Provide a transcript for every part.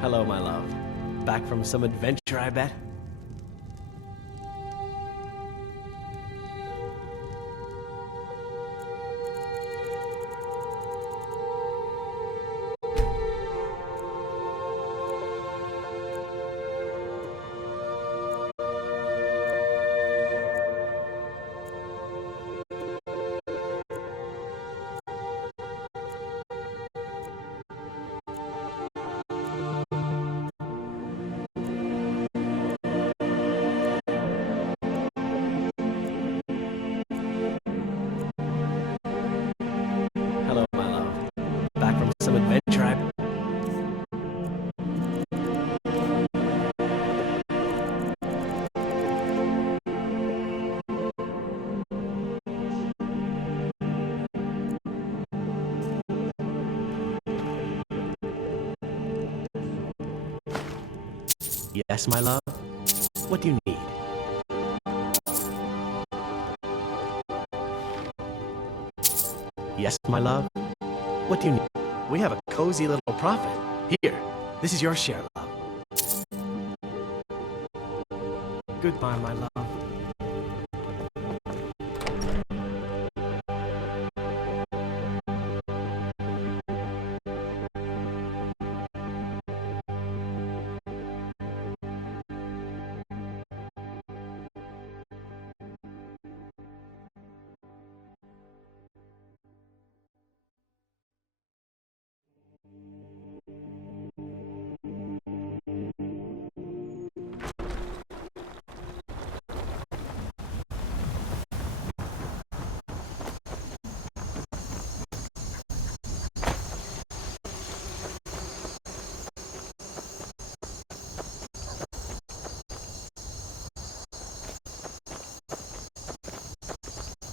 Hello, my love. Back from some adventure, I bet? Hello, my love. Back from some adventure, I... Yes, my love? What do you need? Yes, my love? What do you need? We have a cozy little profit. Here, this is your share, love. Goodbye, my love.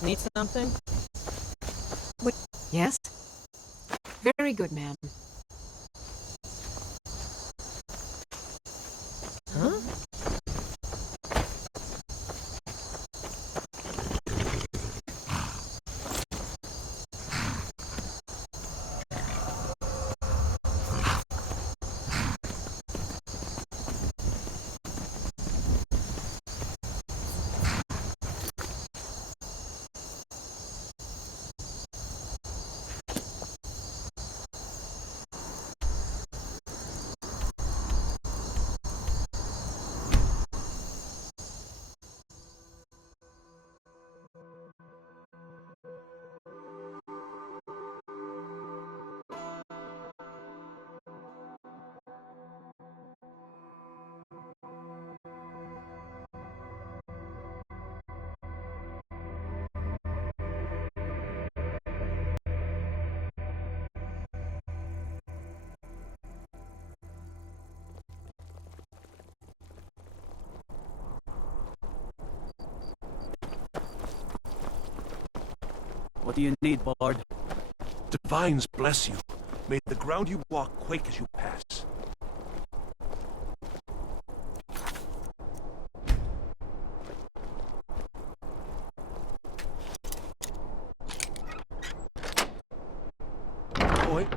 Need something? What? Yes? Very good, ma'am. Huh? What do you need, Bard? Divines bless you. May the ground you walk quake as you pass. Boy.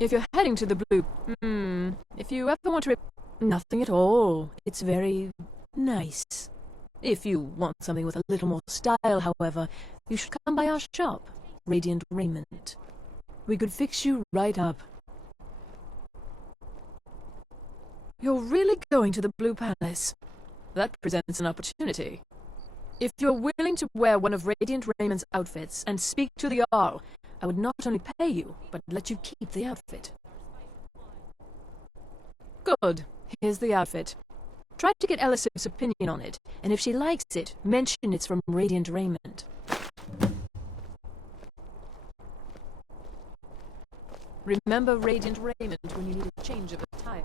If you're heading to the blue... if you ever want to... Nothing at all. It's very... nice. If you want something with a little more style, however, you should come by our shop, Radiant Raiment. We could fix you right up. You're really going to the Blue Palace? That presents an opportunity. If you're willing to wear one of Radiant Raymond's outfits and speak to the Jarl, I would not only pay you, but let you keep the outfit. Good. Here's the outfit. Try to get Elisabeth's opinion on it, and if she likes it, mention it's from Radiant Raymond. Remember Radiant Raymond when you need a change of attire.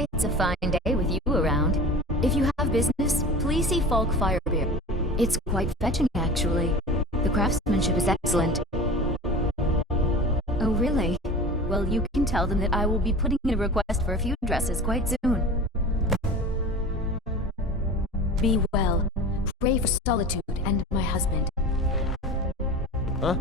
It's a fine day with you around. If you have business, please see Falk Firebeard. It's quite fetching, actually. The craftsmanship is excellent. Oh, really? Well, you can tell them that I will be putting in a request for a few dresses quite soon. Be well. Pray for Solitude and my husband. Huh?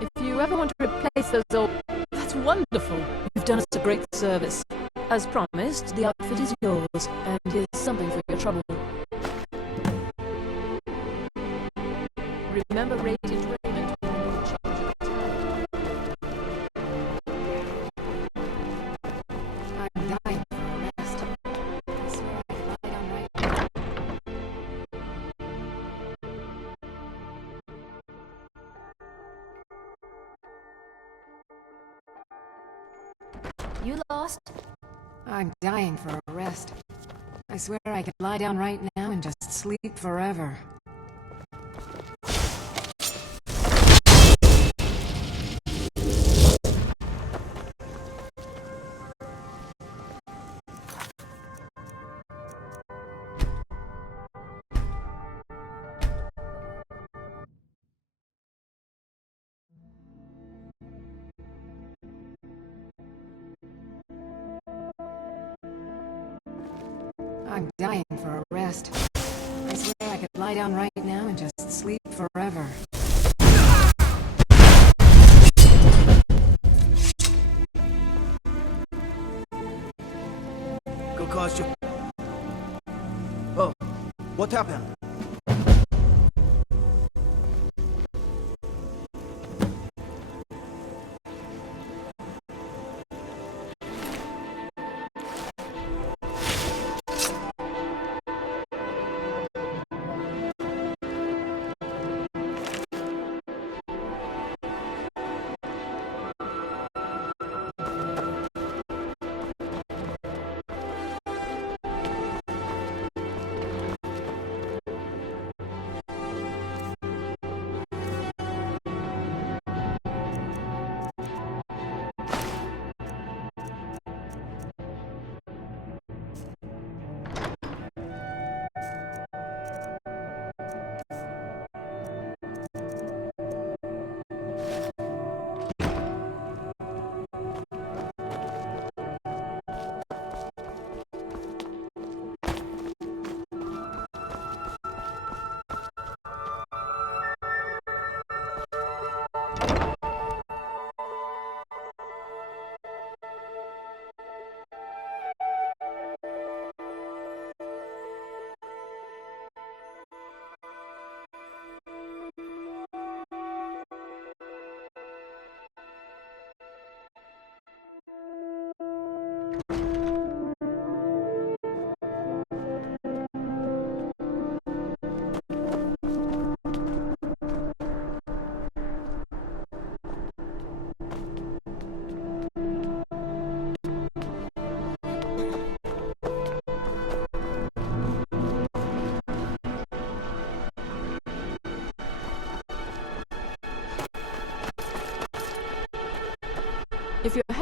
If you ever want to replace those old... That's wonderful! You've done us a great service. As promised, the outfit is yours, and here's something for your trouble. Remember Radiant Raymond when you need a change of attire. I'm dying for a rest. I swear I could lie down right now. You lost? I'm dying for a rest. I swear I could lie down right now and just sleep forever. I'm dying for a rest. I swear I could lie down right now and just sleep forever. Go cause you... Oh, what happened?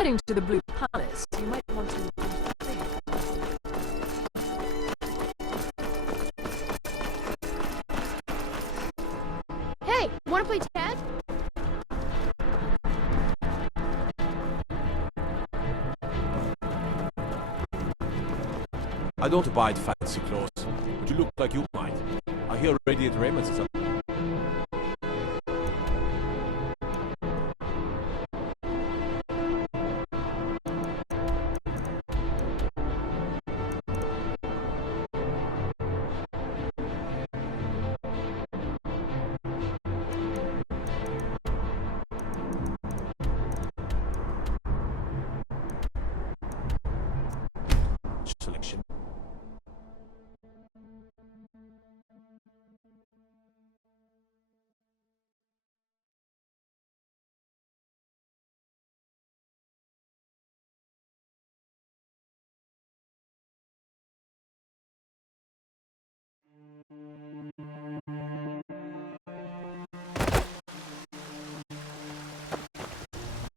heading to the Blue Palace, you might want to... Hey, wanna play tag? I don't abide fancy clothes, but you look like you might. I hear Radiant Raymond's is up. Selection.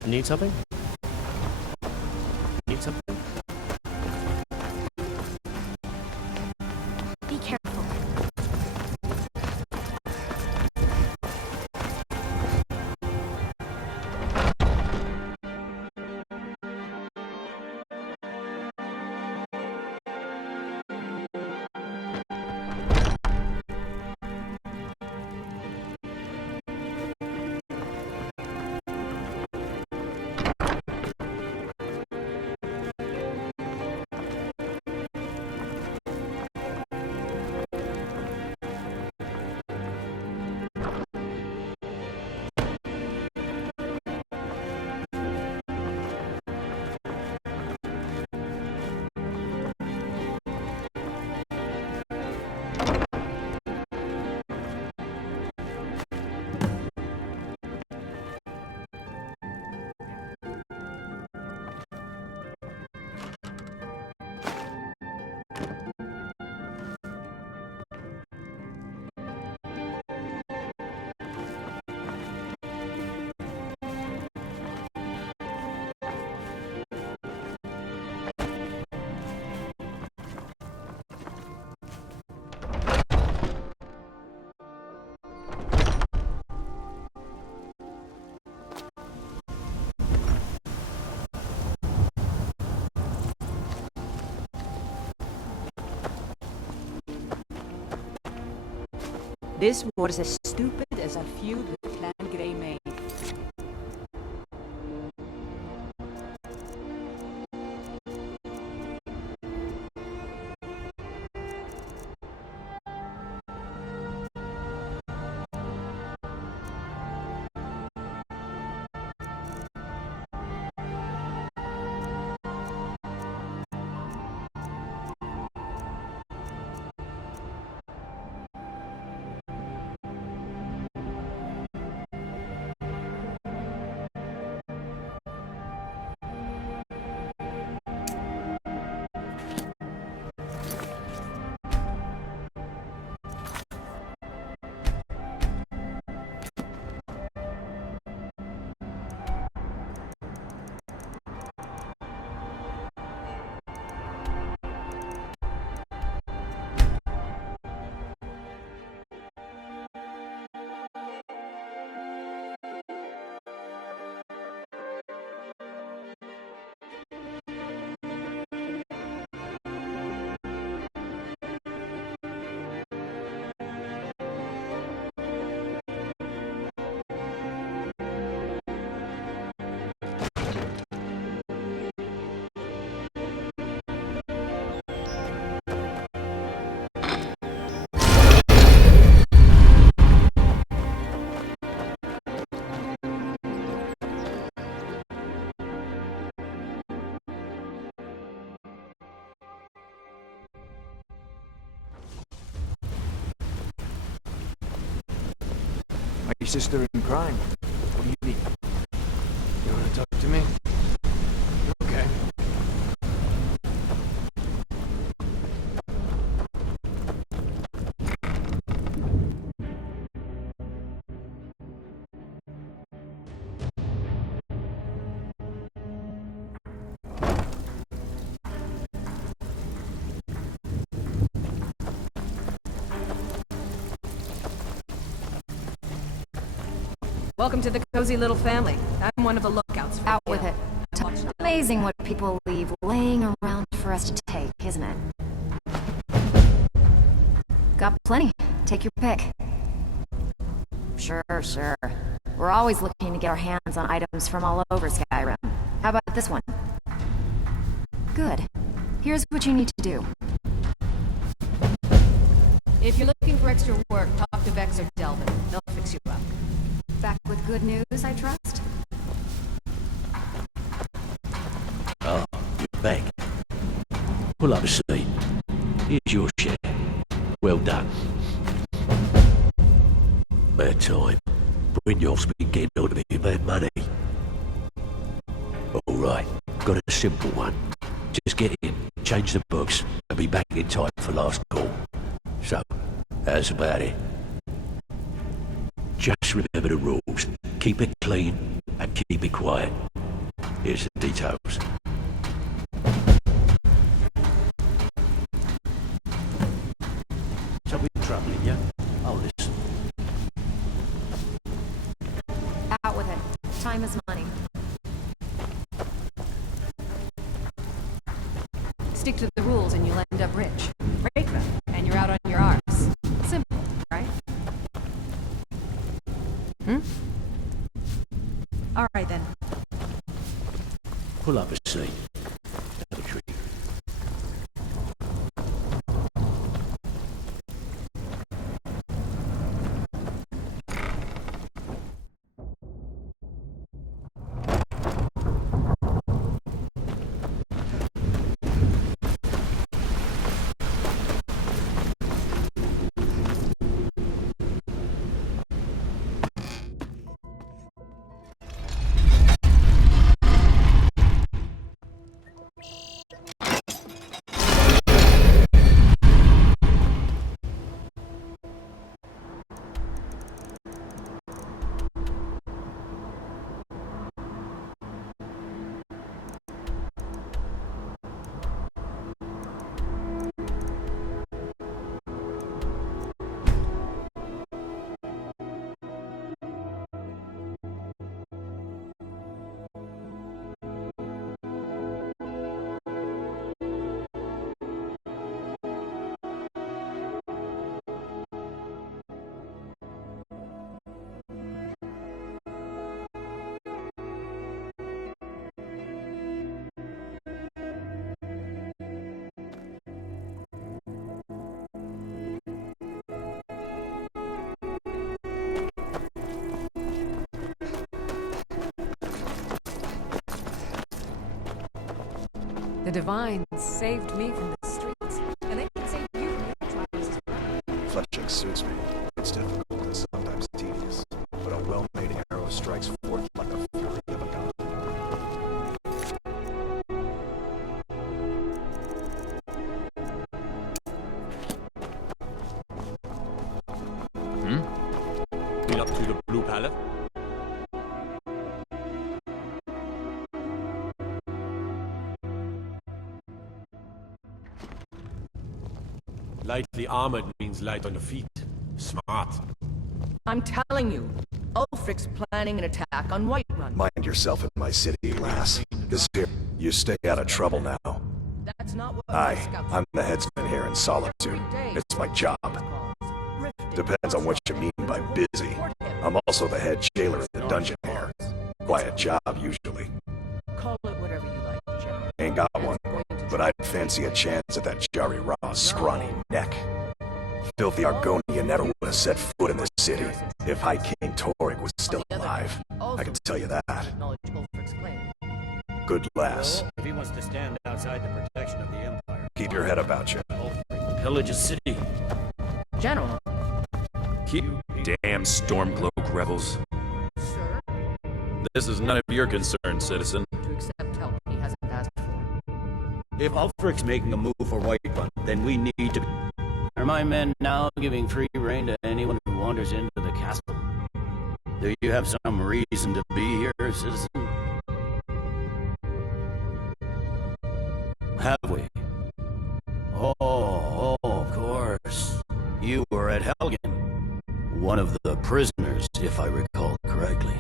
Need something? Need something? Be careful. This war is as stupid as a feud with Clan Greymane. My sister in crime. What do you need? You want to talk to me? Okay. Welcome to the cozy little family. I'm one of the lookouts for Out you. with it. Amazing what people leave laying around for us to take, isn't it? Got plenty. Take your pick. Sure. We're always looking to get our hands on items from all over Skyrim. How about this one? Good. Here's what you need to do. If you're looking for extra work, talk to Vex or Delvin. They'll fix you up. Back with good news, I trust? Oh, you're back. Pull up a seat. Here's your share. Well done. Bad time. Brynjolf's been getting on to me about money. Alright, got a simple one. Just get in, change the books, and be back in time for last call. So, how's about it? Just remember the rules. Keep it clean and keep it quiet. Here's the details. So we're troubling you? Oh, listen. Out with it. Time is money. Stick to the rules and you'll end up rich. Break them, and you're out on your arse. Simple, right? Alright then. Pull up a seat. Have a drink. The Divines saved me from the streets, and they can save you from your trials as well. Fletching suits me. It's difficult and sometimes tedious, but a well-made arrow strikes forth like the fury of a god. Been up to the Blue Palace? Lightly armored means light on the feet. Smart. I'm telling you, Ulfric's planning an attack on Whiterun. Mind yourself in my city, lass. This here, you stay out of trouble now. That's not what I'm the headsman here in Solitude. It's my job. Depends on what you mean by busy. I'm also the head jailer at the dungeon here. Quiet job, usually. Call it whatever you like, General. Ain't got one, but I'd fancy a chance at that Jari Ra's scrawny neck. Filthy Argonian never would have set foot in this city if High King Torrig was still alive. I can tell you that. Acknowledge Ulfric's claim. Good lass. If he wants to stand outside the protection of the Empire, Keep your head about you. pillage a city. General, Keep damn Stormcloak rebels. sir, This is none of your concern, citizen. to accept help he hasn't asked for. If Ulfric's making a move for Whiterun, then we need to... Are my men now giving free rein to anyone who wanders into the castle? Do you have some reason to be here, citizen? Have we? Oh, of course. You were at Helgen. One of the prisoners, if I recall correctly.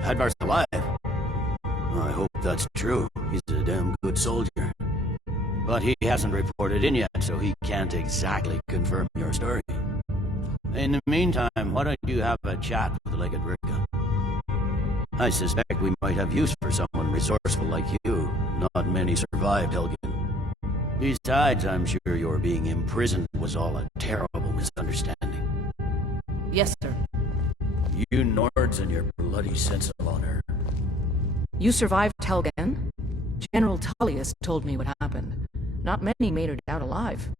Hadvar's alive. I hope that's true. He's a damn good soldier. But he hasn't reported in yet, so he can't exactly confirm your story. In the meantime, why don't you have a chat with the Legate Rika? I suspect we might have use for someone resourceful like you. Not many survived Helgen. Besides, I'm sure your being imprisoned was all a terrible misunderstanding. Yes, sir. You Nords and your bloody sense of honor. You survived Helgen? General Tullius told me what happened. Not many made it out alive.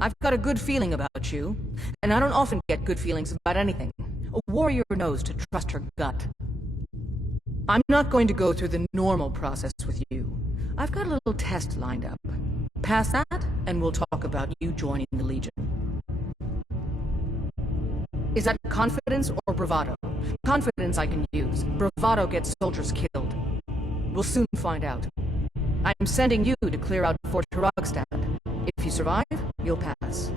I've got a good feeling about you, and I don't often get good feelings about anything. A warrior knows to trust her gut. I'm not going to go through the normal process with you. I've got a little test lined up. Pass that, and we'll talk about you joining the Legion. Is that confidence or bravado? Confidence I can use. Bravado gets soldiers killed. We'll soon find out. I'm sending you to clear out Fort Rogstad. If you survive, you'll pass.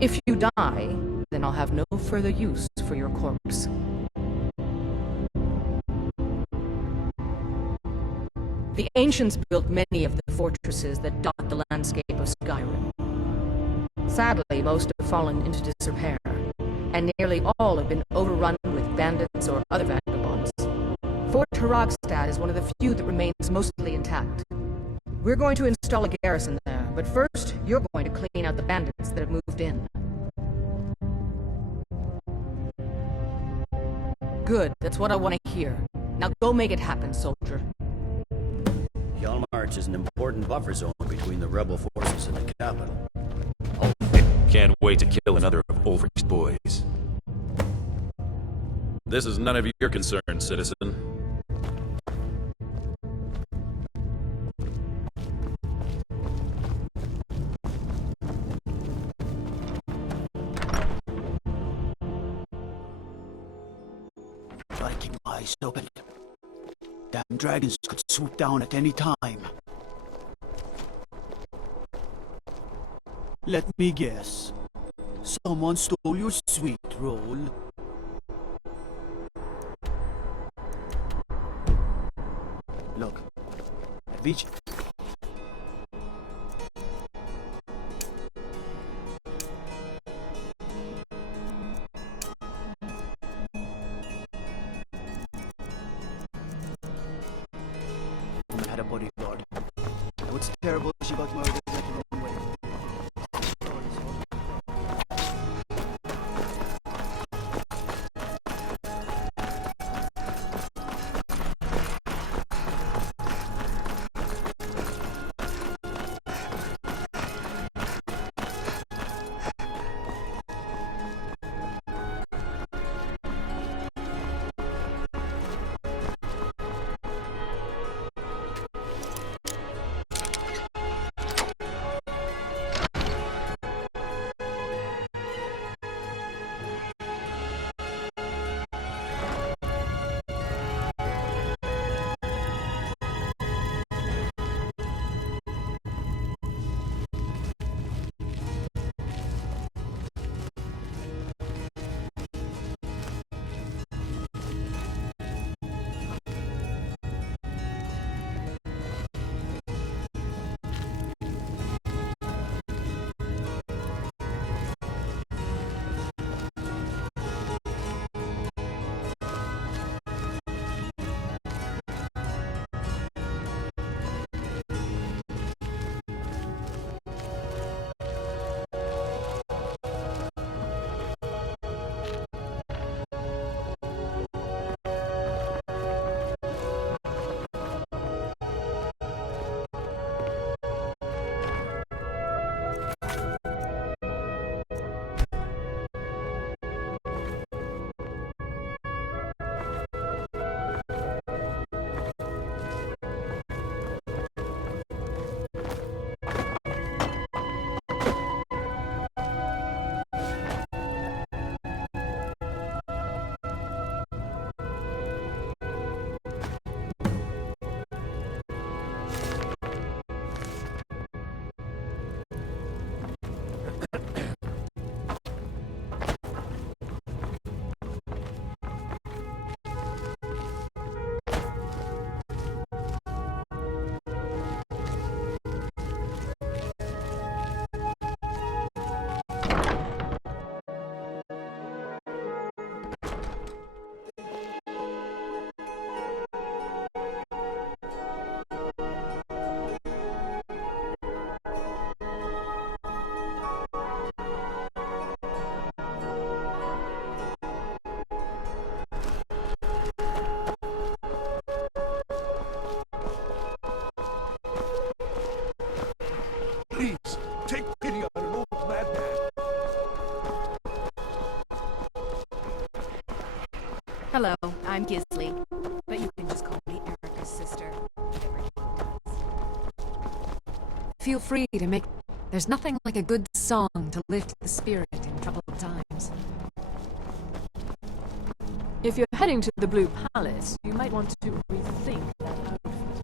If you die, then I'll have no further use for your corpse. The ancients built many of the fortresses that dot the landscape of Skyrim. Sadly, most have fallen into disrepair, and nearly all have been overrun with bandits or other vagabonds. Fort Rogstad is one of the few that remains mostly intact. We're going to install a garrison there, but first, you're going to clean out the bandits that have moved in. Good, that's what I want to hear. Now go make it happen, soldier. Hjalmarch is an important buffer zone between the rebel forces and the capital. Can't wait to kill another of Ulfric's boys. This is none of your concern, citizen. Try to keep my eyes open. Damn dragons could swoop down at any time. Let me guess. Someone stole your sweet roll. Look, Vich. I had a bodyguard. What's terrible, she got murdered at her own way. feel free to make... There's nothing like a good song to lift the spirit in troubled times. If you're heading to the Blue Palace, you might want to rethink that outfit.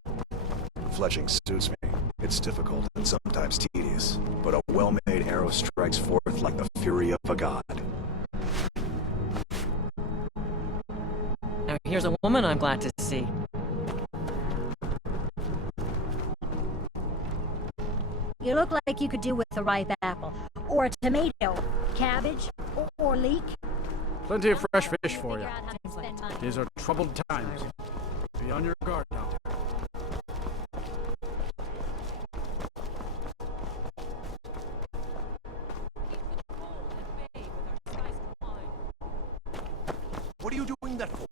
Fletching suits me. It's difficult and sometimes tedious, but a well-made arrow strikes forth like the fury of a god. Now here's a woman I'm glad to see. You look like you could do with a ripe apple, or a tomato, cabbage, or leek. Plenty of fresh fish for you. These are troubled times. Be on your guard out there. What are you doing that for?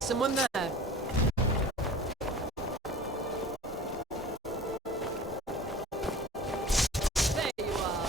Someone there. There you are.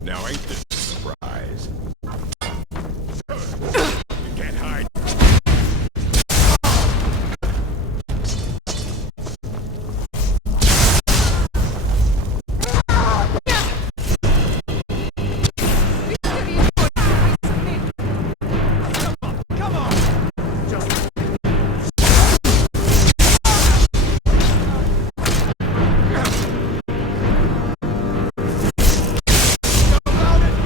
Now ain't this a surprise? You can't hide. About it.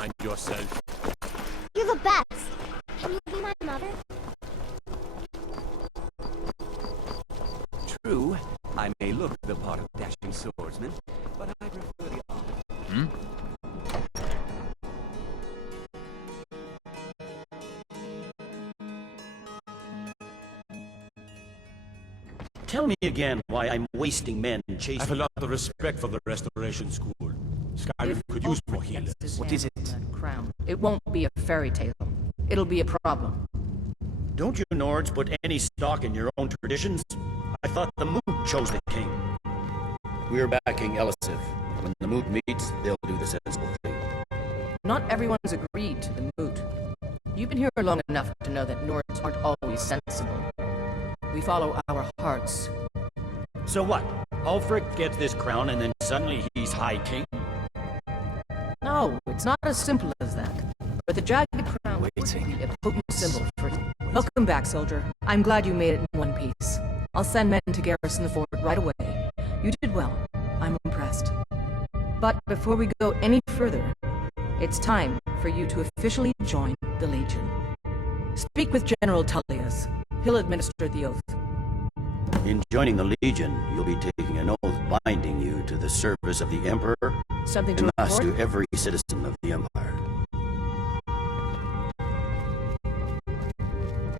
mind yourself. You're the best. Can you be my mother? True, I may look the part of dashing swordsman, but I prefer the art. Tell me again why I'm wasting men chasing... I have a lot of respect for the Restoration School. Skyrim could use more healers. What is it? Crown. It won't be a fairy tale. It'll be a problem. Don't you Nords put any stock in your own traditions? I thought the Moot chose the king. We're backing Elisif. When the Moot meets, they'll do the sensible thing. Not everyone's agreed to the moot. You've been here long enough to know that Nords aren't always sensible. We follow our hearts. So what? Ulfric gets this crown and then suddenly he's High King? No, it's not as simple as that. But the jagged crown would be a potent symbol for it. Welcome back, soldier. I'm glad you made it in one piece. I'll send men to garrison the fort right away. You did well. I'm impressed. But before we go any further, it's time for you to officially join the Legion. Speak with General Tullius. He'll administer the oath. In joining the Legion, you'll be taking an oath binding you to the service of the Emperor Something to and thus report? to every citizen of the Empire.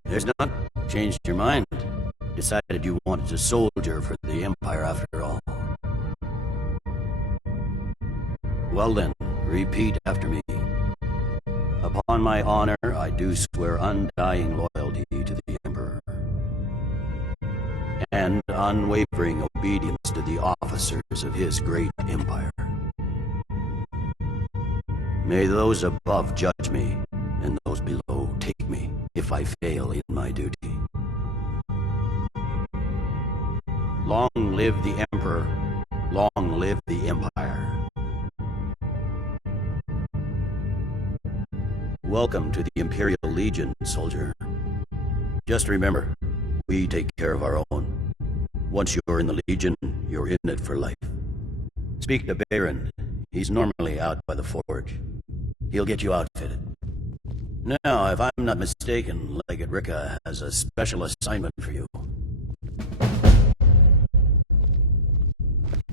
There's not changed your mind. Decided you wanted to soldier for the Empire after all. Well then, repeat after me. Upon my honor, I do swear undying loyalty to the Emperor and unwavering obedience to the officers of his great empire. May those above judge me, and those below take me if I fail in my duty. Long live the Emperor, long live the Empire. Welcome to the Imperial Legion, soldier. Just remember, we take care of our own. Once you're in the Legion, you're in it for life. Speak to Baron. He's normally out by the forge. He'll get you outfitted. Now, if I'm not mistaken, Legate Ricka has a special assignment for you.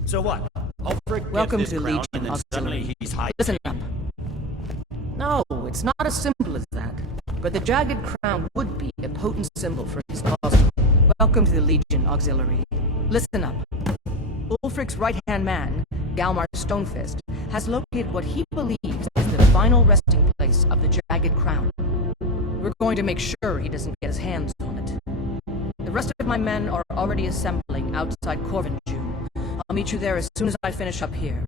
So what? Ulfric Welcome gets to this crown, Legion and then suddenly Auxiliary. he's High Listen King. up. No, it's not as simple as that. But the jagged crown would be a potent symbol for his cause. Welcome to the Legion Auxiliary. Listen up. Ulfric's right-hand man, Galmar Stonefist, has located what he believes is the final resting place of the jagged crown. We're going to make sure he doesn't get his hands on it. The rest of my men are already assembling outside Corvinju. I'll meet you there as soon as I finish up here.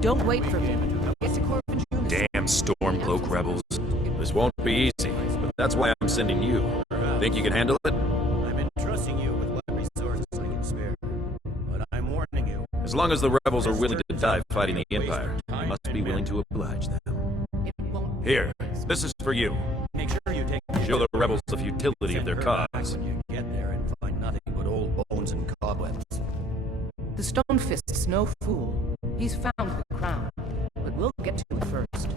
Don't wait for me. Get to Corvinju. Damn Stormcloak rebels. This won't be easy, but that's why I'm sending you. Think you can handle it? I'm entrusting you with what resources I can spare, but I'm warning you. As long as the rebels are willing to die fighting the Empire, you must be willing to oblige them. Here, this is for you. Make sure you take Show the rebels the futility of their cause. when you get there and find nothing but old bones and cobwebs. The Stonefist's no fool. He's found the crown, but we'll get to it first.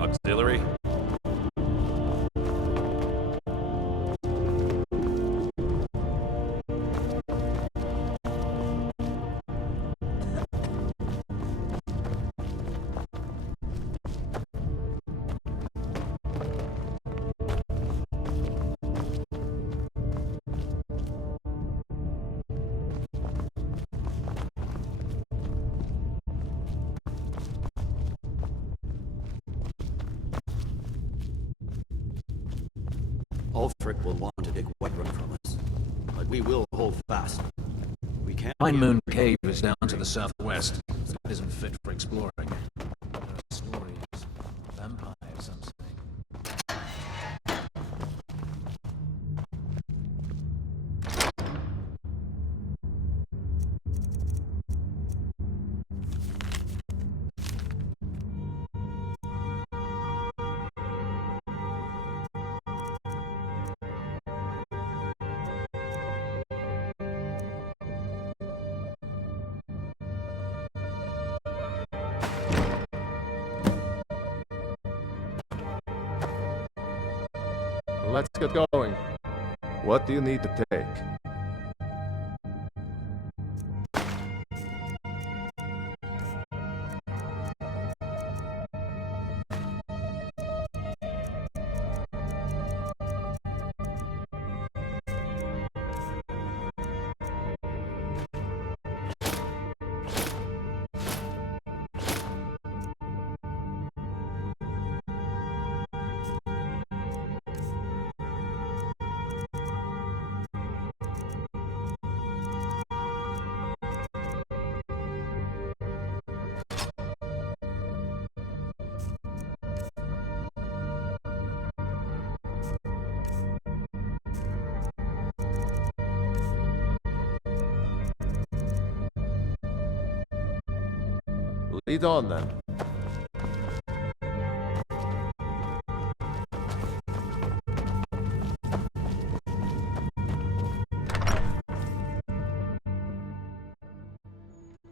Auxiliary? Ulfric will want to take Whiterun from us, but we will hold fast. We can't. Pine Moon Cave is down to the southwest. It isn't fit for exploring. Stories, vampires, some say. Let's get going. What do you need to take? Lead on then.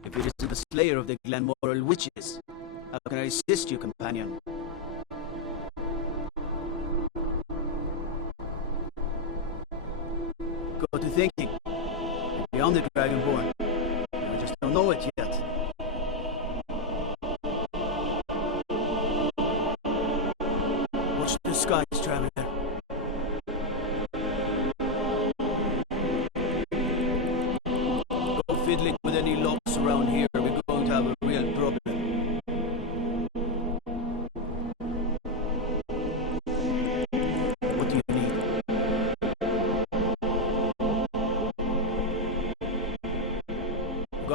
If it isn't the slayer of the Glenmoral witches, how can I assist you, companion? Go to thinking. Beyond the Dragonborn. I just don't know it yet. Watch the skies, traveler. Go fiddling with any locks around here, we're going to have a real problem. What do you need?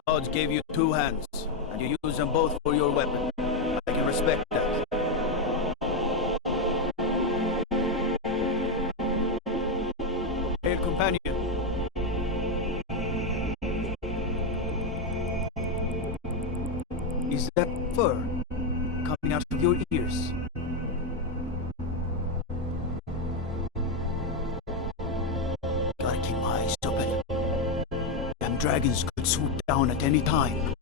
Gods gave you 2 hands, and you use them both for your weapon. I can respect that. Hail, companion. Is that fur coming out of your ears? Gotta keep my eyes open. Damn dragons could swoop down at any time.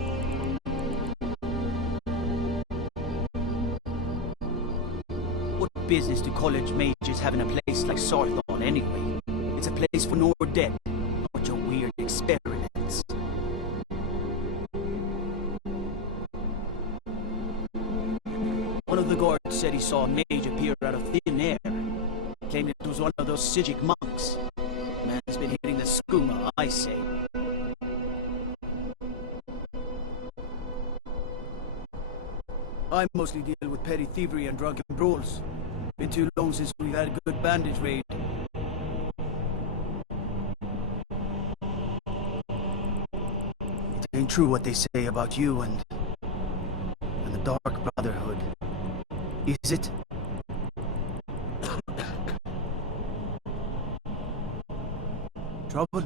What business do college mages have in a place like Sarthon anyway? It's a place for Nord-Dead, not your weird experiments. One of the guards said he saw a mage appear out of thin air, claiming it was one of those Sijic monks. Man's been hitting the skooma, I say. I mostly deal with petty thievery and drunken brawls. Been too long since we've had a good bandage raid. It ain't true what they say about you and the Dark Brotherhood. Is it? Trouble?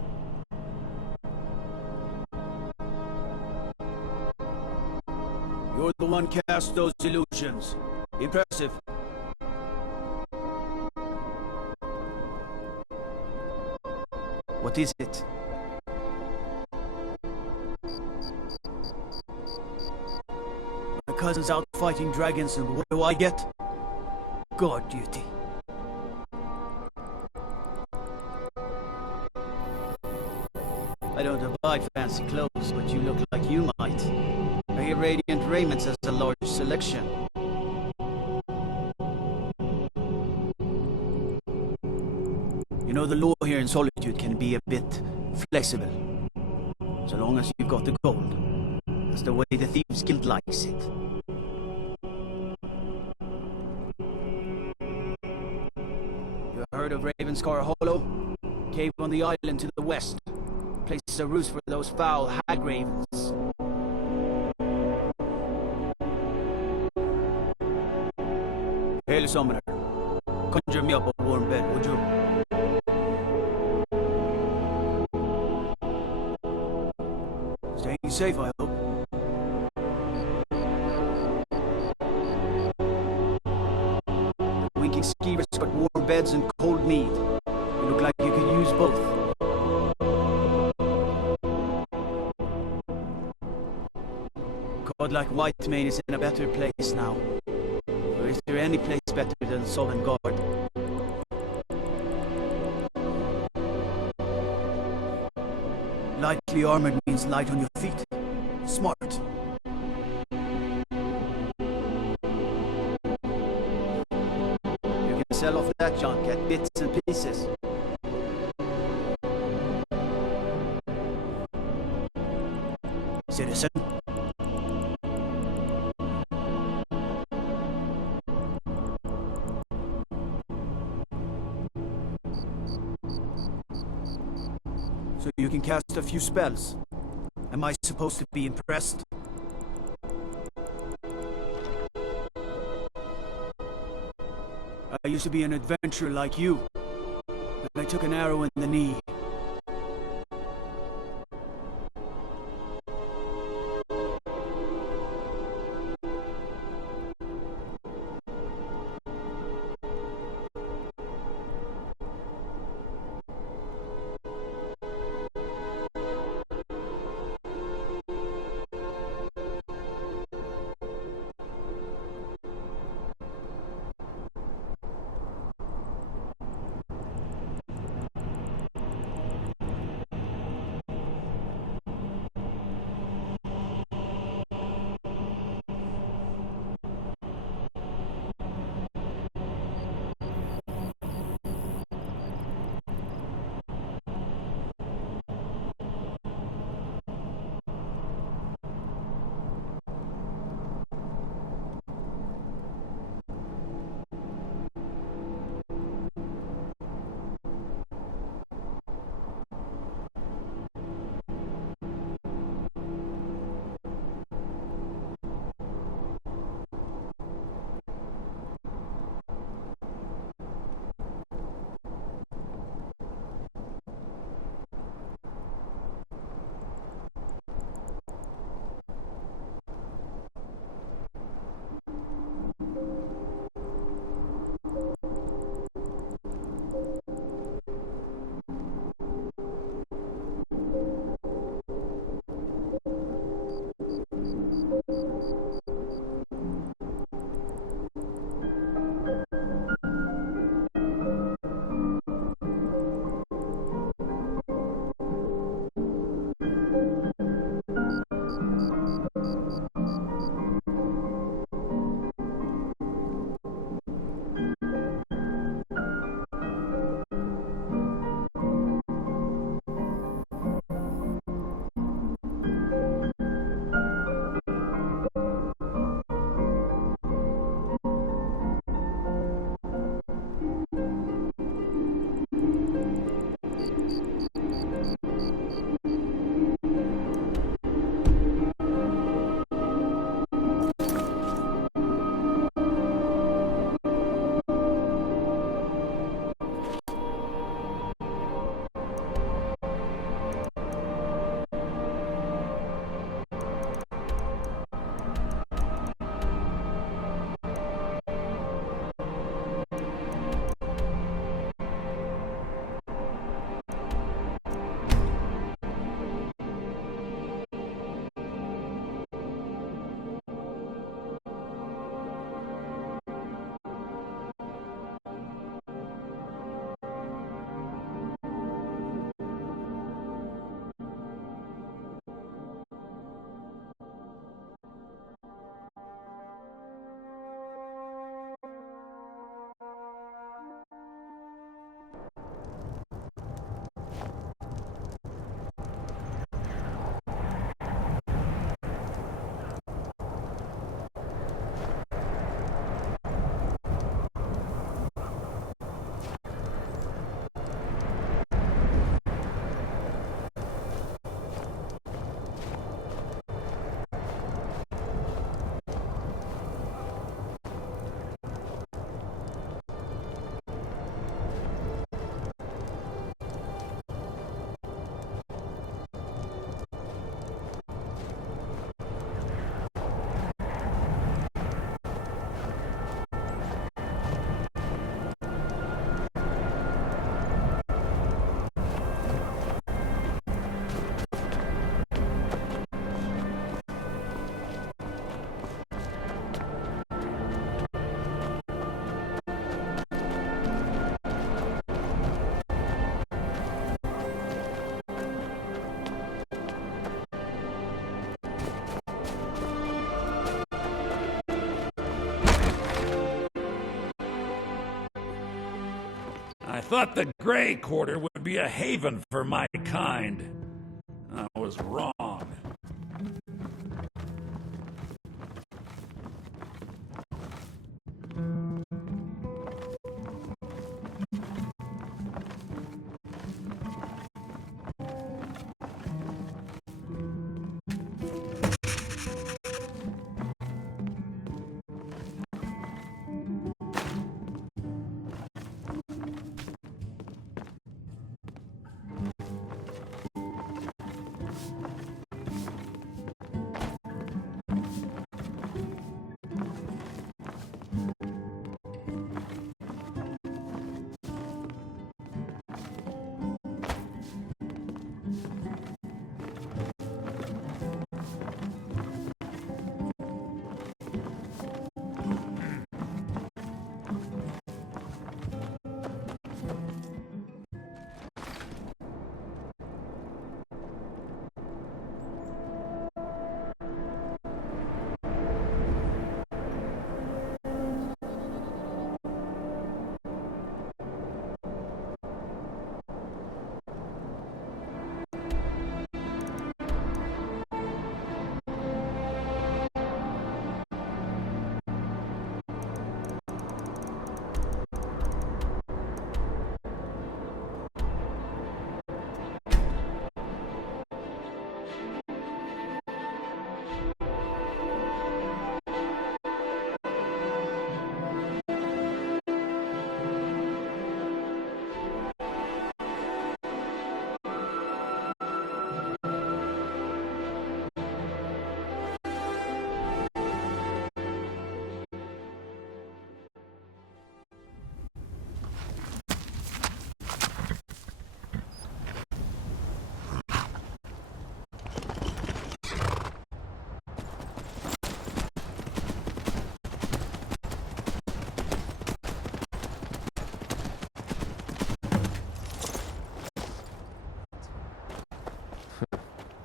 You're the one cast those illusions. Impressive. What is it? My cousin's out fighting dragons, and what do I get? Guard duty. I don't abide fancy clothes, but you look like you might. I hear Radiant Raiments has a large selection. You know, the law here in Solitude can be a bit flexible. So long as you've got the gold. That's the way the Thieves Guild likes it. You heard of Ravenscar Hollow? Cave on the island to the west. Places a roost for those foul hag ravens. Hail Summoner. Conjure me up a warm bed, would you? Staying safe, I hope. The winking skeevers got warm beds and cold mead. You look like you could use both. Godlike Whitemane is in a better place now. Or is there any place better than Sovereign Guard? Lightly armored means light on your feet. Smart. You can sell off that junk at bits and pieces. Citizen. So you can cast a few spells. Am I supposed to be impressed? I used to be an adventurer like you. But I took an arrow in the knee. thought the Grey Quarter would be a haven for my kind. I was wrong.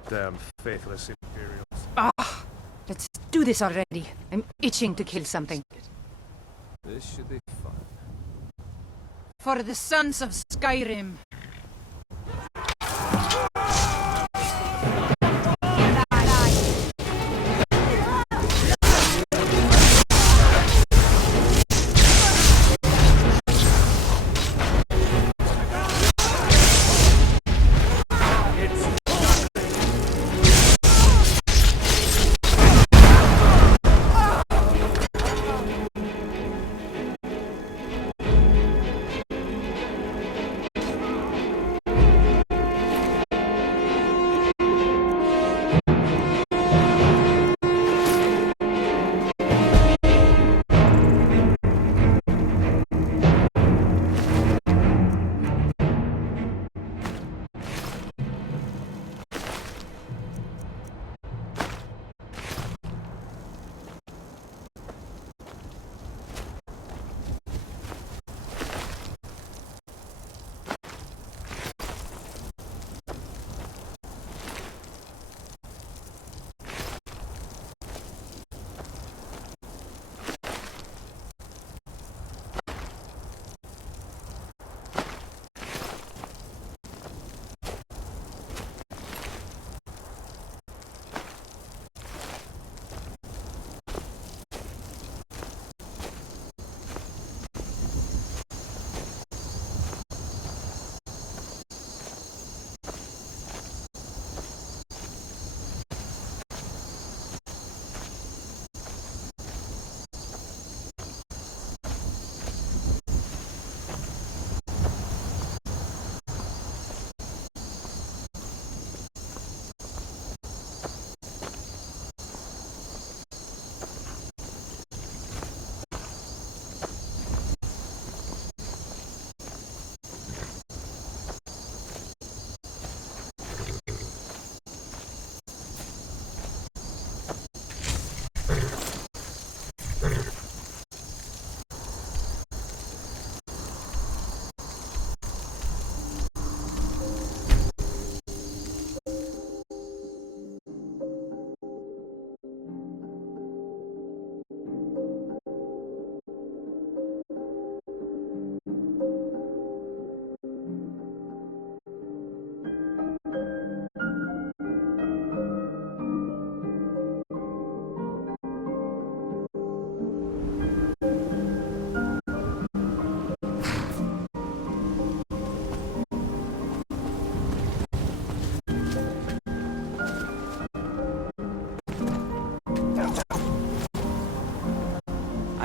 Damn faithless Imperials. Ah! Let's do this already. I'm itching to kill something. This should be fun. For the sons of Skyrim.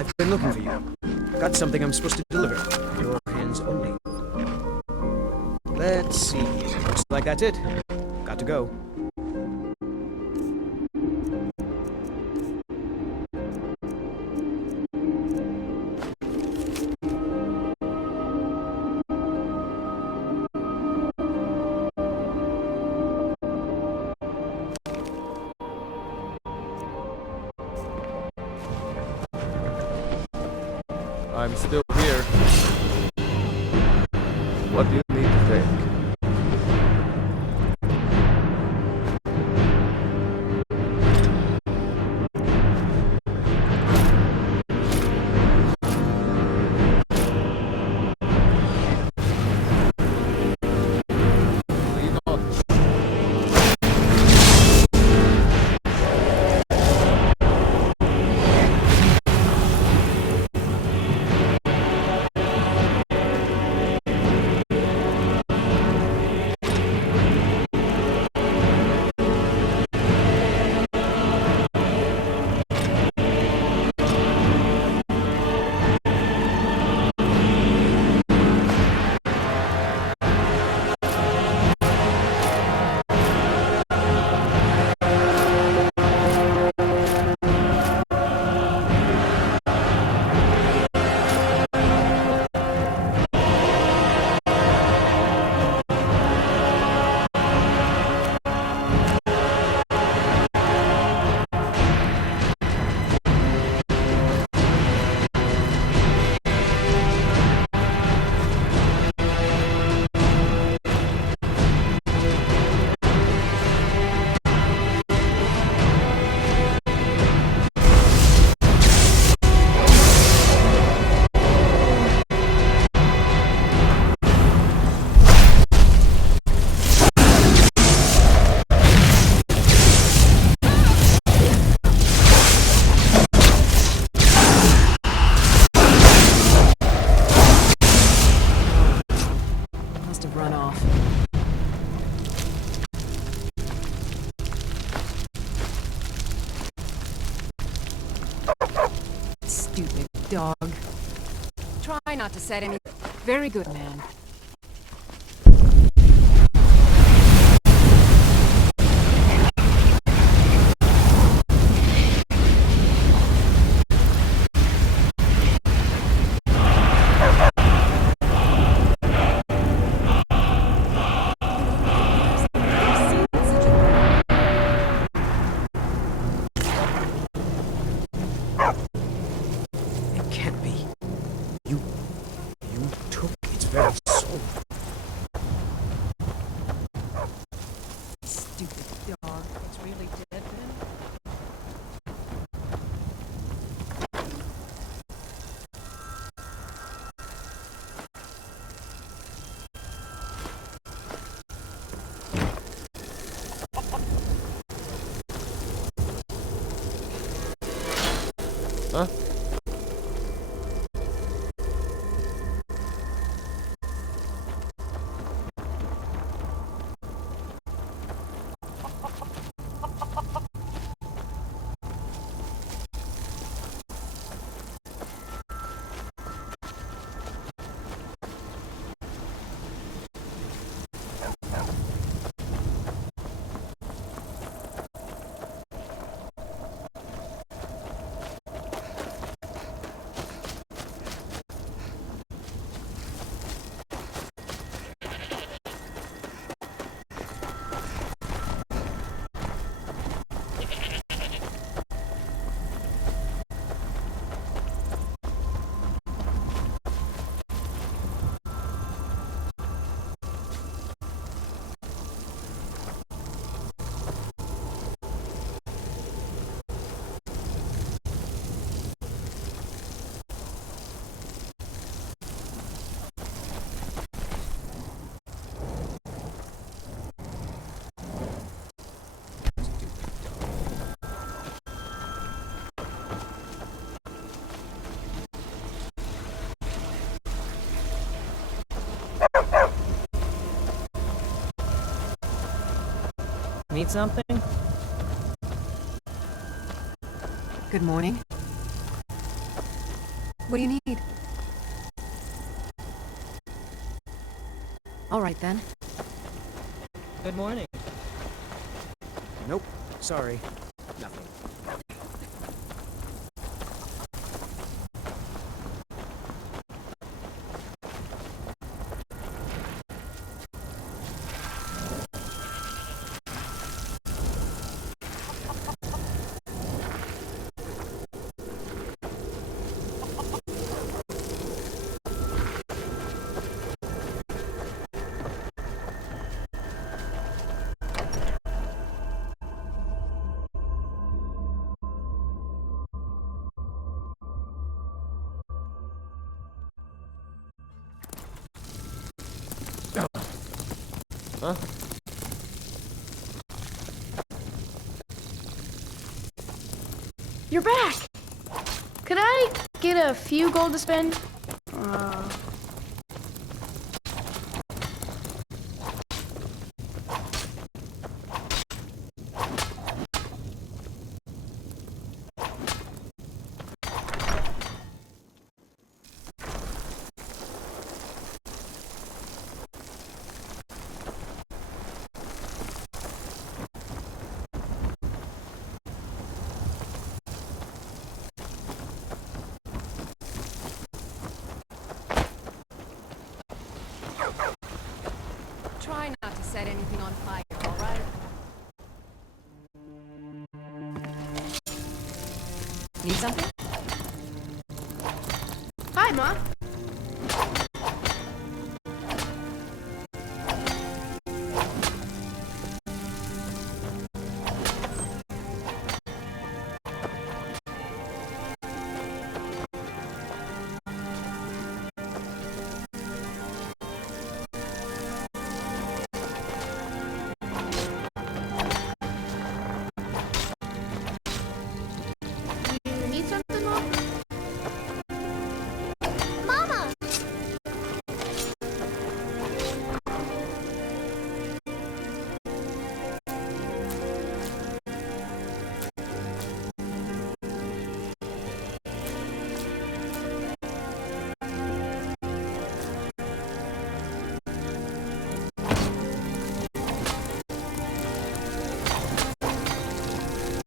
I've been looking for you. Got something I'm supposed to deliver. Your hands only. Let's see. Looks like that's it. Got to go. I'm still here. What do you need to take? Stupid dog. Try not to set any... Very good, man. Huh? Need something? Good morning. What do you need? All right, then. Good morning. Nope. Sorry. Nothing. Huh? You're back! Could I get a few gold to spend? Try not to set anything on fire, all right? Need something? Hi, Ma. You need something, Mom? Mama!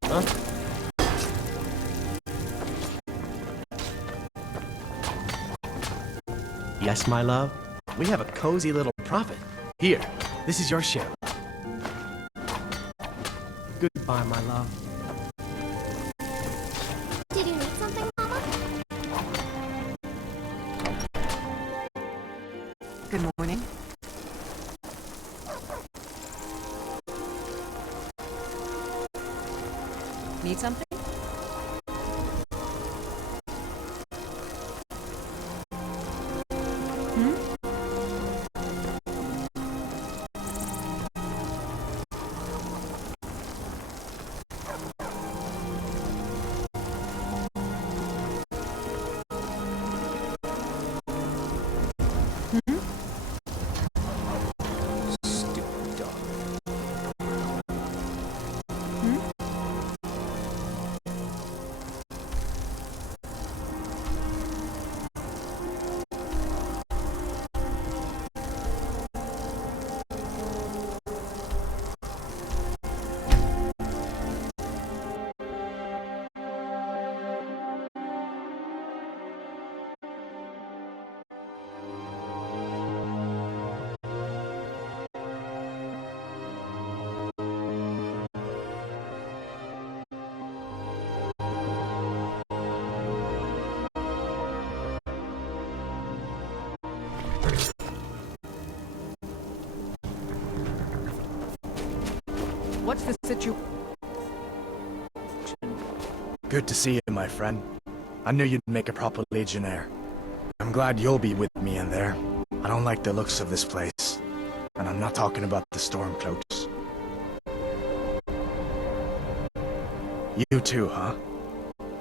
Huh? Yes, my love? We have a cozy little profit. Here, this is your share. Goodbye, my love. Did you need something, Mama? Good morning. Need something? Stupid dog. What's the situation? Good to see you, my friend. I knew you'd make a proper legionnaire. I'm glad you'll be with me in there. I don't like the looks of this place. And I'm not talking about the Stormcloaks. You too, huh?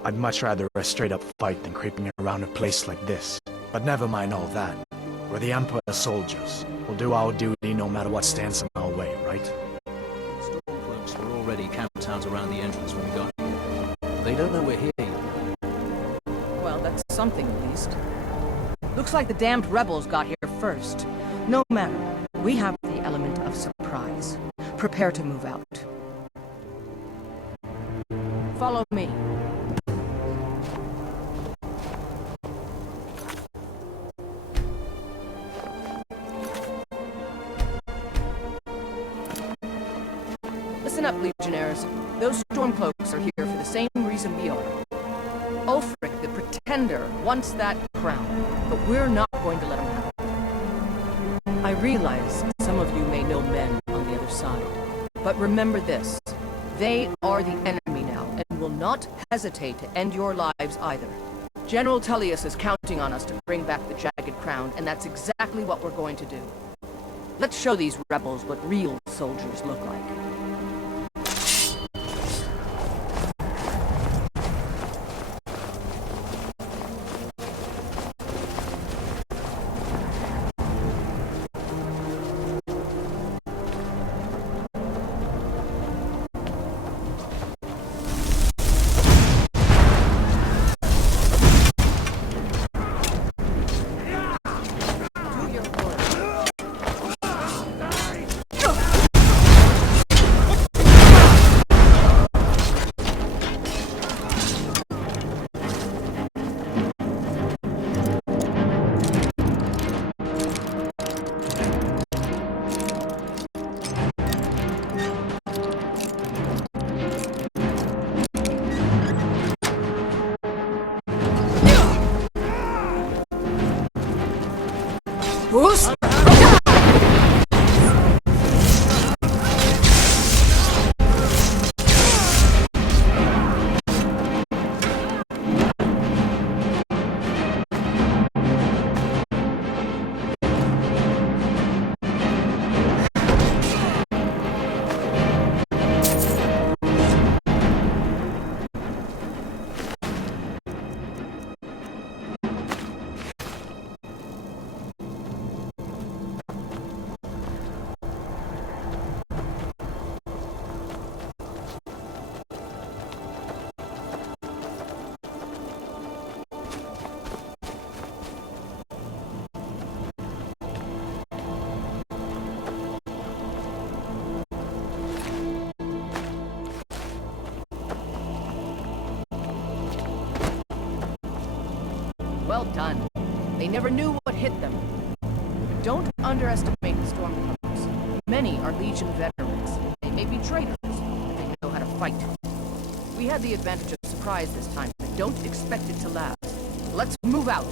I'd much rather a straight-up fight than creeping around a place like this. But never mind all that. We're the Emperor's soldiers. We'll do our duty no matter what stands in our way, right? Stormcloaks were already camped out around the entrance when we got here. They don't know we're here yet. Well, that's something at least. least. Looks like the damned rebels got here first. No matter, we have the element of surprise. Prepare to move out. Follow me. Listen up, Legionnaires. Those Stormcloaks are here for the same reason we are. Ulfric, the Pretender, wants that crown, but we're not going to let him have it. I realize some of you may know men on the other side, but remember this. They are the enemy now, and will not hesitate to end your lives either. General Tullius is counting on us to bring back the Jagged Crown, and that's exactly what we're going to do. Let's show these rebels what real soldiers look like. Who's? Well done. They never knew what hit them. But don't underestimate the Stormcloaks. Many are Legion veterans. They may be traitors, but they know how to fight. We had the advantage of surprise this time, but don't expect it to last. Let's move out.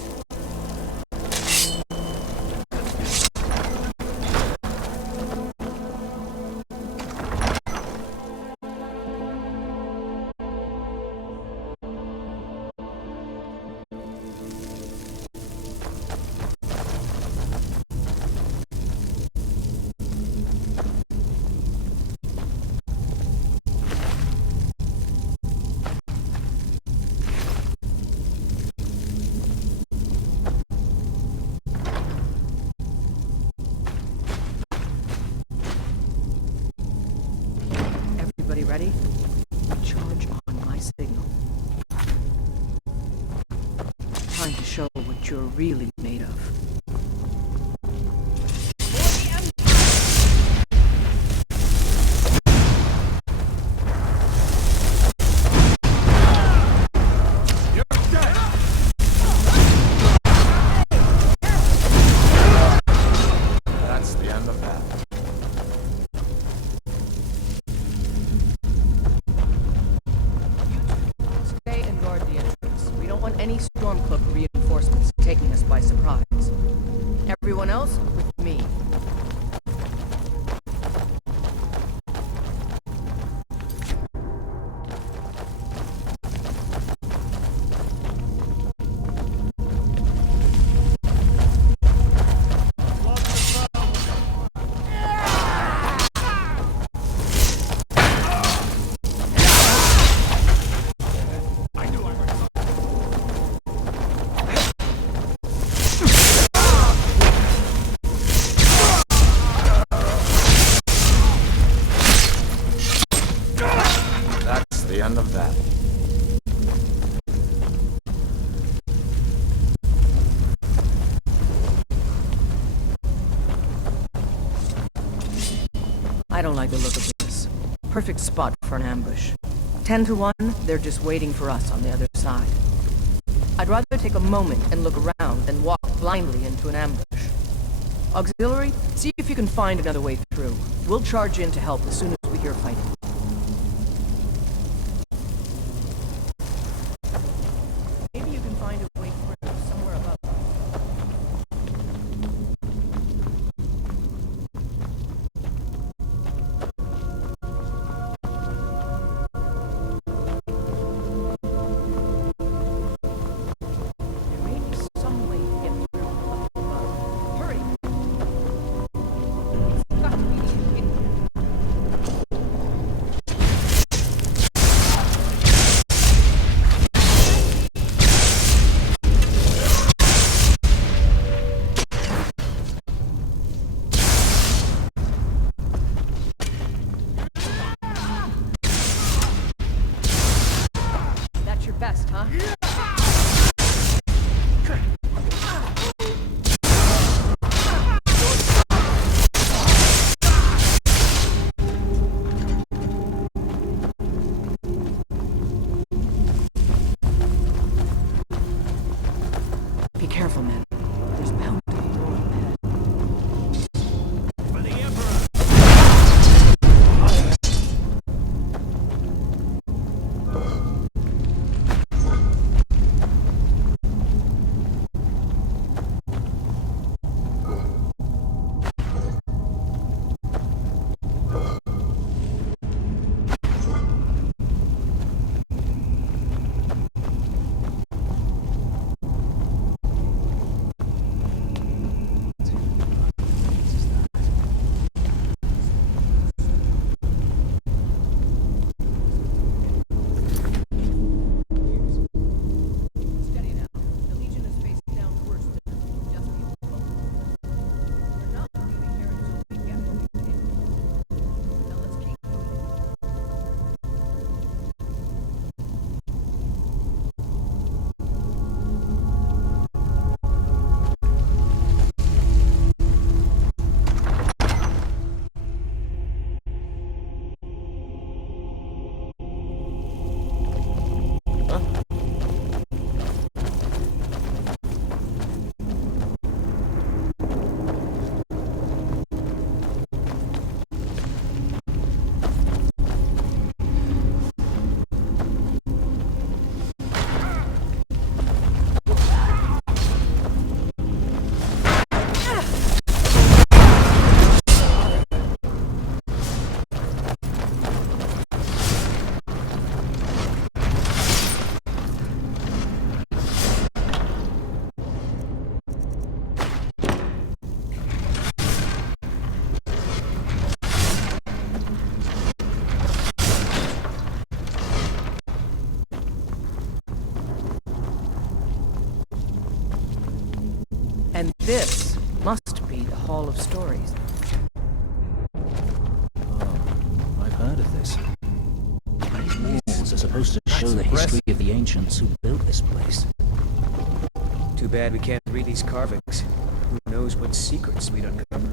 Everybody ready? Charge on my signal. Time to show what you're really made of. That's the end of that. Stay and guard the entrance. We don't want any Stormcloak reinforcements taking us by surprise. Everyone else, with me. I don't like the look of this. Perfect spot for an ambush. 10 to 1, they're just waiting for us on the other side. I'd rather take a moment and look around than walk blindly into an ambush. Auxiliary, see if you can find another way through. We'll charge in to help as soon as we hear fighting. Maybe you can find a way through somewhere above. There may be some way to get through up above. Hurry! It's got to be in here. That's your best, huh? Be careful, man. There's bound to be more up ahead. For the Emperor! Steady now. The Legion is facing down worse than just people. We're not leaving here until we get what we came for. Now let's keep moving. And this must be the Hall of Stories. I've heard of this. These walls are supposed to show the history of the ancients who built this place. Too bad we can't read these carvings. Who knows what secrets we'd uncover.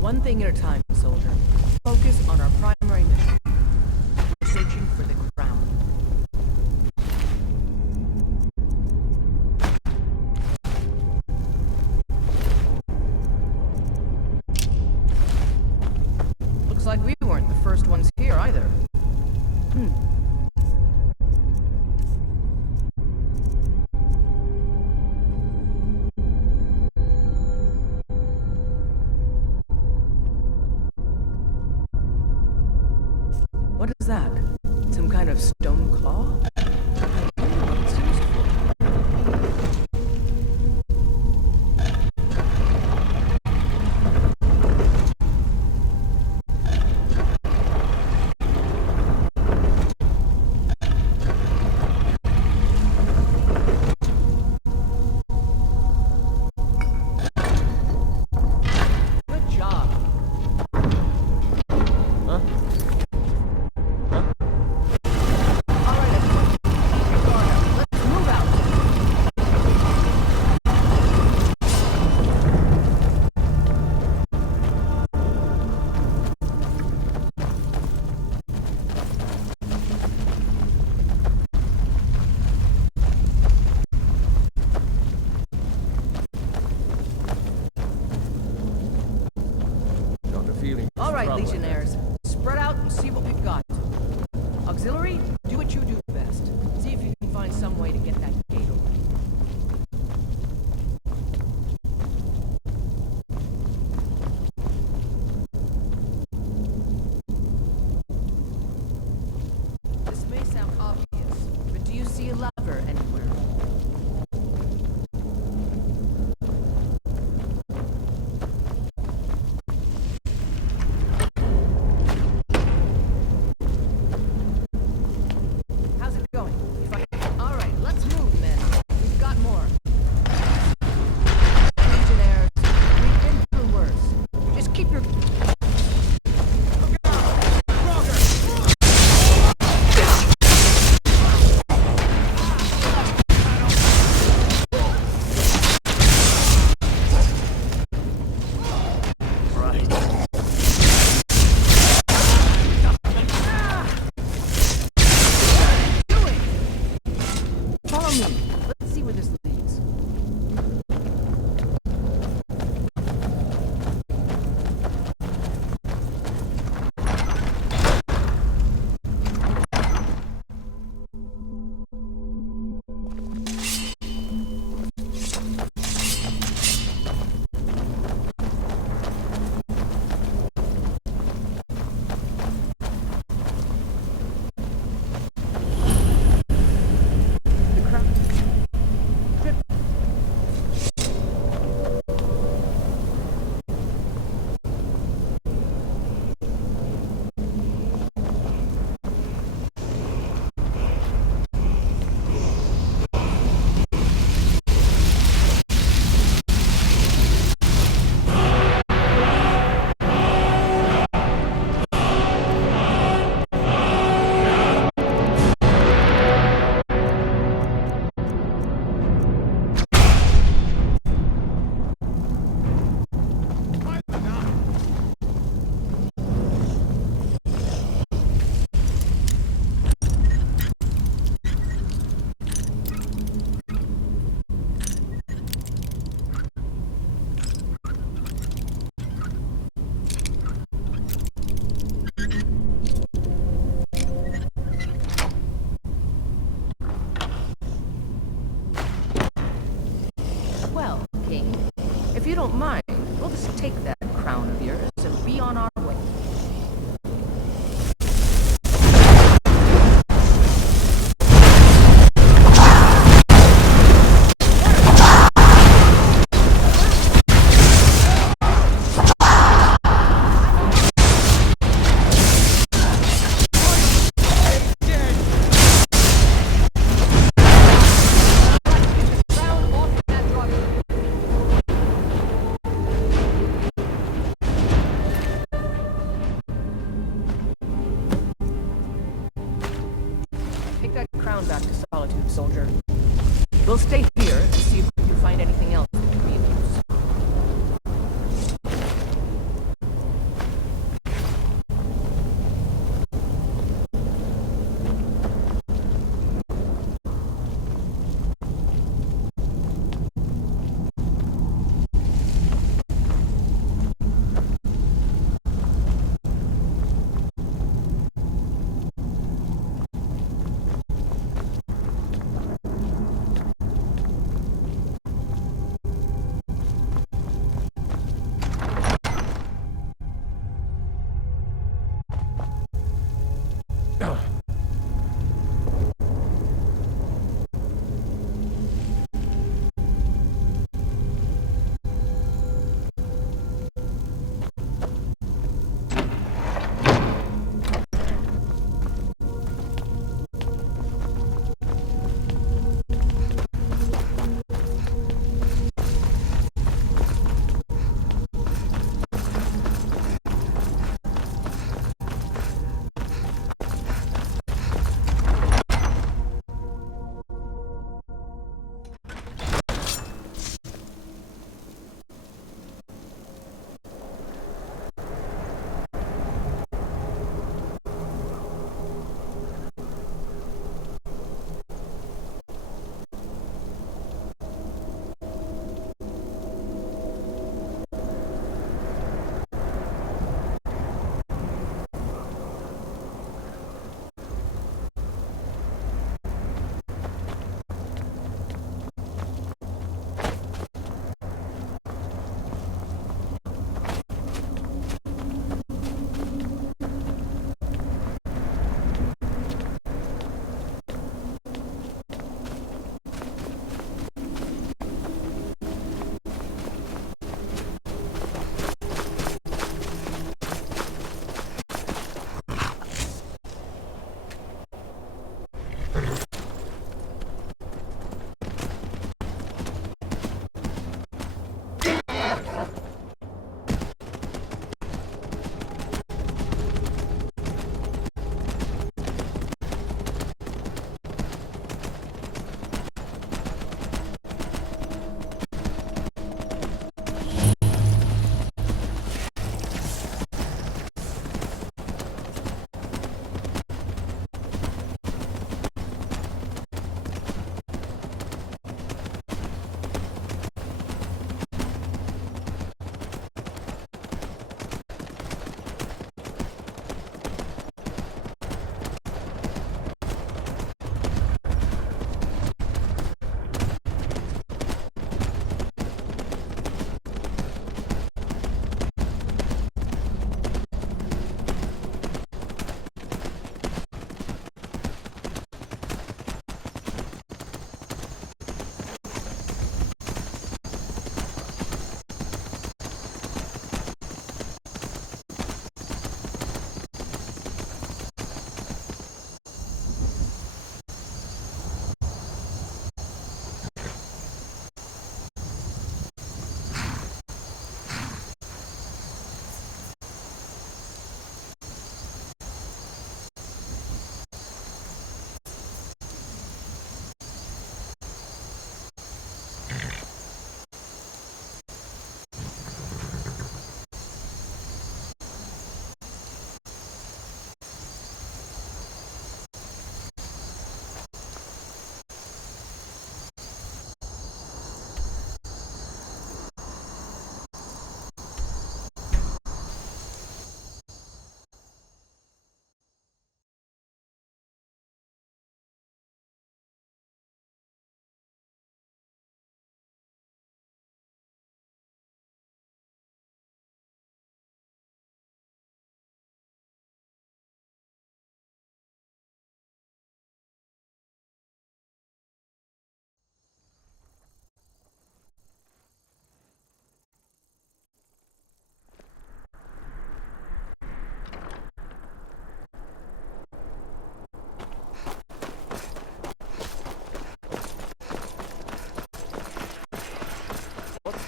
One thing at a time, soldier. Focus on our primary mission. We're searching for the crown. Looks like we weren't the first ones here either. What is that? Some kind All right, trouble. Legionnaires. Spread out and see what we've got. Auxiliary, do what you do best. See if you can find some way to get that gate open. This may sound obvious, but do you see a lever anywhere? How's it going? All right, let's move, men. We've got more. Legionnaires, we've been through worse. Just keep your... Follow me. Let's see where this leads. Well, King, if you don't mind, we'll just take that crown of yours and be on our way. Take that crown back to Solitude, soldier. We'll stay here and see if we can find anything else that could be of use.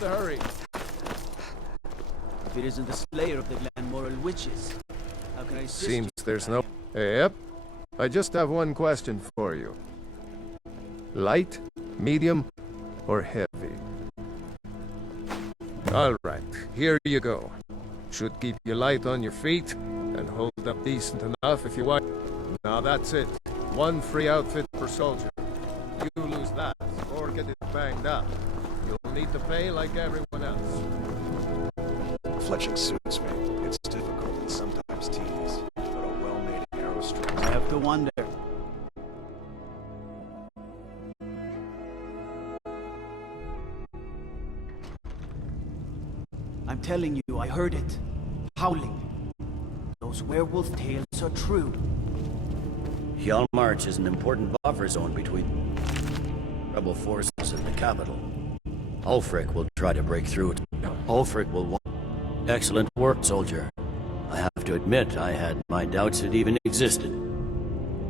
the hurry? If it isn't the slayer of the Glenmoral witches, how can I assist Seems you? there's no... Yep. I just have one question for you. Light, medium, or heavy? Alright, here you go. Should keep you light on your feet, and hold up decent enough if you want. Now that's it. One free outfit per soldier. You lose that, or get it banged up. You'll need to pay like everyone else. Fletching suits me. It's difficult and sometimes tedious, but a well-made arrow strikes. I have to wonder. I'm telling you, I heard it. Howling. Those werewolf tales are true. Hjal March is an important buffer zone between rebel forces and the capital. Ulfric will try to break through it. Ulfric will want... Excellent work, soldier. I have to admit, I had my doubts it even existed.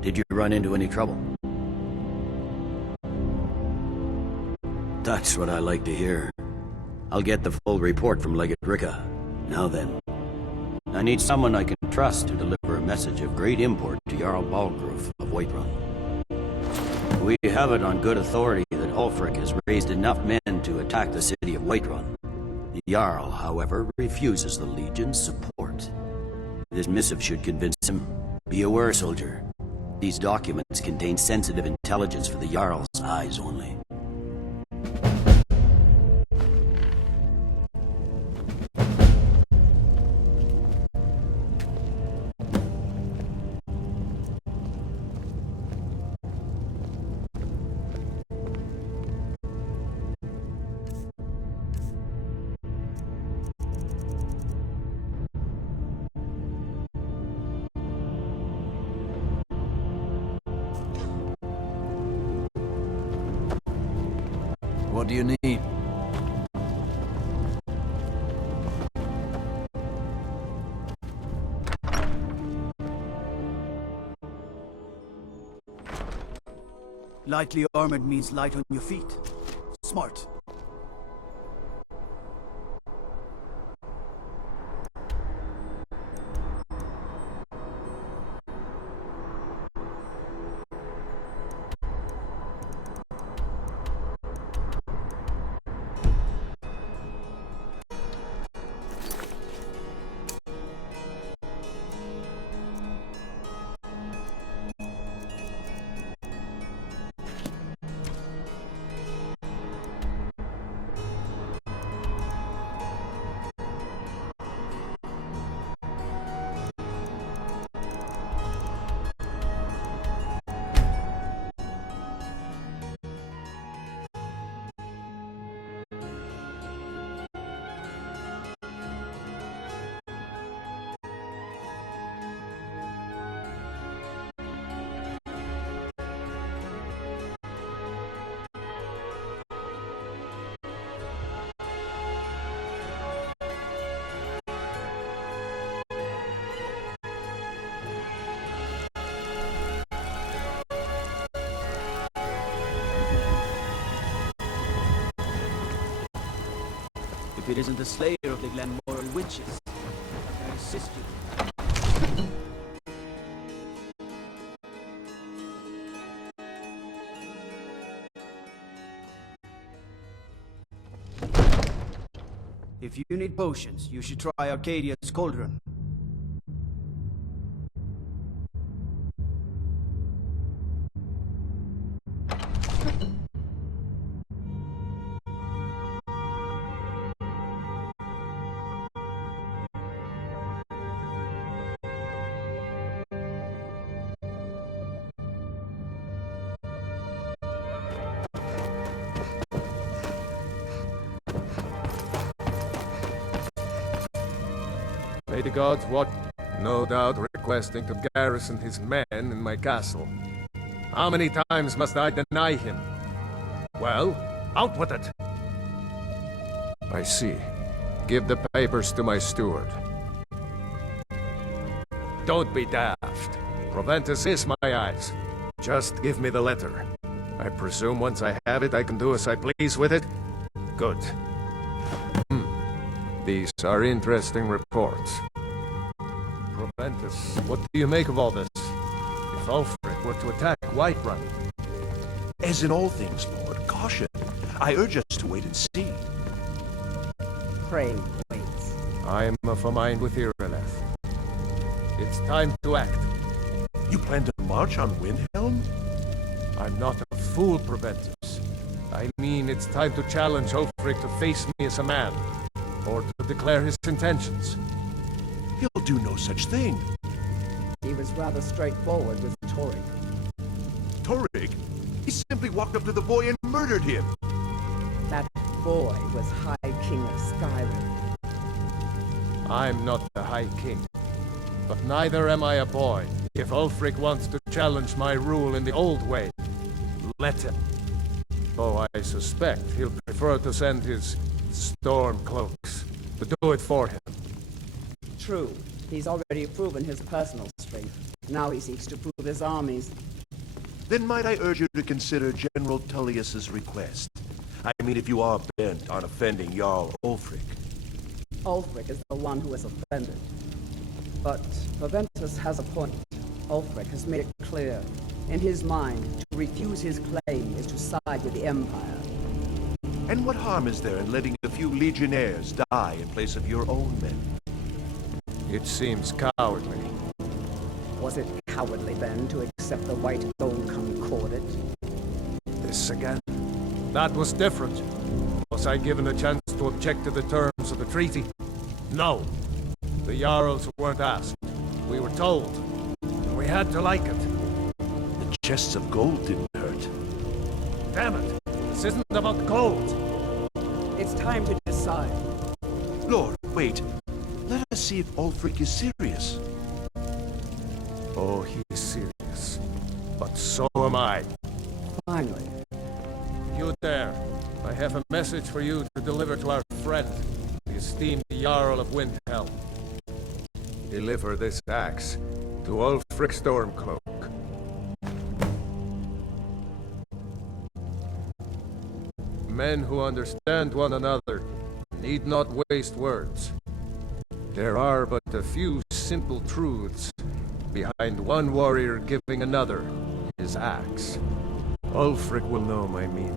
Did you run into any trouble? That's what I like to hear. I'll get the full report from Legate Ricka. Now then, I need someone I can trust to deliver a message of great import to Jarl Balgruf of Whiterun. We have it on good authority that Ulfric has raised enough men to attack the city of Whiterun. The Jarl, however, refuses the Legion's support. This missive should convince him. Be aware, soldier. These documents contain sensitive intelligence for the Jarl's eyes only. What do you need? Lightly armored means light on your feet. Smart. If it isn't the slayer of the Glenmoral witches, how can I assist you? If you need potions, you should try Arcadia's Cauldron. May the gods watch. No doubt requesting to garrison his men in my castle. How many times must I deny him? Well, out with it! I see. Give the papers to my steward. Don't be daft. Proventus is my eyes. Just give me the letter. I presume once I have it, I can do as I please with it? Good. These are interesting reports. Proventus, what do you make of all this? If Ulfric were to attack Whiterun... As in all things, Lord, caution. I urge us to wait and see. Pray, wait. I'm of a mind with Irileth. It's time to act. You plan to march on Windhelm? I'm not a fool, Proventus. I mean, it's time to challenge Ulfric to face me as a man, or to declare his intentions. He'll do no such thing. He was rather straightforward with Torrig. Torrig? He simply walked up to the boy and murdered him. That boy was High King of Skyrim. I'm not the High King, but neither am I a boy. If Ulfric wants to challenge my rule in the old way, let him. Though I suspect he'll prefer to send his storm cloaks to do it for him. True. He's already proven his personal strength. Now he seeks to prove his armies. Then might I urge you to consider General Tullius's request? I mean, if you are bent on offending Jarl Ulfric. Ulfric is the one who is offended. But Proventus has a point. Ulfric has made it clear. In his mind, to refuse his claim is to side with the Empire. And what harm is there in letting a few legionnaires die in place of your own men? It seems cowardly. Was it cowardly then to accept the white gold concordat? This again? That was different. Was I given a chance to object to the terms of the treaty? No. The Jarls weren't asked. We were told. And we had to like it. The chests of gold didn't hurt. Damn it! This isn't about gold! It's time to decide. Lord, wait. Let us see if Ulfric is serious. Oh, he's serious. But so am I. Finally. You there. I have a message for you to deliver to our friend, the esteemed Jarl of Windhelm. Deliver this axe to Ulfric Stormcloak. Men who understand one another need not waste words. There are but a few simple truths behind one warrior giving another his axe. Ulfric will know my meaning.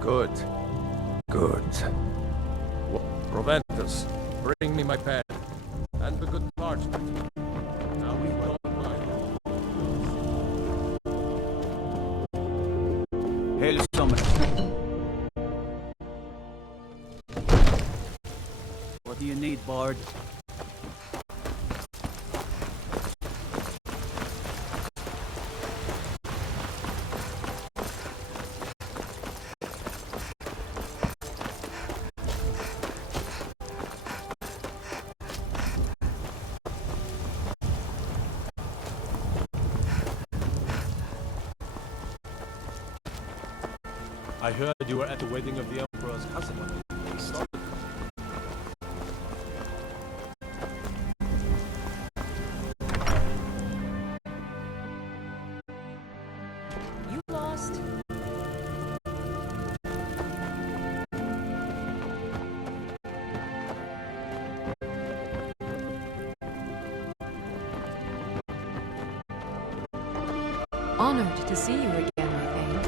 Good. Good. Proventus, bring me my pen. And the good parchment. Now we don't mind. Hail Summoner. What do you need, Bard? I heard you were at the wedding of the Emperor's cousin when they started. You lost. Honored to see you again, I think.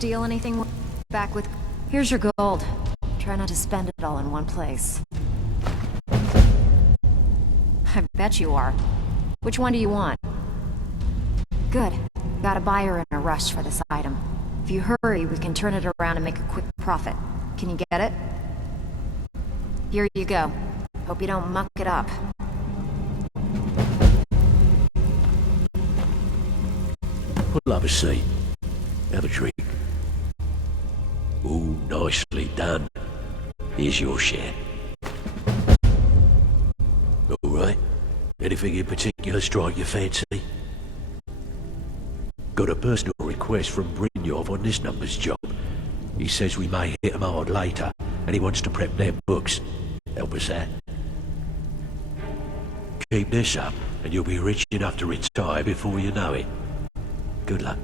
steal anything back with... Here's your gold. Try not to spend it all in one place. I bet you are. Which one do you want? Good. Got a buyer in a rush for this item. If you hurry, we can turn it around and make a quick profit. Can you get it? Here you go. Hope you don't muck it up. Pull up a seat. Have a drink. Ooh, nicely done. Here's your share. All right. Anything in particular strike your fancy? Got a personal request from Brynjolf on this number's job. He says we may hit him hard later, and he wants to prep their books. Help us out. Keep this up, and you'll be rich enough to retire before you know it. Good luck.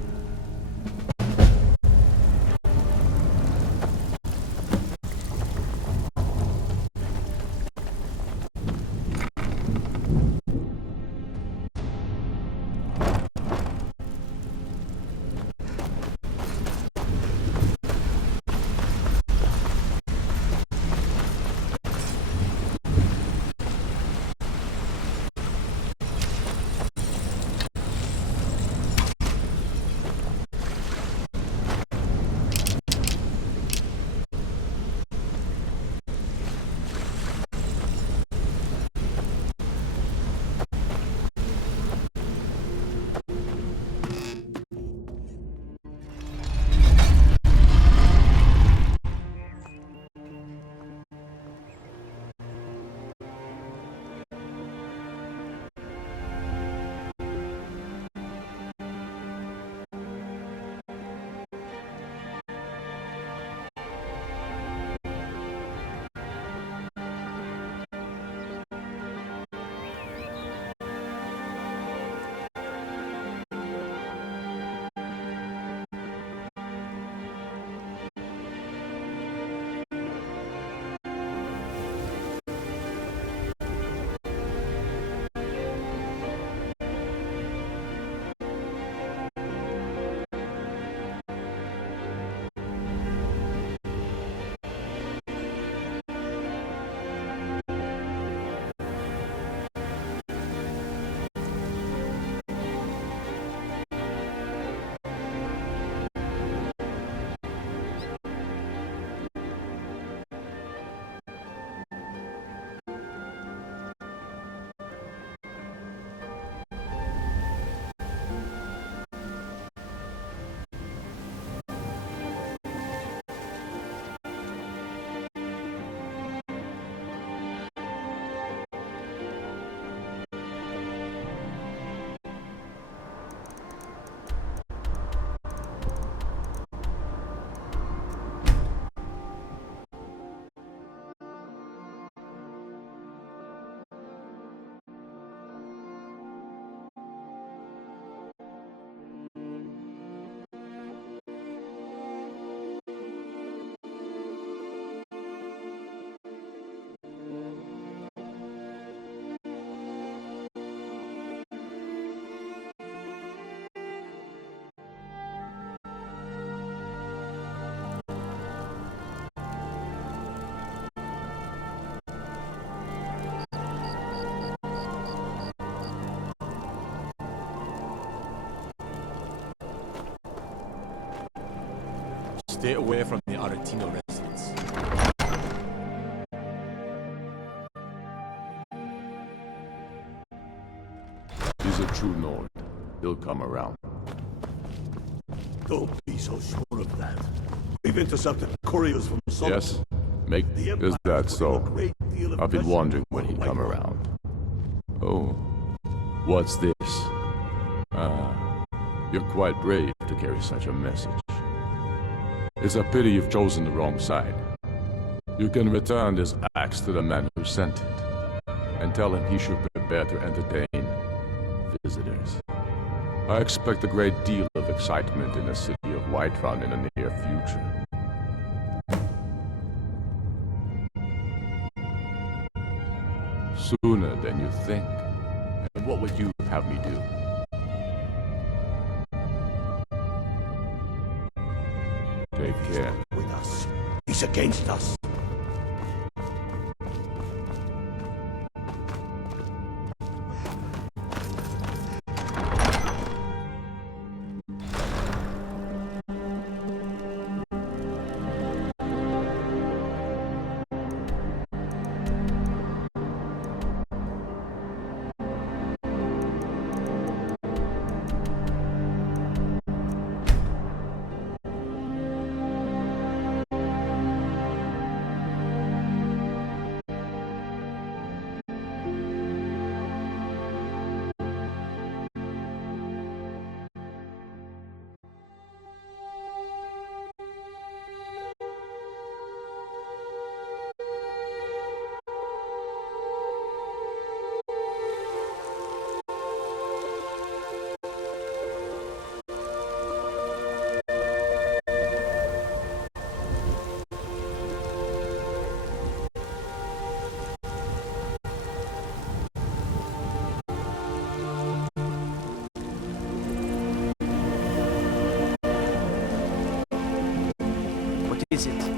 Stay away from the Aretino residence. He's a true Nord. He'll come around. Don't be so sure of that. We've intercepted couriers from some... Yes? Is that so? I've been wondering when he'd come around. Oh, what's this? You're quite brave to carry such a message. It's a pity you've chosen the wrong side. You can return this axe to the man who sent it, and tell him he should prepare to entertain visitors. I expect a great deal of excitement in the city of Whiterun in the near future. Sooner than you think. And what would you have me do? They can. With us. He's against us. What is it?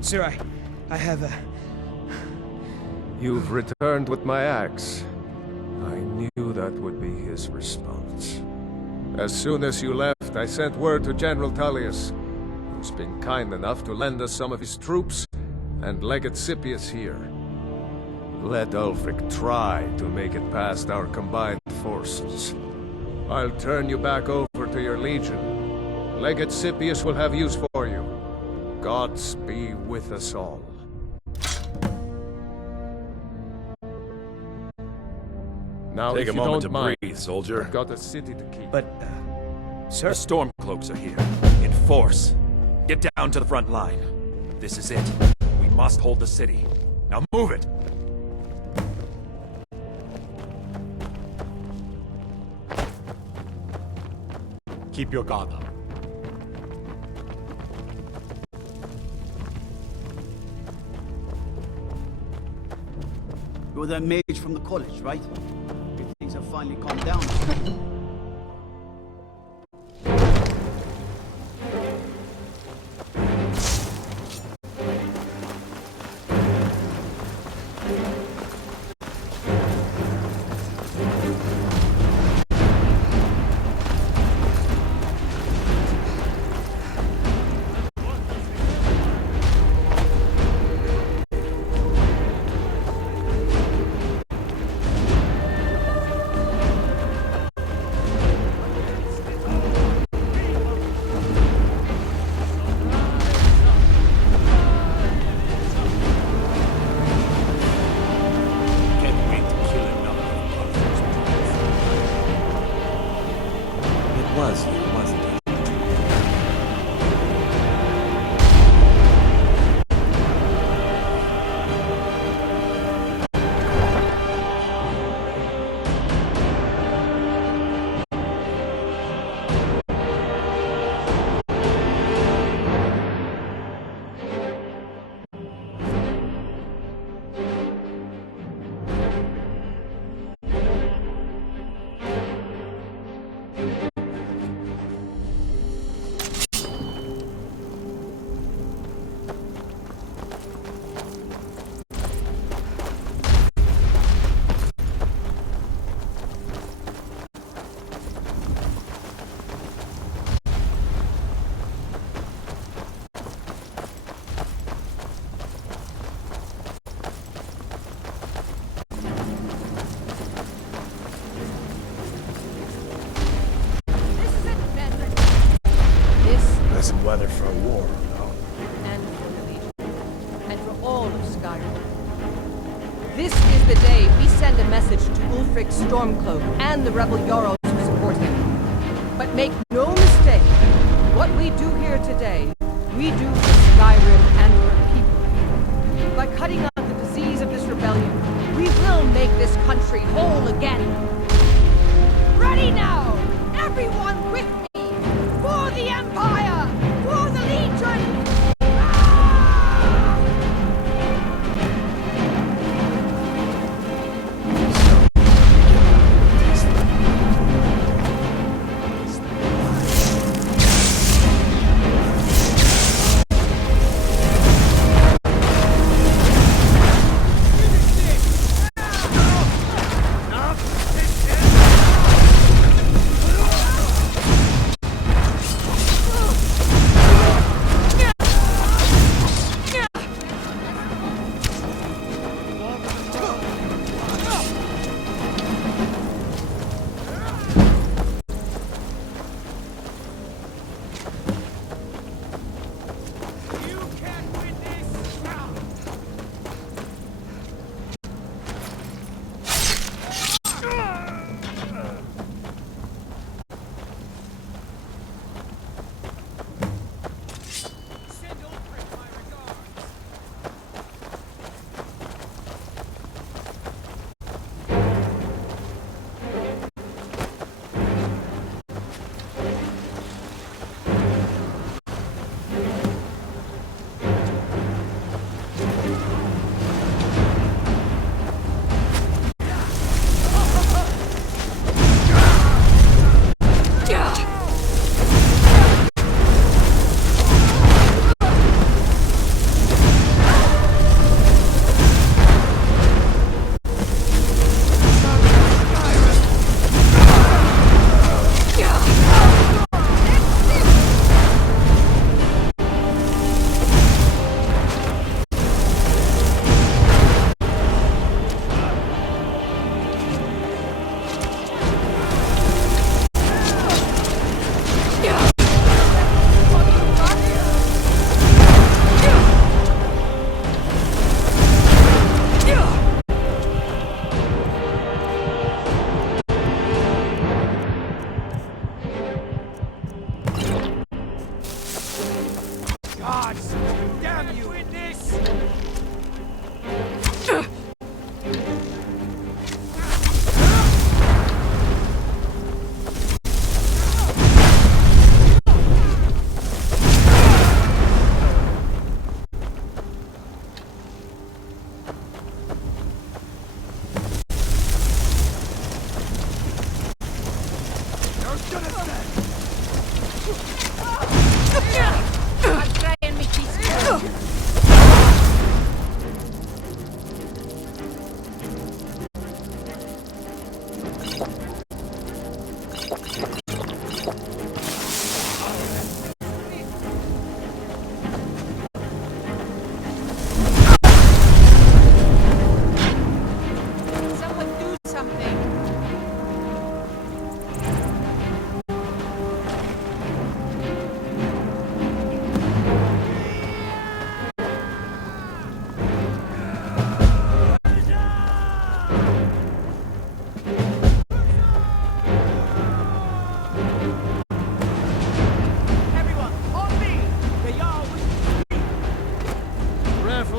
Sir, I have a... You've returned with my axe. I knew that would be his response. As soon as you left, I sent word to General Tullius, who's been kind enough to lend us some of his troops, and Legate Scipius here. Let Ulfric try to make it past our combined forces. I'll turn you back over to your legion. Legate Scipius will have use for you. Gods be with us all. Now, Take if a you moment don't to mind, breathe, soldier. I've got a city to keep. But, sir... The Stormcloaks are here, in force. Get down to the front line. This is it. We must hold the city. Now move it! Keep your guard up. You're that mage from the college, right? Things have finally calmed down. Weather for a war, no? And for the Legion. And for all of Skyrim. This is the day we send a message to Ulfric Stormcloak and the rebel Jarls who support him. But make no mistake, what we do here today, we do for Skyrim and for people. By cutting out the disease of this rebellion, we will make this country whole again. Ready now! Everyone with me! For the Empire! For the Legion!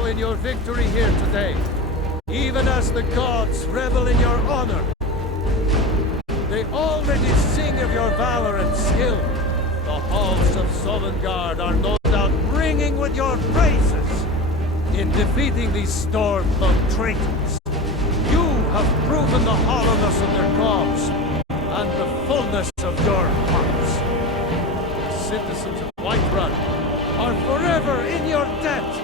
In your victory here today, even as the gods revel in your honor. They already sing of your valor and skill. The halls of Sovngarde are no doubt ringing with your praises. In defeating these storm-cloaked traitors, you have proven the hollowness of their cause and the fullness of your hearts. The citizens of Whiterun are forever in your debt.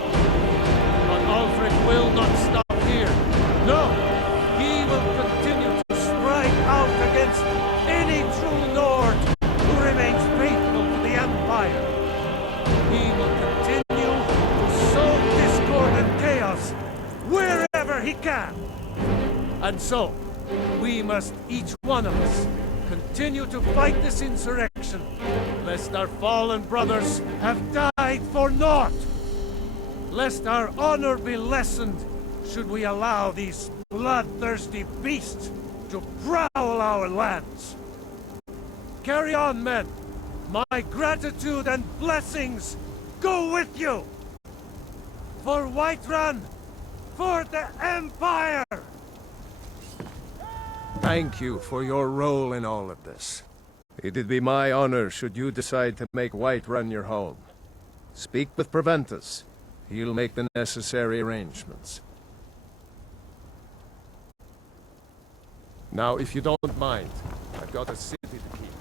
Ulfric will not stop here. No, he will continue to strike out against any true Nord who remains faithful to the Empire. He will continue to sow discord and chaos wherever he can. And so, we must, each one of us, continue to fight this insurrection, lest our fallen brothers have died for naught. Lest our honor be lessened should we allow these bloodthirsty beasts to prowl our lands. Carry on, men. My gratitude and blessings go with you. For Whiterun for the Empire! Thank you for your role in all of this. It'd be my honor should you decide to make Whiterun your home. Speak with Preventus. He'll make the necessary arrangements. Now, if you don't mind, I've got a city to keep.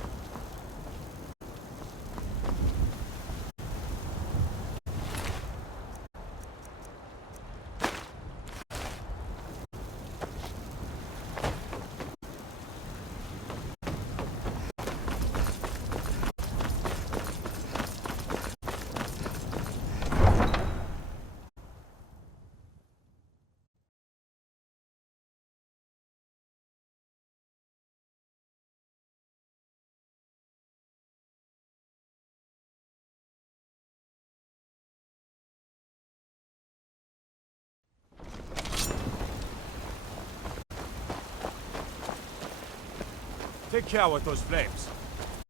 Take care with those flames.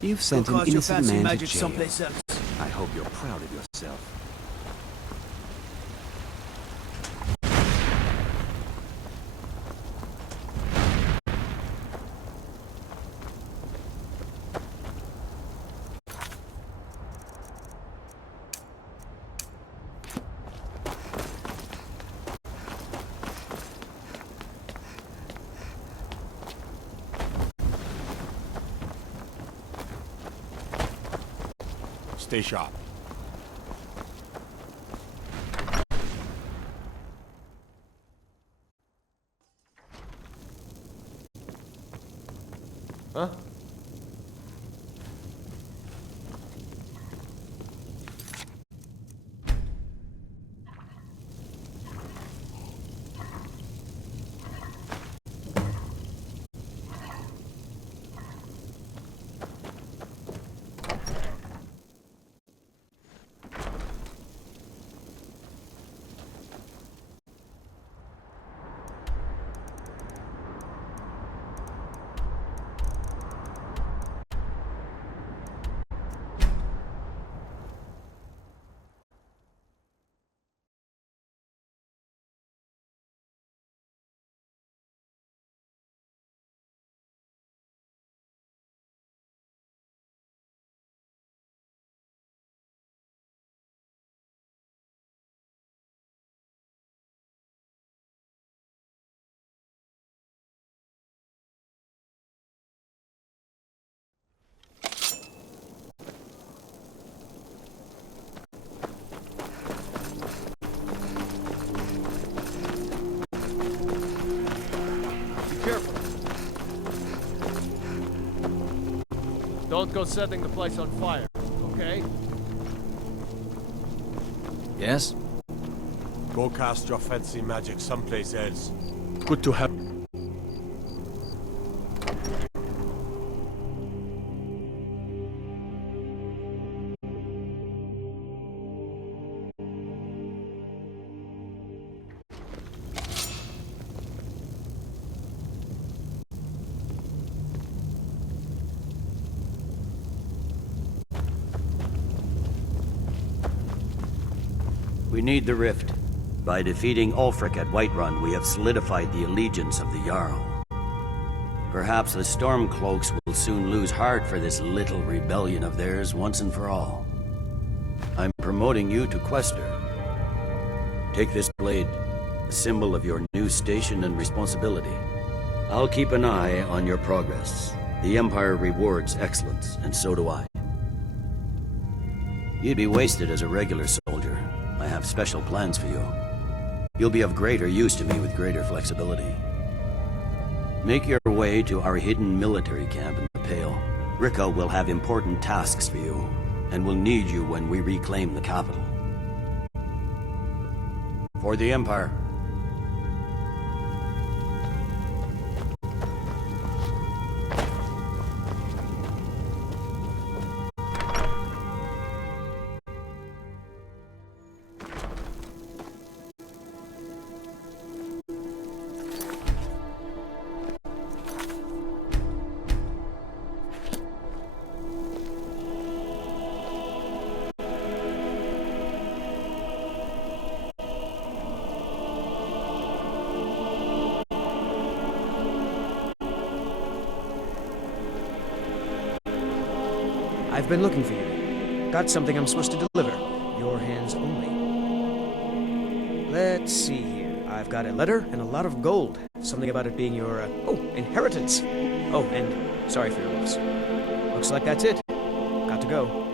You've sent Go an cause your innocent fancy man to magic jail. someplace else. I hope you're proud of yourself. Stay sharp. Huh? Don't go setting the place on fire, okay? Yes? Go cast your fancy magic someplace else. Good to have... We need the rift. By defeating Ulfric at Whiterun, we have solidified the allegiance of the Jarl. Perhaps the Stormcloaks will soon lose heart for this little rebellion of theirs once and for all. I'm promoting you to Quester. Take this blade, a symbol of your new station and responsibility. I'll keep an eye on your progress. The Empire rewards excellence, and so do I. You'd be wasted as a regular soldier. I have special plans for you. You'll be of greater use to me with greater flexibility. Make your way to our hidden military camp in the Pale. Ricca will have important tasks for you, and will need you when we reclaim the capital. For the Empire. I've been looking for you. Got something I'm supposed to deliver. Your hands only. Let's see here. I've got a letter and a lot of gold. Something about it being your, inheritance. Oh, and sorry for your loss. Looks like that's it. Got to go.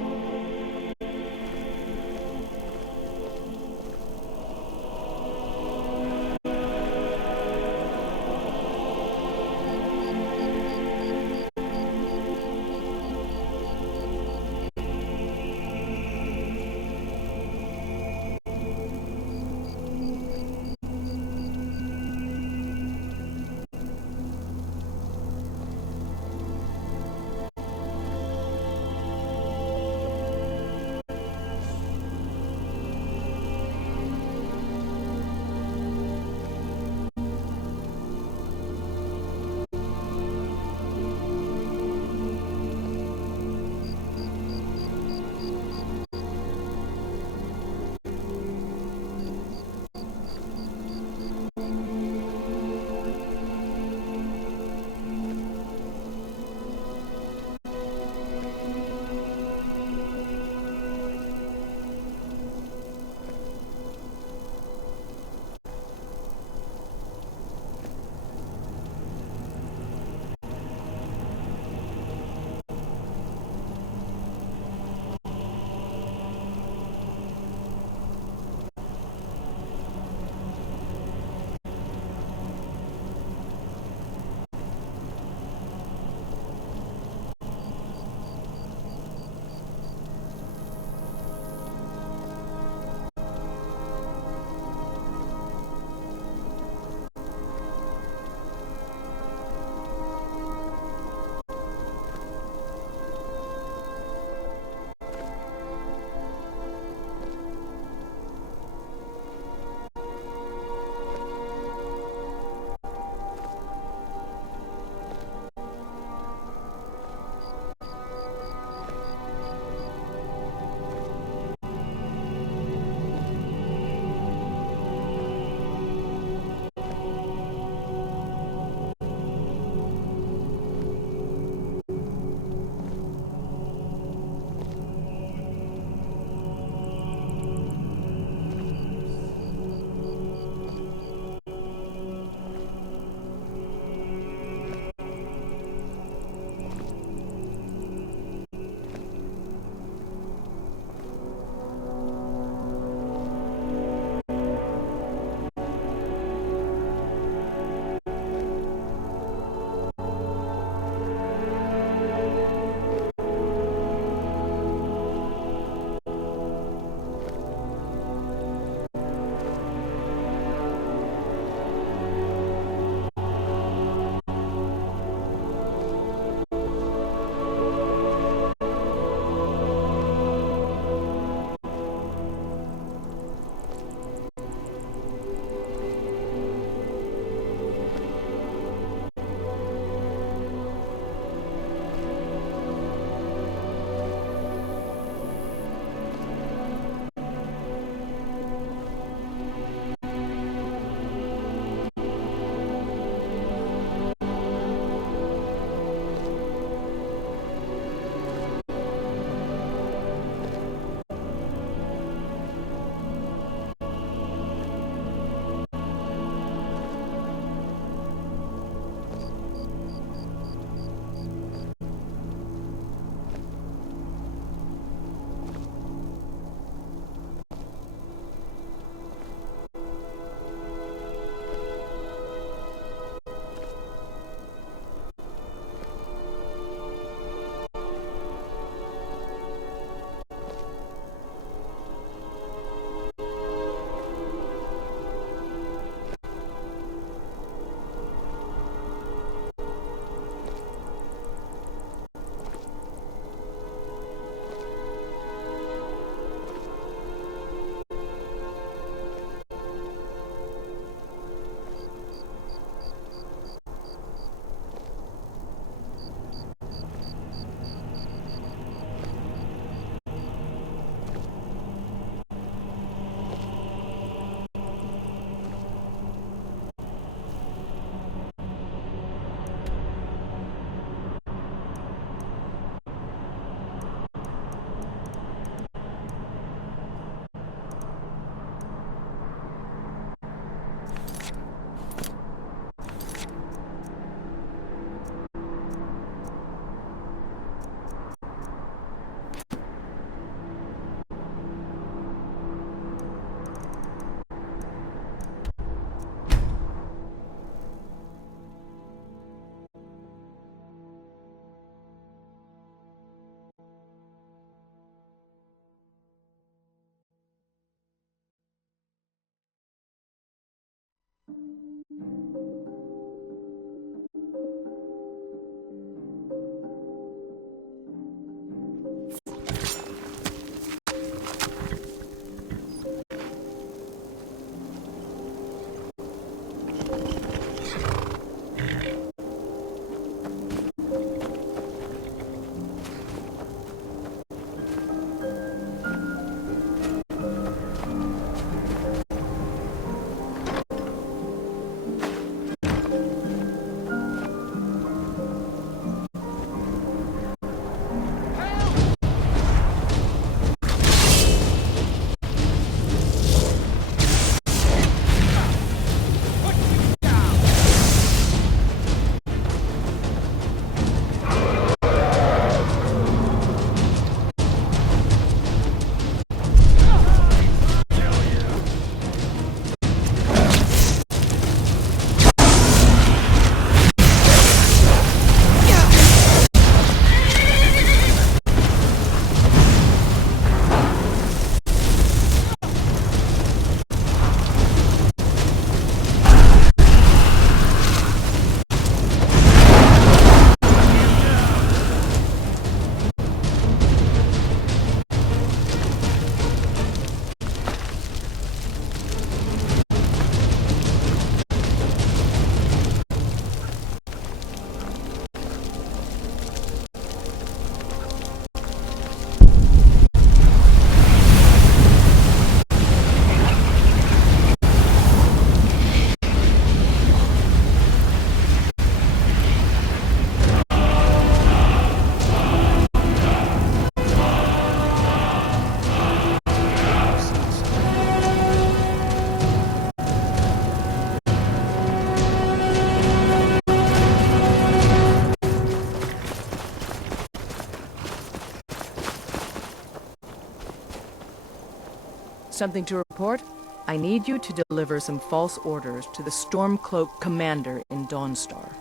Something to report? I need you to deliver some false orders to the Stormcloak commander in Dawnstar.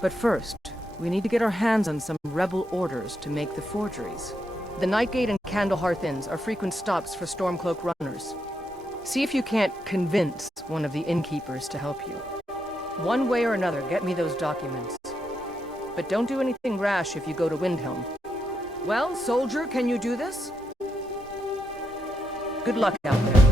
But first, we need to get our hands on some rebel orders to make the forgeries. The Nightgate and Candlehearth Inns are frequent stops for Stormcloak runners. See if you can't convince one of the innkeepers to help you. One way or another, get me those documents. But don't do anything rash if you go to Windhelm. Well, soldier, can you do this? Good luck out there.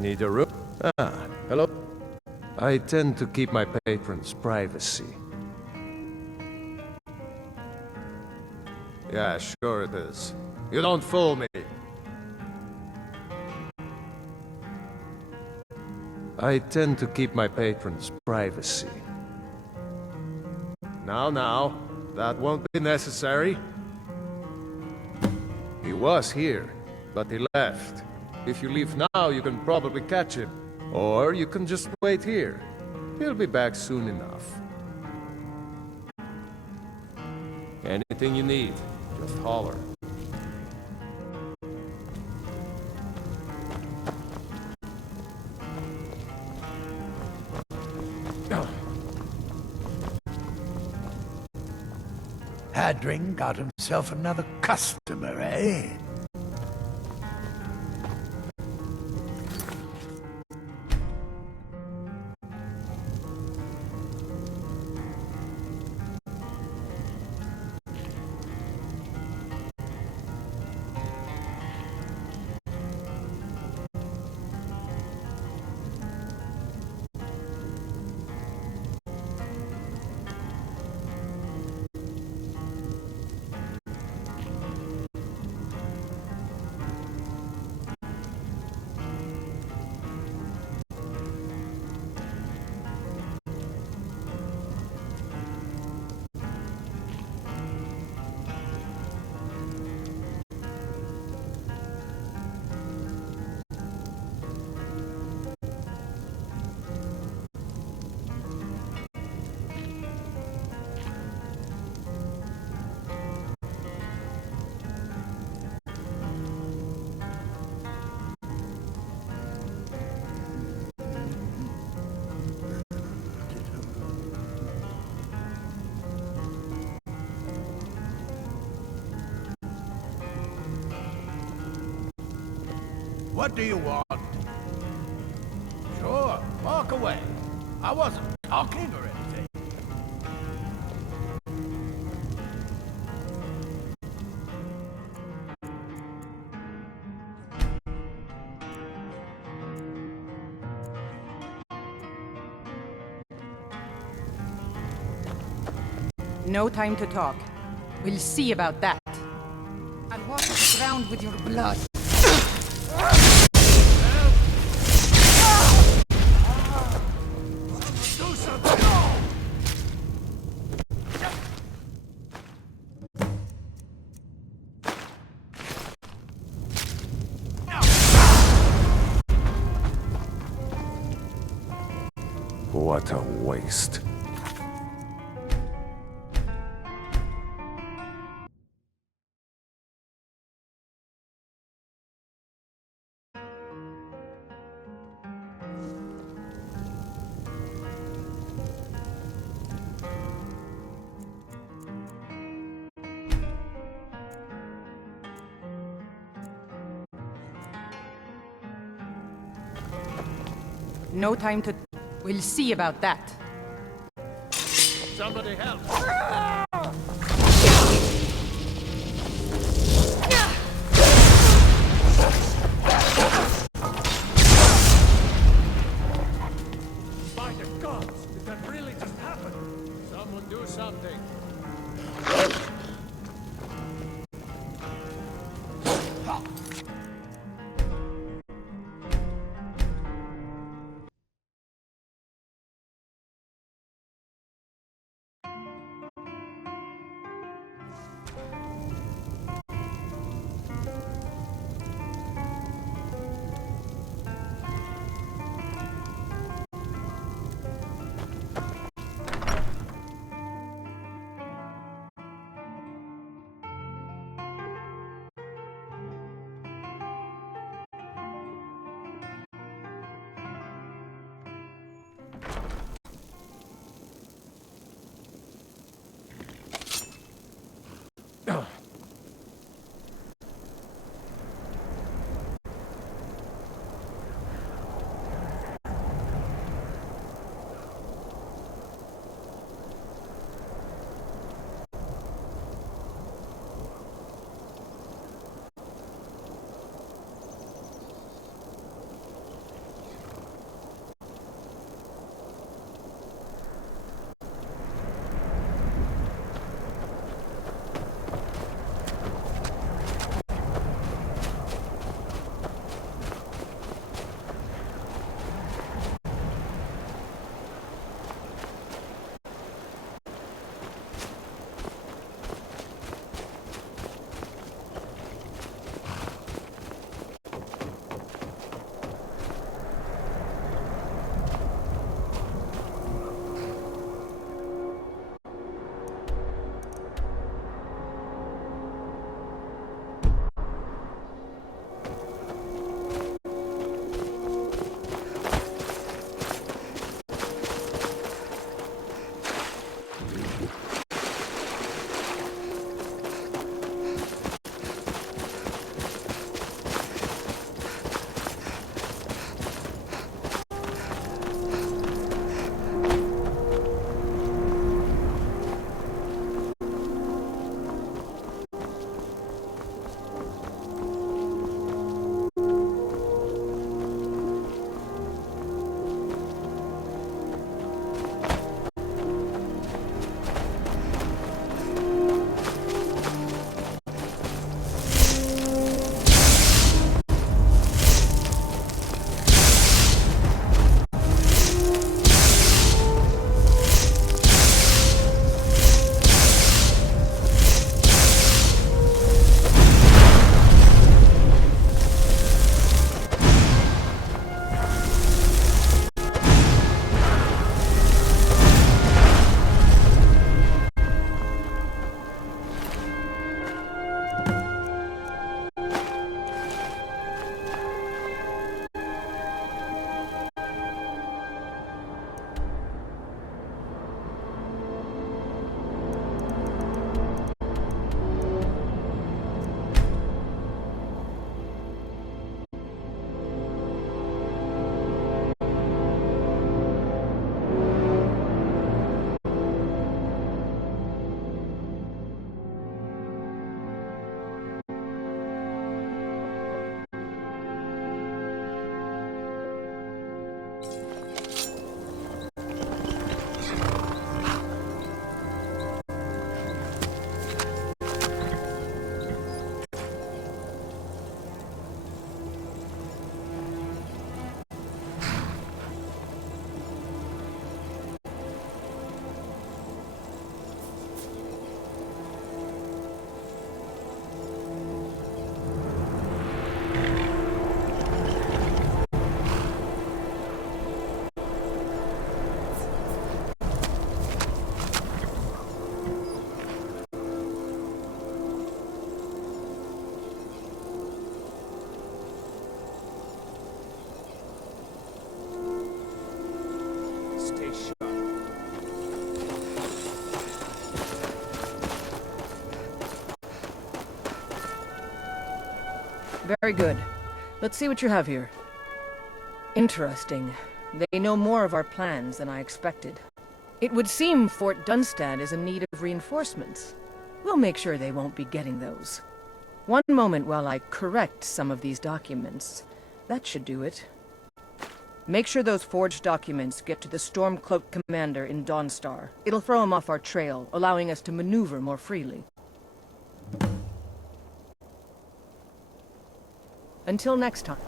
Need a room? Ah, hello. I tend to keep my patrons' privacy. Yeah, sure it is. You don't fool me. I tend to keep my patrons' privacy. Now, that won't be necessary. He was here, but he left. If you leave now, you can probably catch him. Or you can just wait here. He'll be back soon enough. Anything you need, just holler. Hadring got himself another customer, eh? What do you want? Sure, walk away. I wasn't talking or anything. No time to talk. We'll see about that. I'll wash the ground with your blood. Do something! What a waste. No time to... We'll see about that. Somebody help! By the gods! Did that really just happen? Someone do something. Very good. Let's see what you have here. Interesting. They know more of our plans than I expected. It would seem Fort Dunstad is in need of reinforcements. We'll make sure they won't be getting those. One moment while I correct some of these documents. That should do it. Make sure those forged documents get to the Stormcloak commander in Dawnstar. It'll throw him off our trail, allowing us to maneuver more freely. Until next time.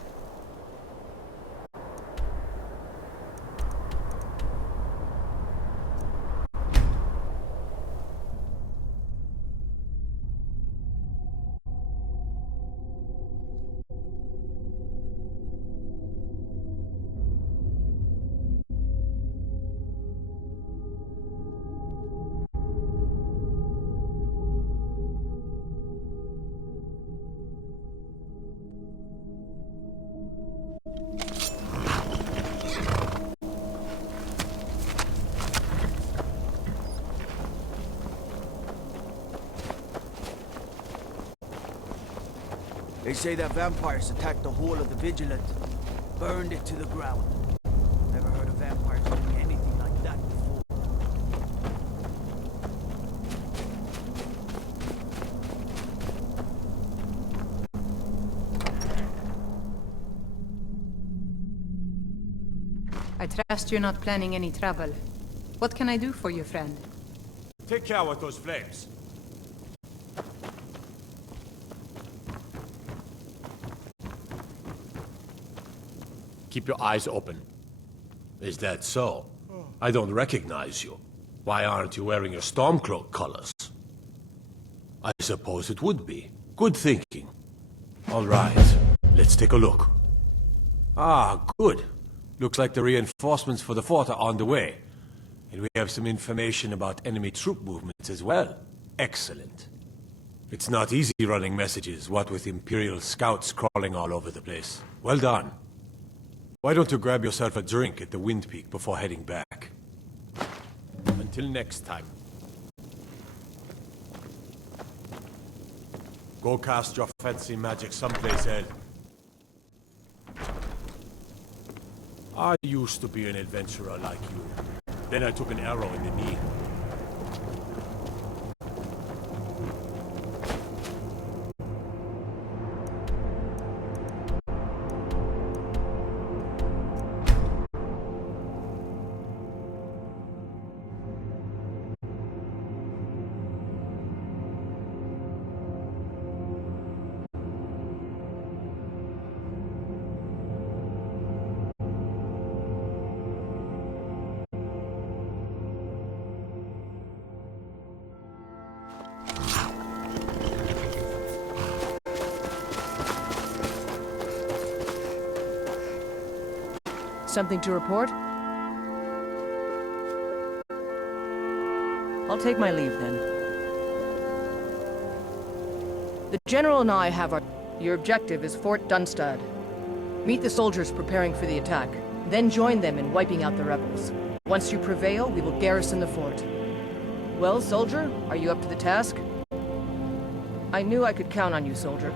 They say that vampires attacked the whole of the Vigilant, burned it to the ground. Never heard of vampires doing anything like that before. I trust you're not planning any trouble. What can I do for you, friend? Take care with those flames. Keep your eyes open. Is that so? I don't recognize you. Why aren't you wearing your Stormcloak colors? I suppose it would be. Good thinking. All right, let's take a look. Ah, good. Looks like the reinforcements for the fort are on the way. And we have some information about enemy troop movements as well. Excellent. It's not easy running messages, what with Imperial scouts crawling all over the place. Well done. Why don't you grab yourself a drink at the Wind Peak before heading back? Until next time. Go cast your fancy magic someplace else. I used to be an adventurer like you. Then I took an arrow in the knee. Something to report? I'll take my leave then. The General and I have our... Your objective is Fort Dunstad. Meet the soldiers preparing for the attack, then join them in wiping out the rebels. Once you prevail, we will garrison the fort. Well, soldier, are you up to the task? I knew I could count on you, soldier.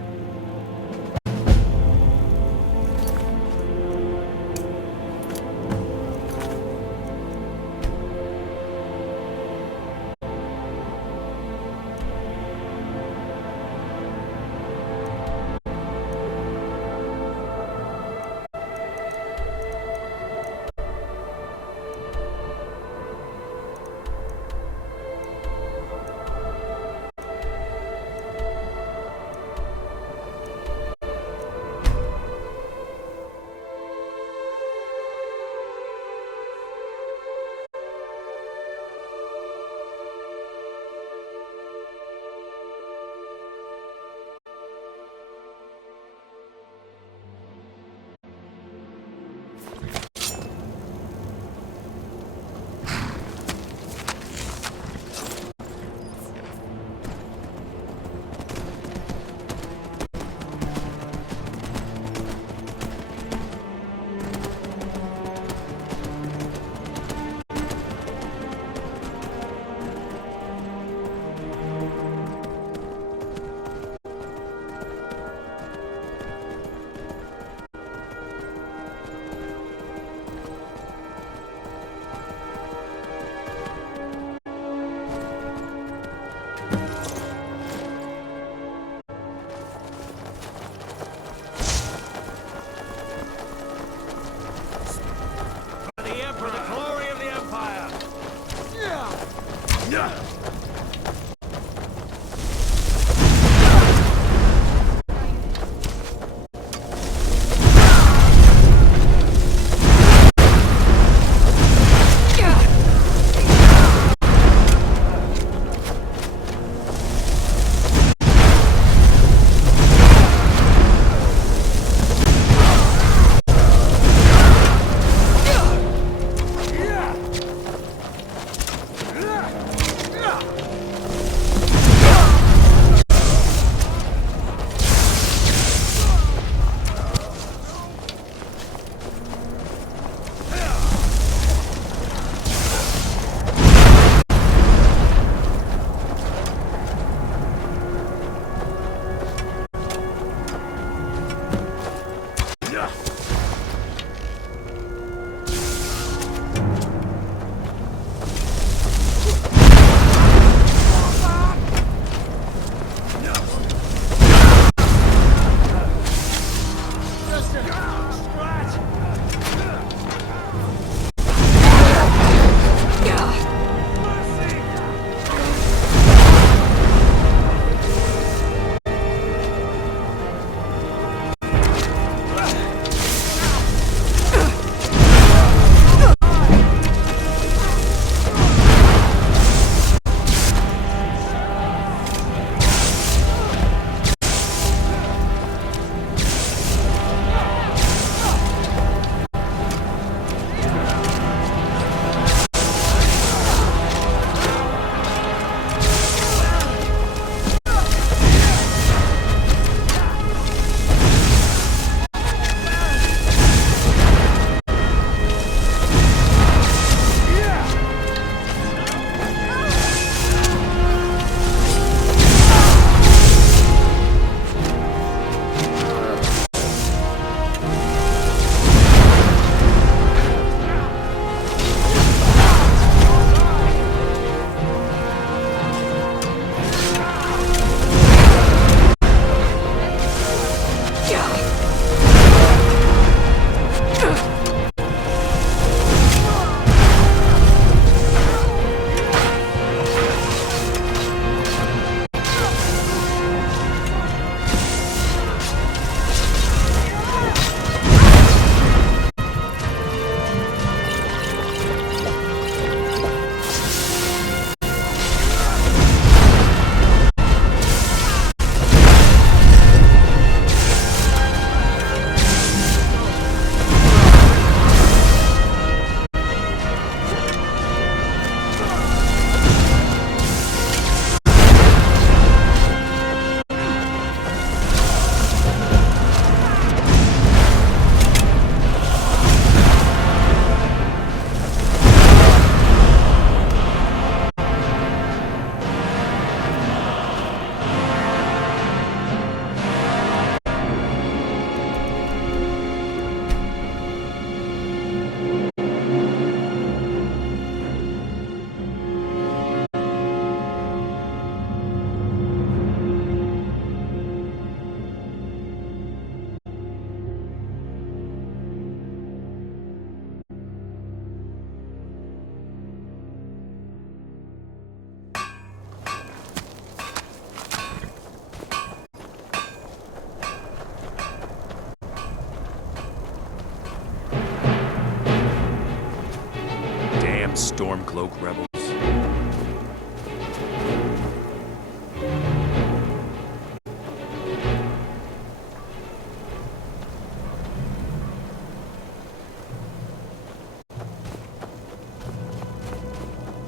Stormcloak rebels.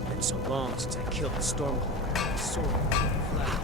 Been so long since I killed the Stormcloak. Sword flat.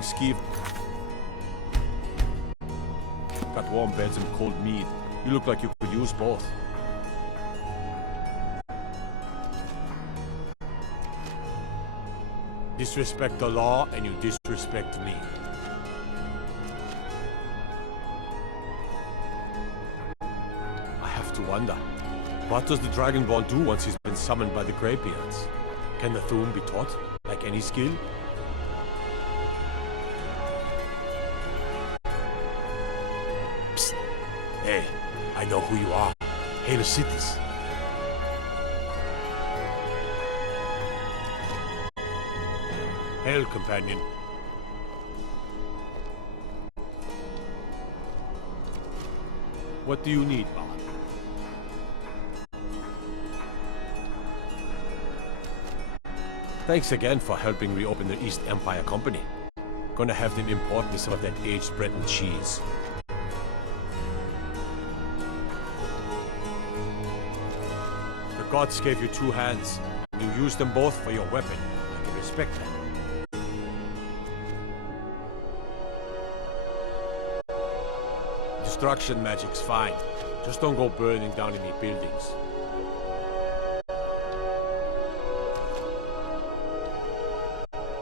fucking skeeve. Got warm beds and cold mead. You look like you could use both. Disrespect the law and you disrespect me. I have to wonder, what does the Dragonborn do once he's been summoned by the Greybeards? Can the Thum be taught, like any skill? Psst. Hey, I know who you are. Hail Cities. Hail, companion. What do you need, Bard? Thanks again for helping reopen the East Empire Company. Gonna have them import me some of that aged bread and cheese. The gods gave you two hands, and you used them both for your weapon. I can respect that. Destruction magic's fine. Just don't go burning down any buildings.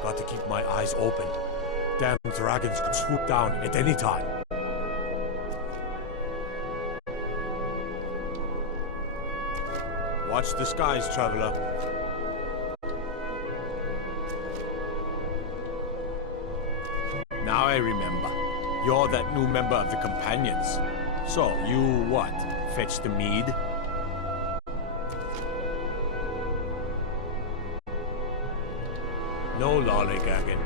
Got to keep my eyes open. Damn dragons could swoop down at any time. Watch the skies, traveler. Now I remember. You're that new member of the Companions. So, you what? Fetch the mead? No lollygagging.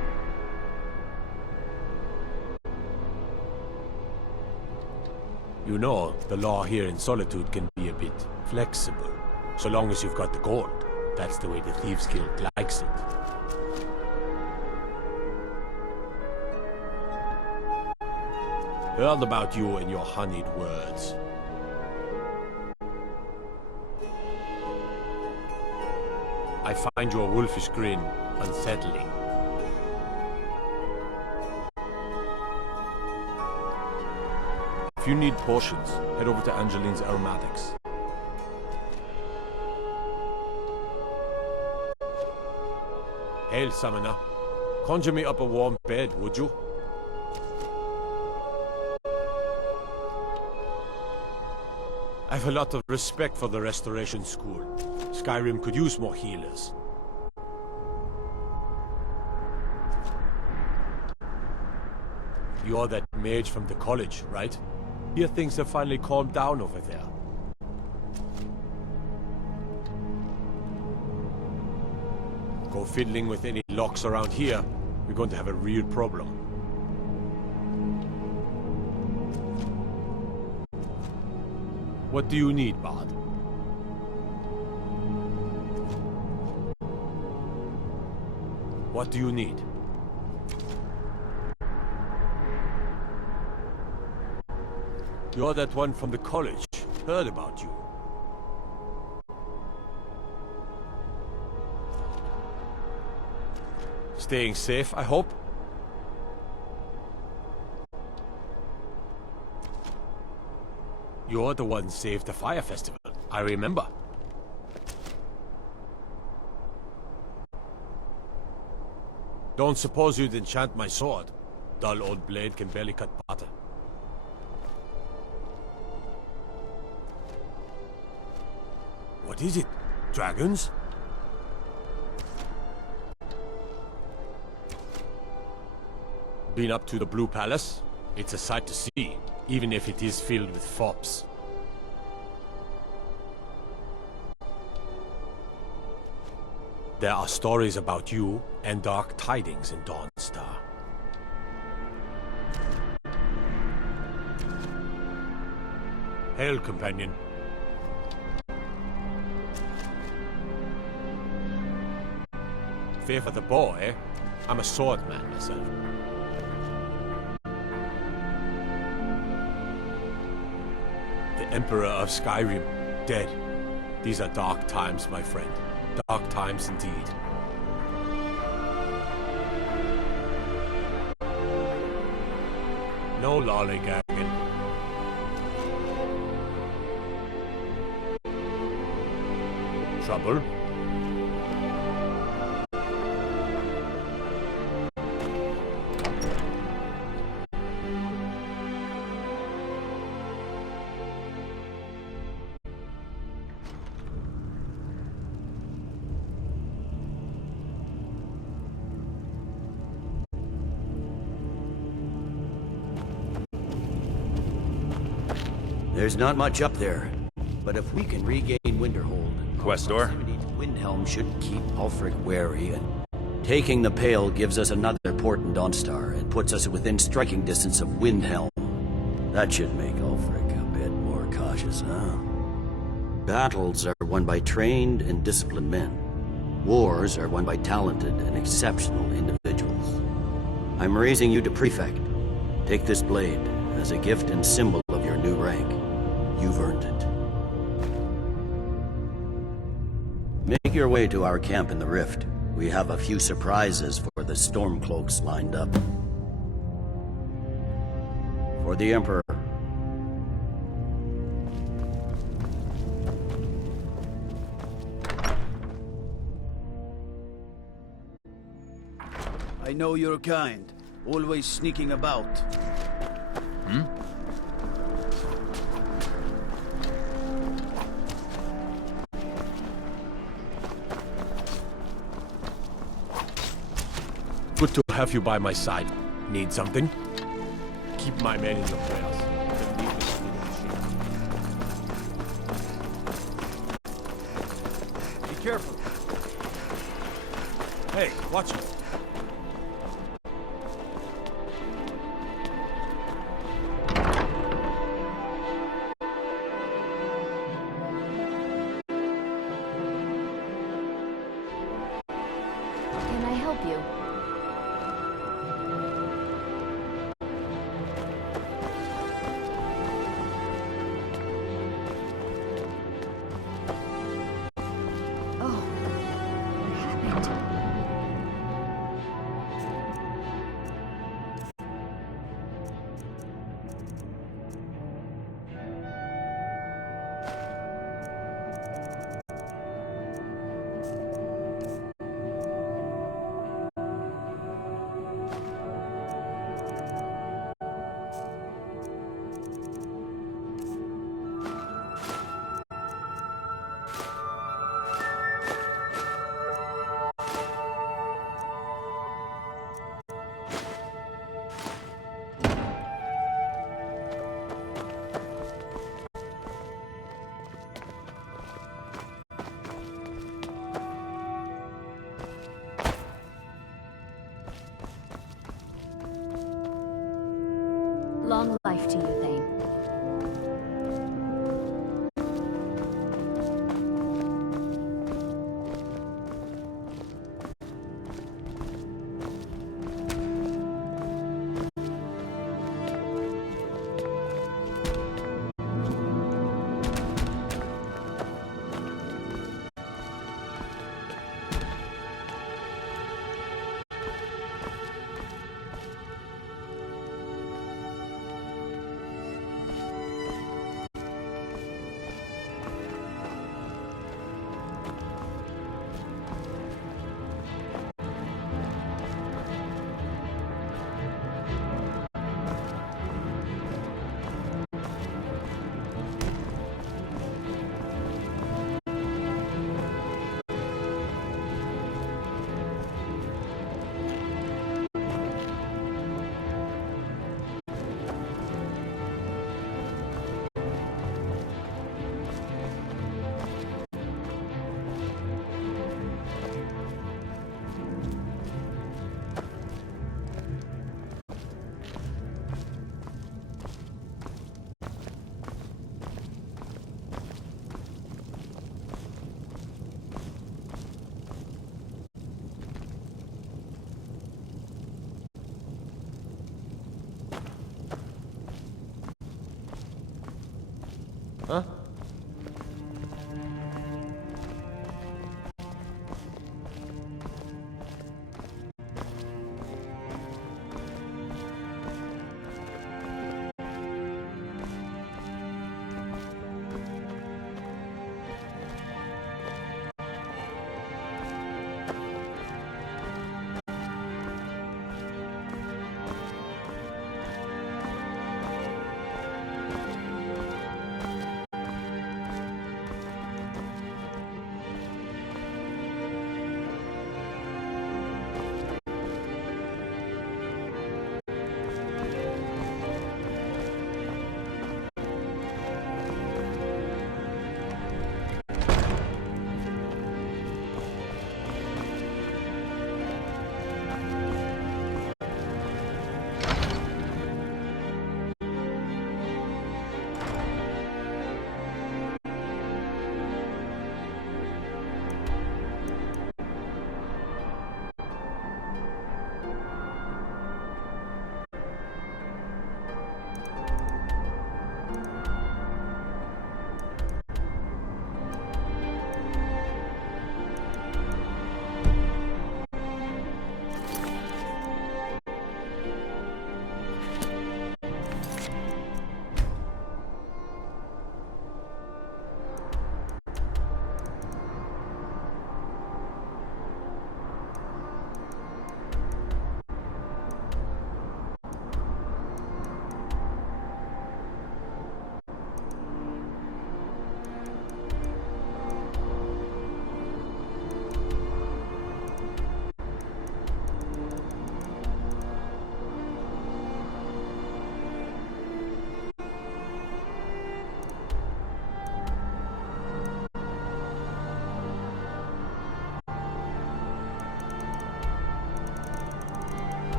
You know, the law here in Solitude can be a bit flexible. So long as you've got the gold. That's the way the Thieves Guild likes it. Heard about you and your honeyed words. I find your wolfish grin unsettling. If you need potions, head over to Angeline's Aromatics. Hail, summoner. Conjure me up a warm bed, would you? I have a lot of respect for the Restoration School. Skyrim could use more healers. You're that mage from the college, right? Hear things have finally calmed down over there. Go fiddling with any locks around here, we're going to have a real problem. What do you need, Bard? What do you need? You're that one from the college. Heard about you. Staying safe, I hope? You're the one who saved the fire festival. I remember. Don't suppose you'd enchant my sword. Dull old blade can barely cut butter. What is it? Dragons? Been up to the Blue Palace? It's a sight to see, even if it is filled with fops. There are stories about you and dark tidings in Dawnstar. Hail, companion. Fear for the bow, eh? I'm a swordman myself. The Emperor of Skyrim, dead. These are dark times, my friend. Dark times indeed. No lollygagging. Trouble? There's not much up there, but if we can regain Winterhold, Questor? Windhelm should keep Ulfric wary, and taking the Pale gives us another port in Dawnstar and puts us within striking distance of Windhelm. That should make Ulfric a bit more cautious, huh? Battles are won by trained and disciplined men. Wars are won by talented and exceptional individuals. I'm raising you to Prefect. Take this blade as a gift and symbol of your new rank. You've earned it. Make your way to our camp in the Rift. We have a few surprises for the Stormcloaks lined up. For the Emperor. I know you're kind, always sneaking about. Hmm? Good to have you by my side. Need something? Keep my men in your prayers. Be careful. Hey, watch it. Can I help you? Oh, what happened? Long life to you, Thane. Huh?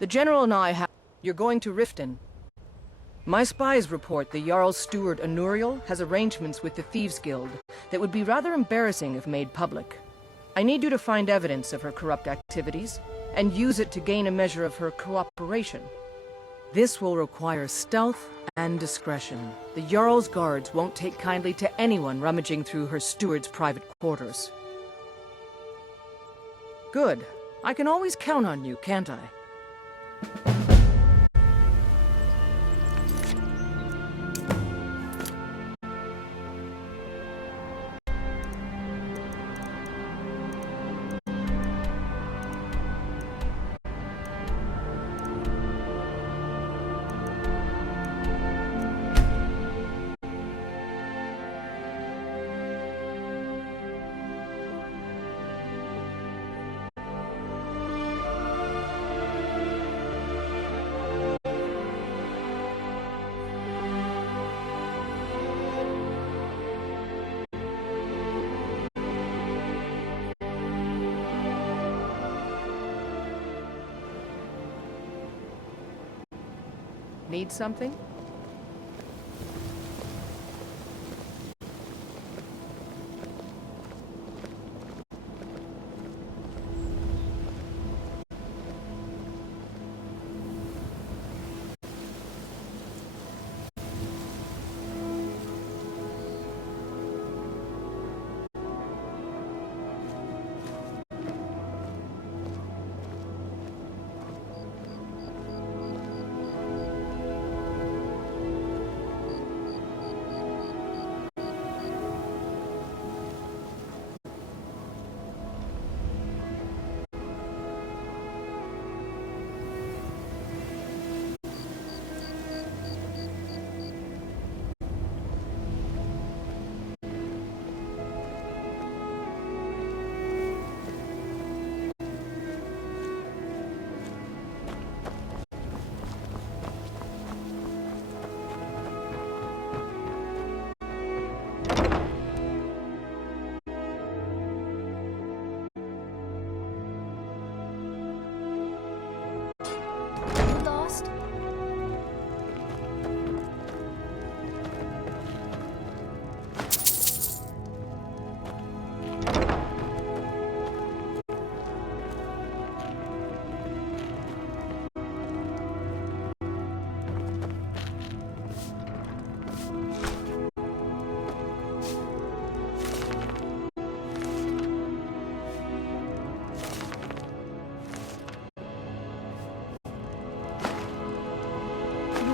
The General and I have... You're going to Riften. My spies report the Jarl's steward Anuriel has arrangements with the Thieves Guild that would be rather embarrassing if made public. I need you to find evidence of her corrupt activities and use it to gain a measure of her cooperation. This will require stealth and discretion. The Jarl's guards won't take kindly to anyone rummaging through her steward's private quarters. Good. I can always count on you, can't I? Need something?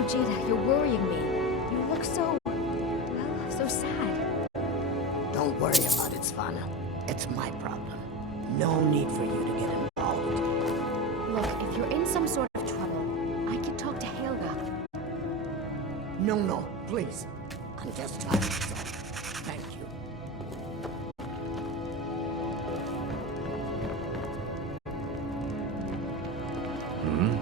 Jada, you're worrying me. You look so... well, so sad. Don't worry about it, Svana. It's my problem. No need for you to get involved. Look, if you're in some sort of trouble, I could talk to Helga. No, please. I'm just trying to talk. Thank you. Hmm?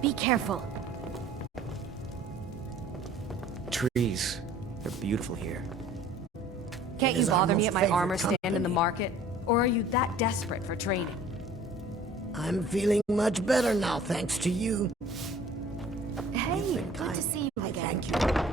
Be careful. Trees. They're beautiful here. Can't you bother me at my armor stand in the market? Or are you that desperate for training? I'm feeling much better now, thanks to you. Hey, good to see you again. Thank you.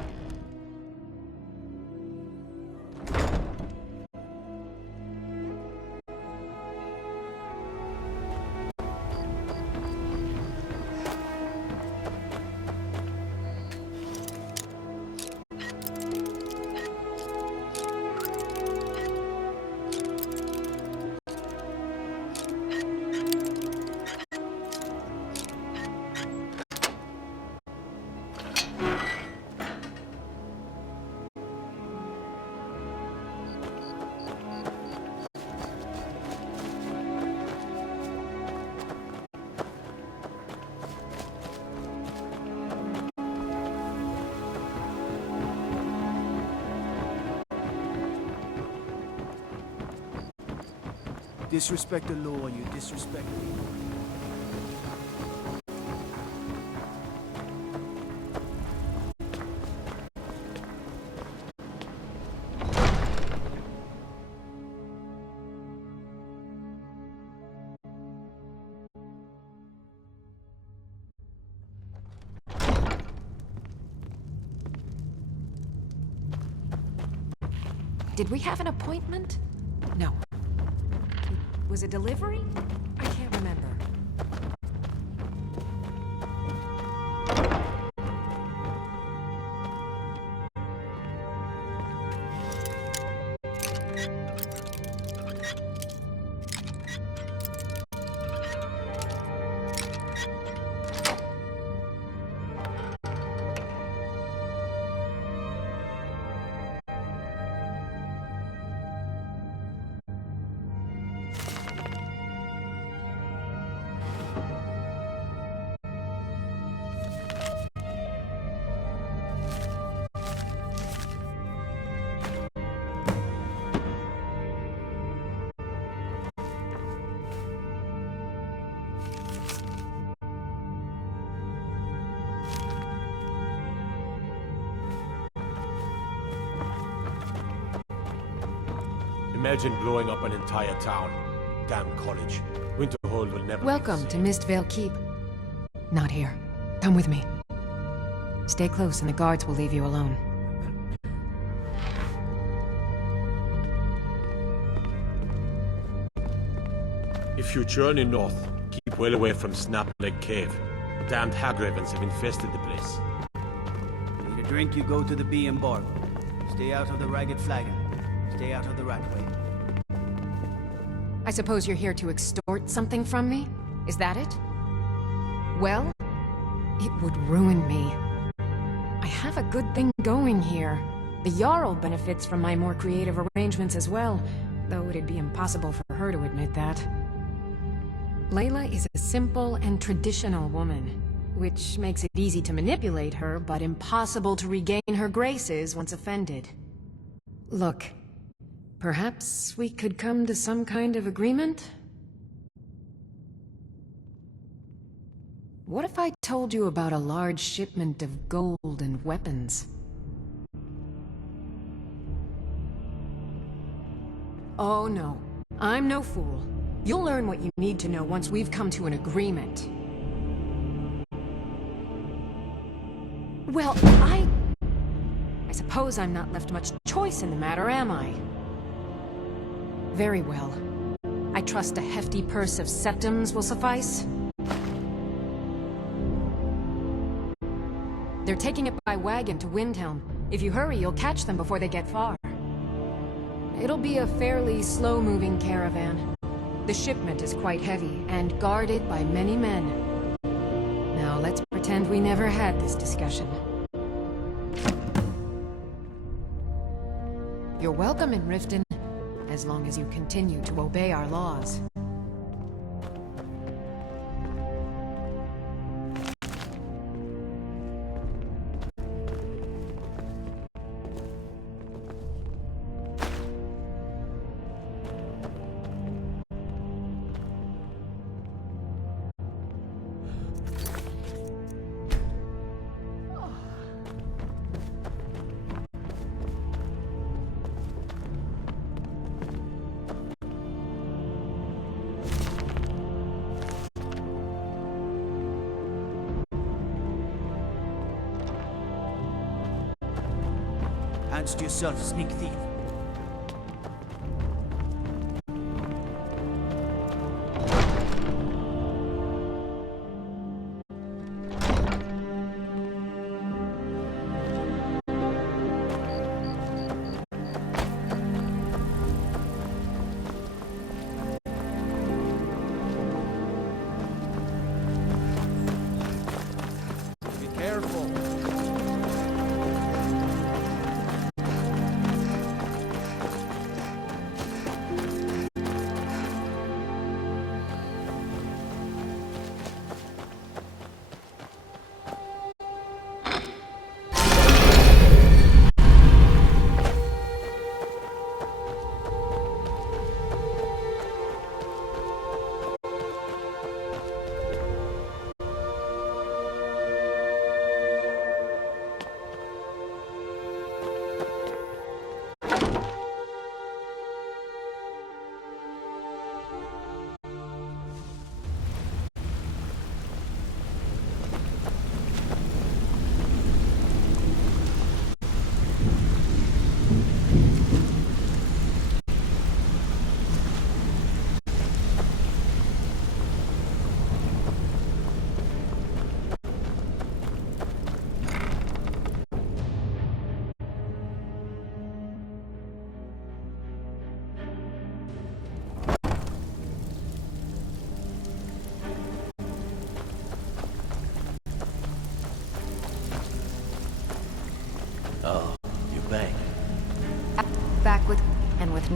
Disrespect the law, you disrespect me. Did we have an appointment? No. Was it delivery? I can't remember. Imagine blowing up an entire town. Damn college. Winterhold will never Welcome to Mistvale Keep. Not here. Come with me. Stay close and the guards will leave you alone. If you journey north, keep well away from Snapleg Cave. Damned hag-ravens have infested the place. Need a drink, you go to the Bee and Bar. Stay out of the Ragged Flagon. Stay out of the Ratway. I suppose you're here to extort something from me? Is that it? Well, it would ruin me. I have a good thing going here. The Jarl benefits from my more creative arrangements as well, though it'd be impossible for her to admit that. Layla is a simple and traditional woman, which makes it easy to manipulate her, but impossible to regain her graces once offended. Look, perhaps we could come to some kind of agreement? What if I told you about a large shipment of gold and weapons? Oh no, I'm no fool. You'll learn what you need to know once we've come to an agreement. Well, I suppose I'm not left much choice in the matter, am I? Very well. I trust a hefty purse of septims will suffice. They're taking it by wagon to Windhelm. If you hurry, you'll catch them before they get far. It'll be a fairly slow-moving caravan. The shipment is quite heavy, and guarded by many men. Now let's pretend we never had this discussion. You're welcome in Riften, as long as you continue to obey our laws. Hands to yourself, sneak thief. Be careful.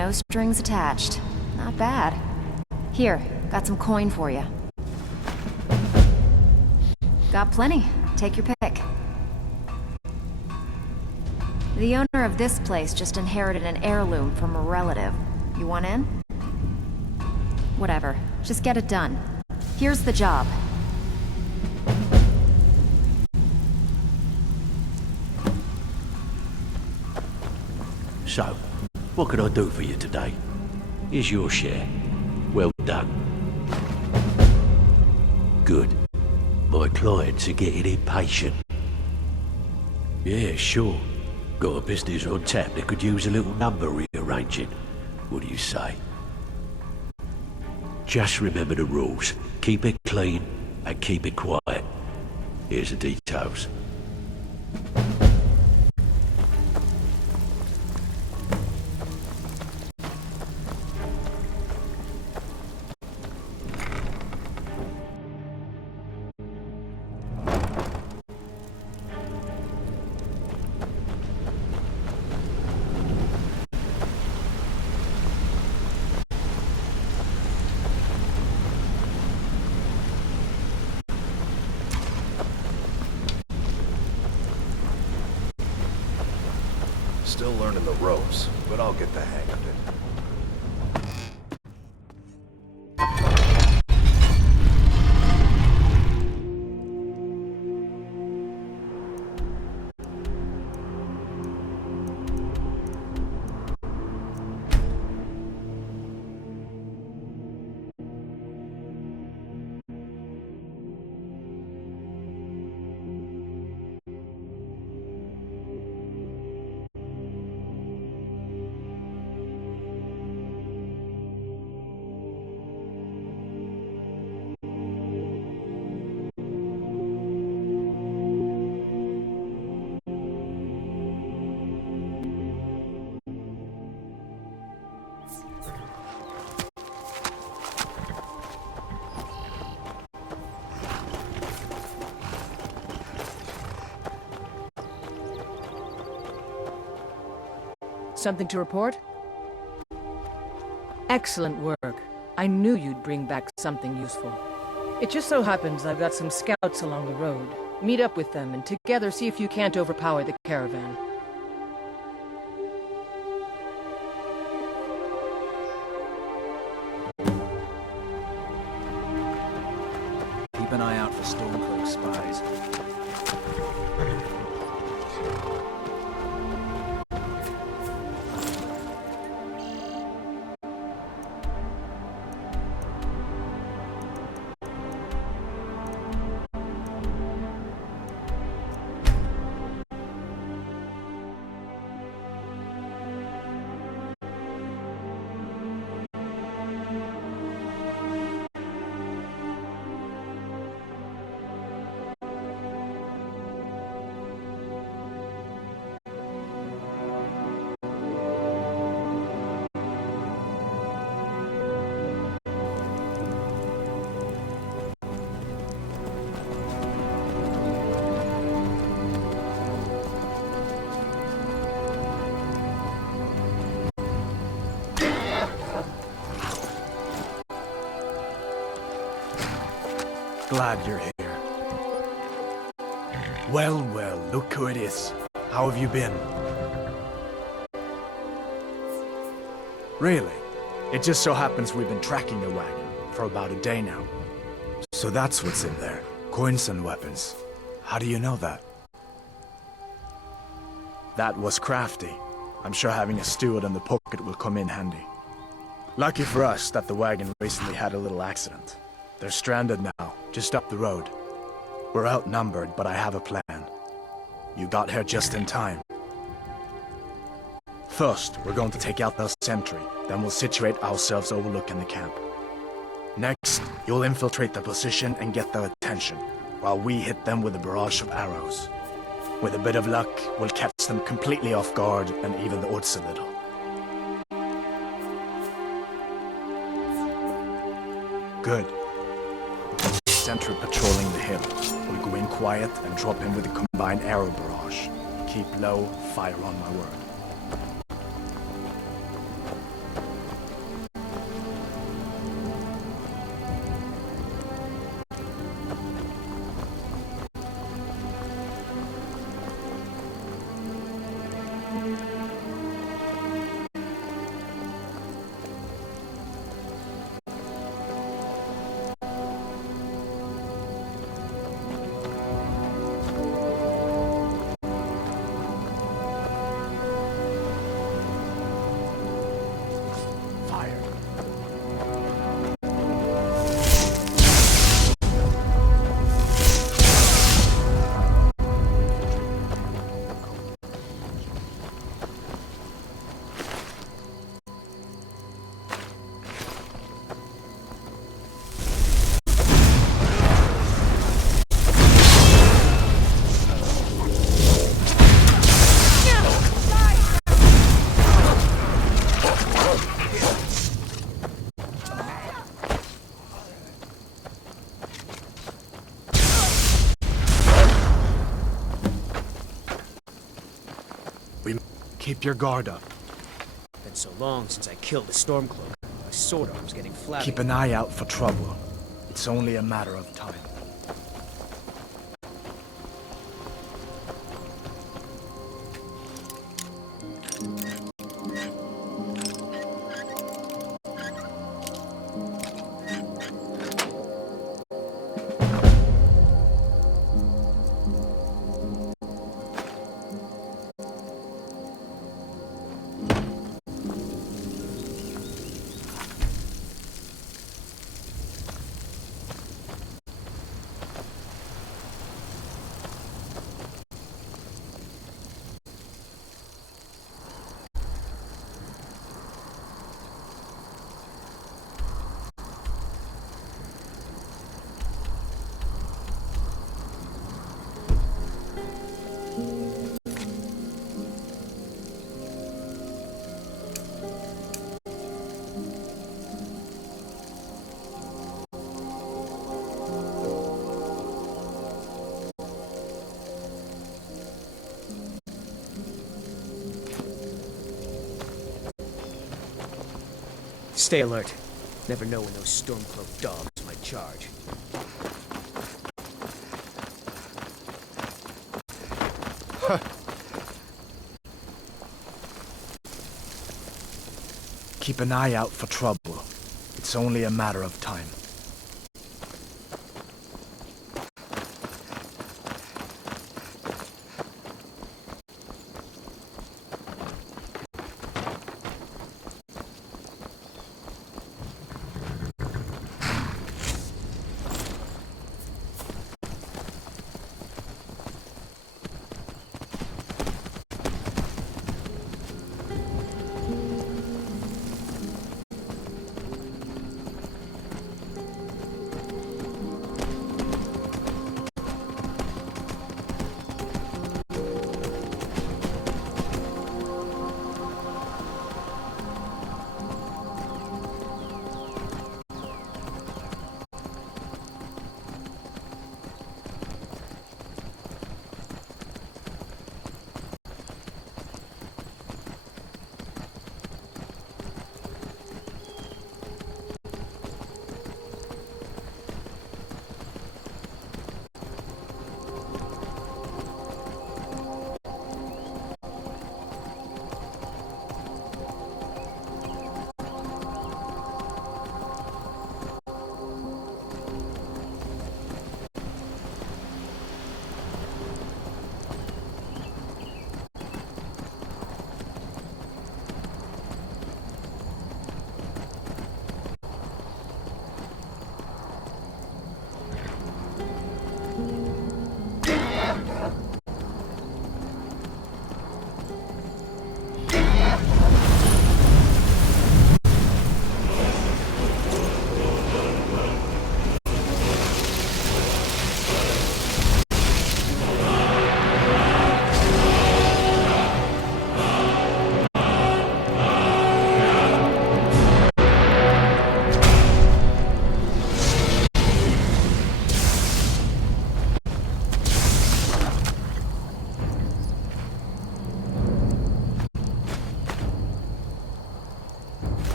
no strings attached. Not bad. Here, got some coin for you. Got plenty. Take your pick. The owner of this place just inherited an heirloom from a relative. You want in? Whatever. Just get it done. Here's the job. So, what can I do for you today? Here's your share. Well done. Good. My clients are getting impatient. Yeah, sure. Got a business on tap that could use a little number rearranging. What do you say? Just remember the rules. Keep it clean and keep it quiet. Here's the details. Still learning the ropes, but I'll get the hang of it. Something to report? Excellent work. I knew you'd bring back something useful. It just so happens I've got some scouts along the road. Meet up with them and together see if you can't overpower the caravan. Keep an eye out for Stormcloak spies. Glad you're here. Well, well, look who it is. How have you been? Really? It just so happens we've been tracking the wagon for about a day now. So that's what's in there. Coins and weapons. How do you know that? That was crafty. I'm sure having a steward in the pocket will come in handy. Lucky for us that the wagon recently had a little accident. They're stranded now, just up the road. We're outnumbered, but I have a plan. You got here just in time. First, we're going to take out their sentry, then we'll situate ourselves overlooking the camp. Next, you'll infiltrate the position and get their attention, while we hit them with a barrage of arrows. With a bit of luck, we'll catch them completely off guard and even the odds a little. Good. Sentry patrolling the hill. We'll go in quiet and drop in with a combined arrow barrage. Keep low, fire on my word. Keep your guard up. Been so long since I killed a Stormcloak, my sword arm's getting flabby. Keep an eye out for trouble. It's only a matter of time. Stay alert. Never know when those Stormcloak dogs might charge. Keep an eye out for trouble. It's only a matter of time.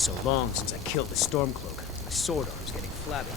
so long since I killed the Stormcloak. My sword arm's getting flabby.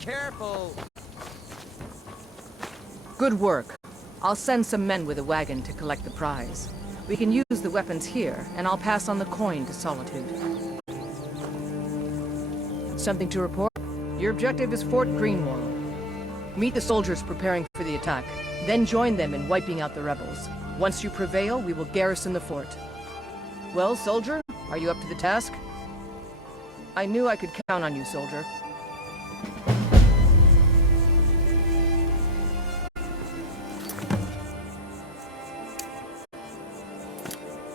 careful! Good work. I'll send some men with a wagon to collect the prize. We can use the weapons here, and I'll pass on the coin to Solitude. Something to report? Your objective is Fort Greenwall. Meet the soldiers preparing for the attack, then join them in wiping out the rebels. Once you prevail, we will garrison the fort. Well, soldier, are you up to the task? I knew I could count on you, soldier.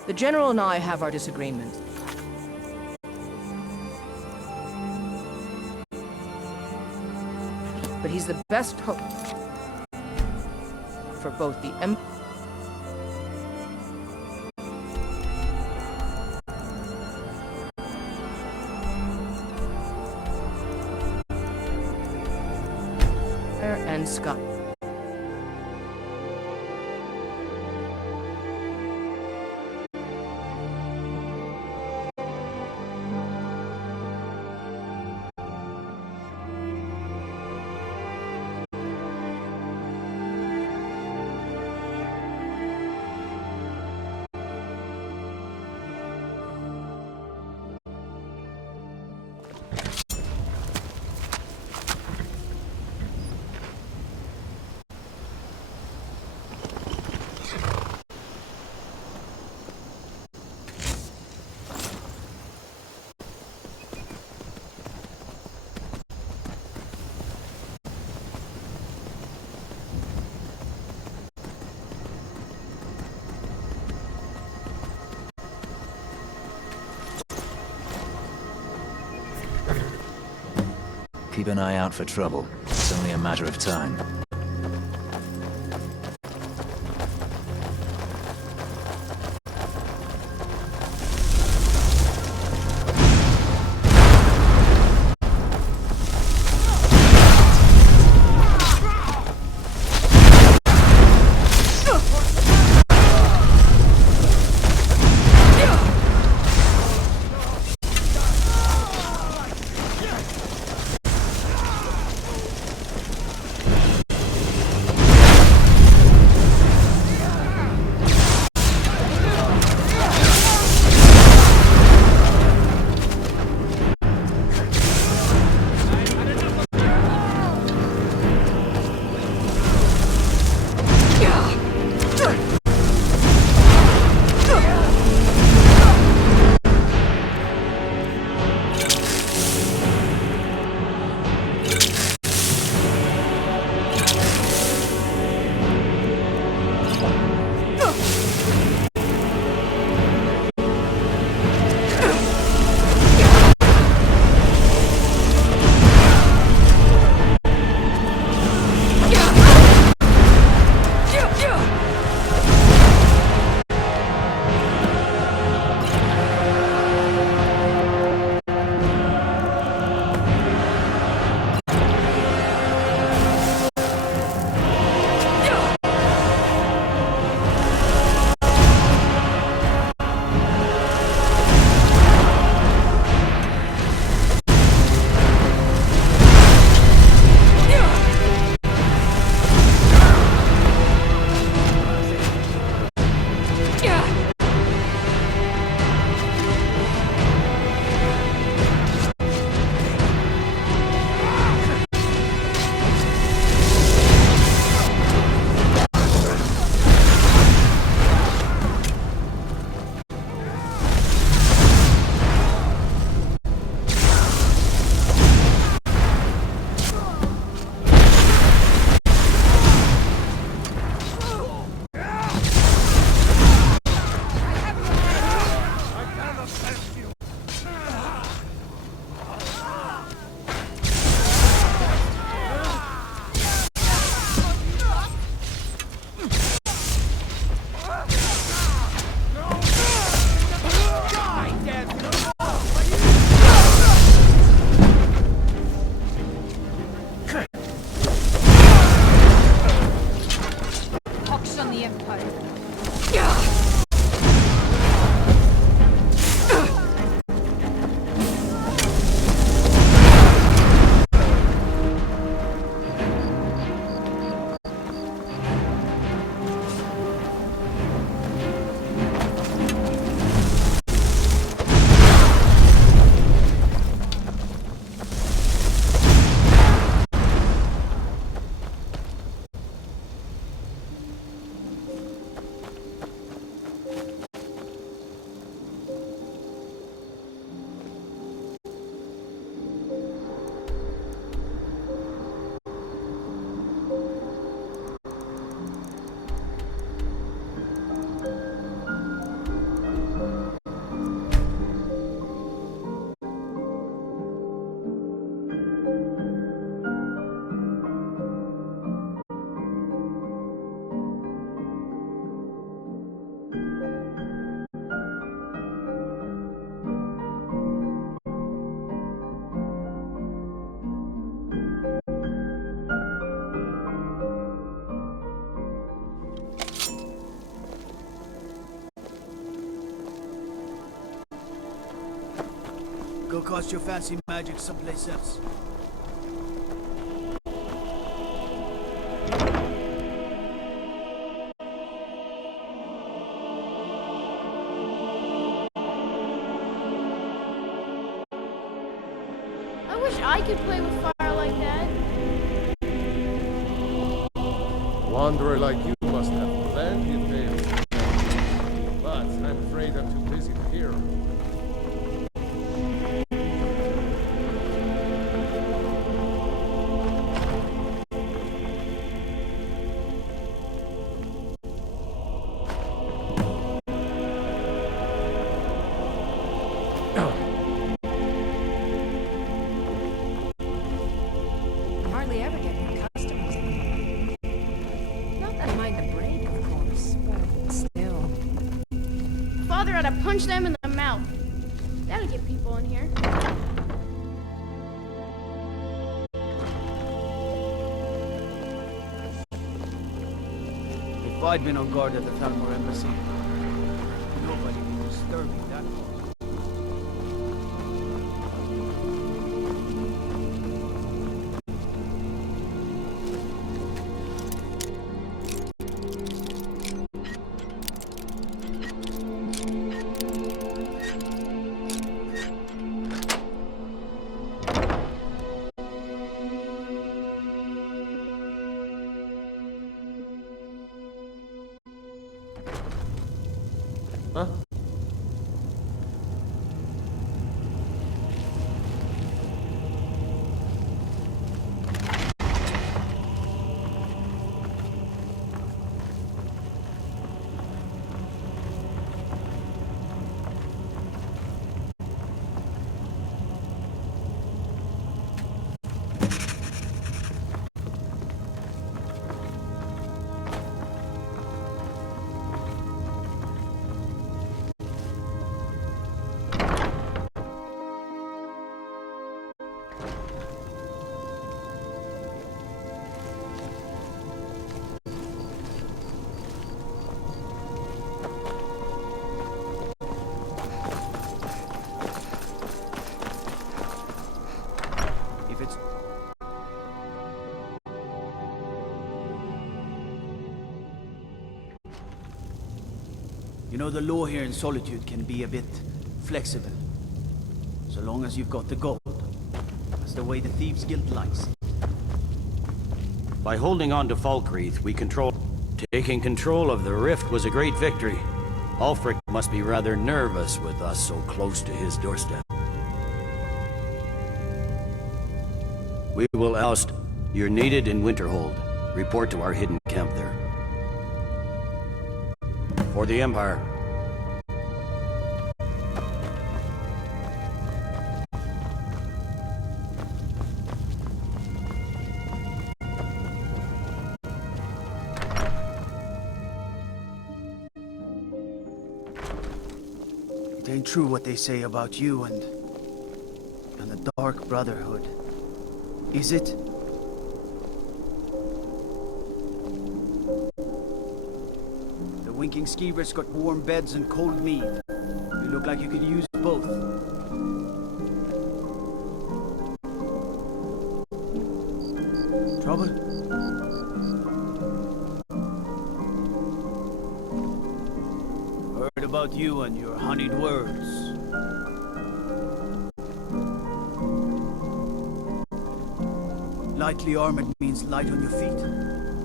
The General and I have our disagreement. But he's the best hope for both the Empire and Scott. Keep an eye out for trouble. It's only a matter of time. Go cast your fancy magic someplace else. I wish I could play with fire like that. A wanderer like you must have plenty of tales. But I'm afraid I'm too busy to hear 'em. Hardly ever get new customers. Not that I mind the break, of course, but still. Father ought to punch them in the mouth. That'll get people in here. If I'd been on guard at the Thalmor embassy, nobody would disturb me that much. Huh? If it's... You know, the law here in Solitude can be a bit flexible. So long as you've got the gold. That's the way the Thieves' Guild likes it. By holding on to Falkreath, we control... Taking control of the Rift was a great victory. Ulfric must be rather nervous with us so close to his doorstep. We will oust. You're needed in Winterhold. Report to our hidden camp there. For the Empire. It ain't true what they say about you and the Dark Brotherhood. Is it? The winking skeevers got warm beds and cold mead. You look like you could use both. Trouble? Heard about you and your honeyed words. Lightly armored means light on your feet.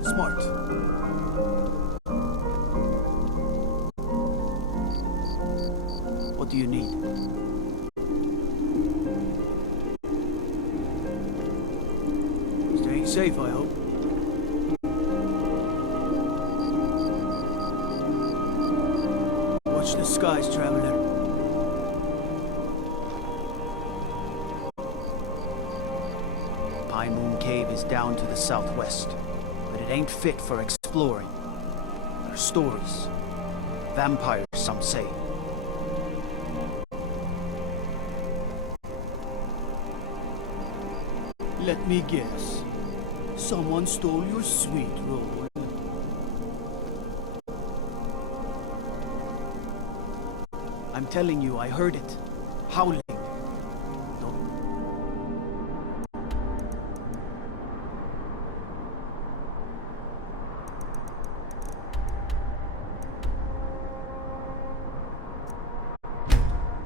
Smart. What do you need? Staying safe, I hope. Watch the skies, traveler. Pine Moon Cave is down to the southwest, but it ain't fit for exploring. There are stories. Vampires, some say. Let me guess. Someone stole your sweet roll. I'm telling you, I heard it. Howling.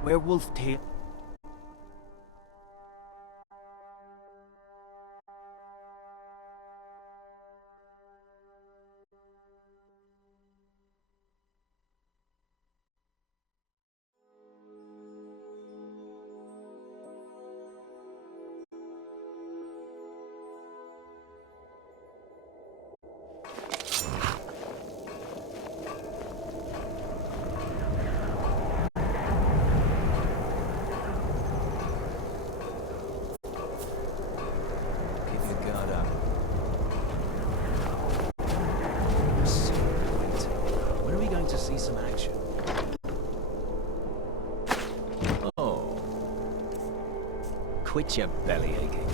werewolf tail. Keep your guard up. When are we going to see some action? Oh. Quit your belly aching.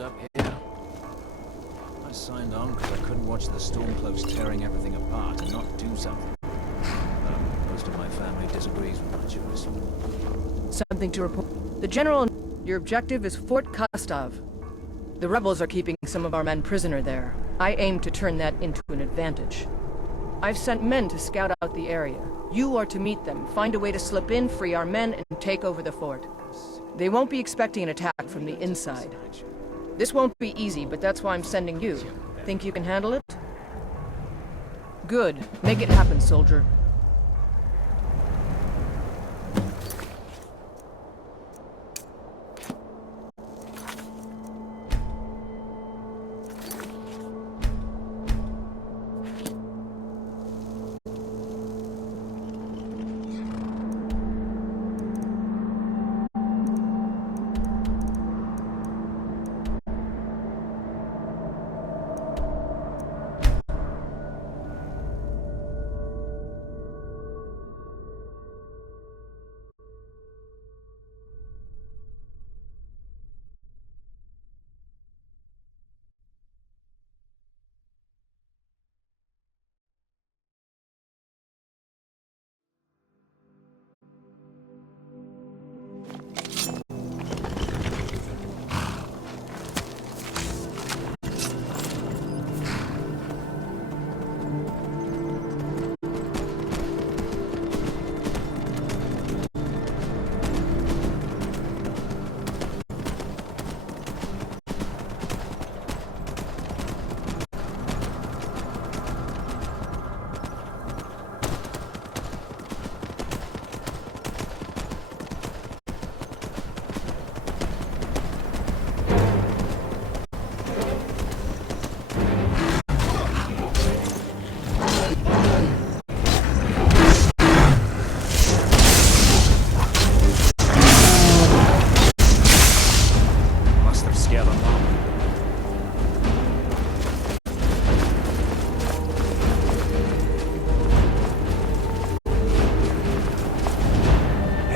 Up here. I signed on because I couldn't watch the Stormcloaks tearing everything apart and not do something. Most of my family disagrees with my choice. Something to report. The General, your objective is Fort Kostov. The rebels are keeping some of our men prisoner there. I aim to turn that into an advantage. I've sent men to scout out the area. You are to meet them, find a way to slip in, free our men, and take over the fort. They won't be expecting an attack from the inside. This won't be easy, but that's why I'm sending you. Think you can handle it? Good. Make it happen, soldier.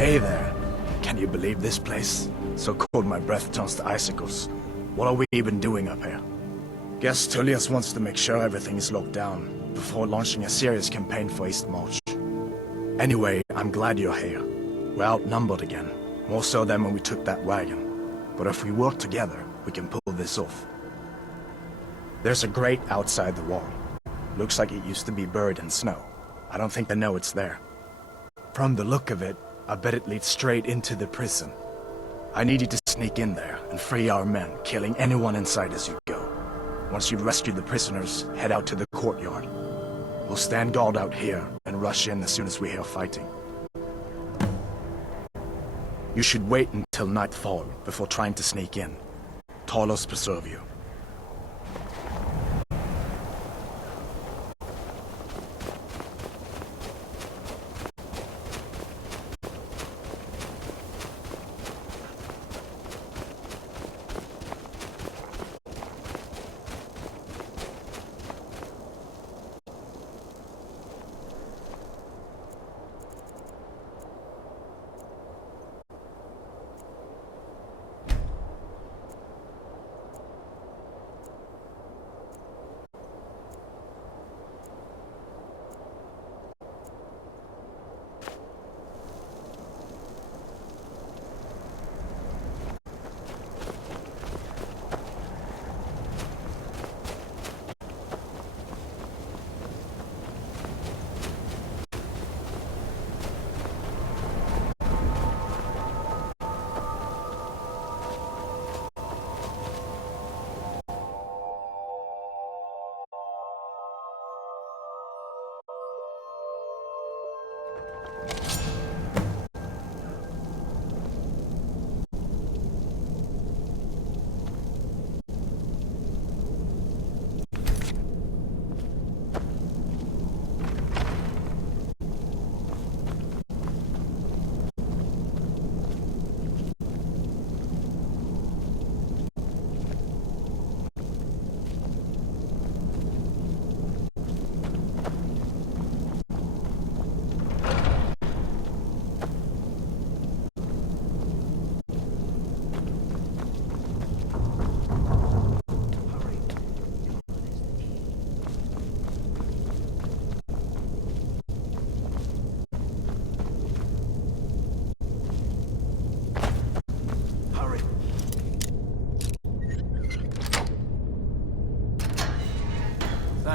Hey there. Can you believe this place? So cold my breath turns to icicles. What are we even doing up here? Guess Tullius wants to make sure everything is locked down before launching a serious campaign for East March. Anyway, I'm glad you're here. We're outnumbered again, more so than when we took that wagon. But if we work together, we can pull this off. There's a grate outside the wall. Looks like it used to be buried in snow. I don't think they know it's there. From the look of it, I bet it leads straight into the prison. I need you to sneak in there and free our men, killing anyone inside as you go. Once you've rescued the prisoners, head out to the courtyard. We'll stand guard out here and rush in as soon as we hear fighting. You should wait until nightfall before trying to sneak in. Talos preserve you.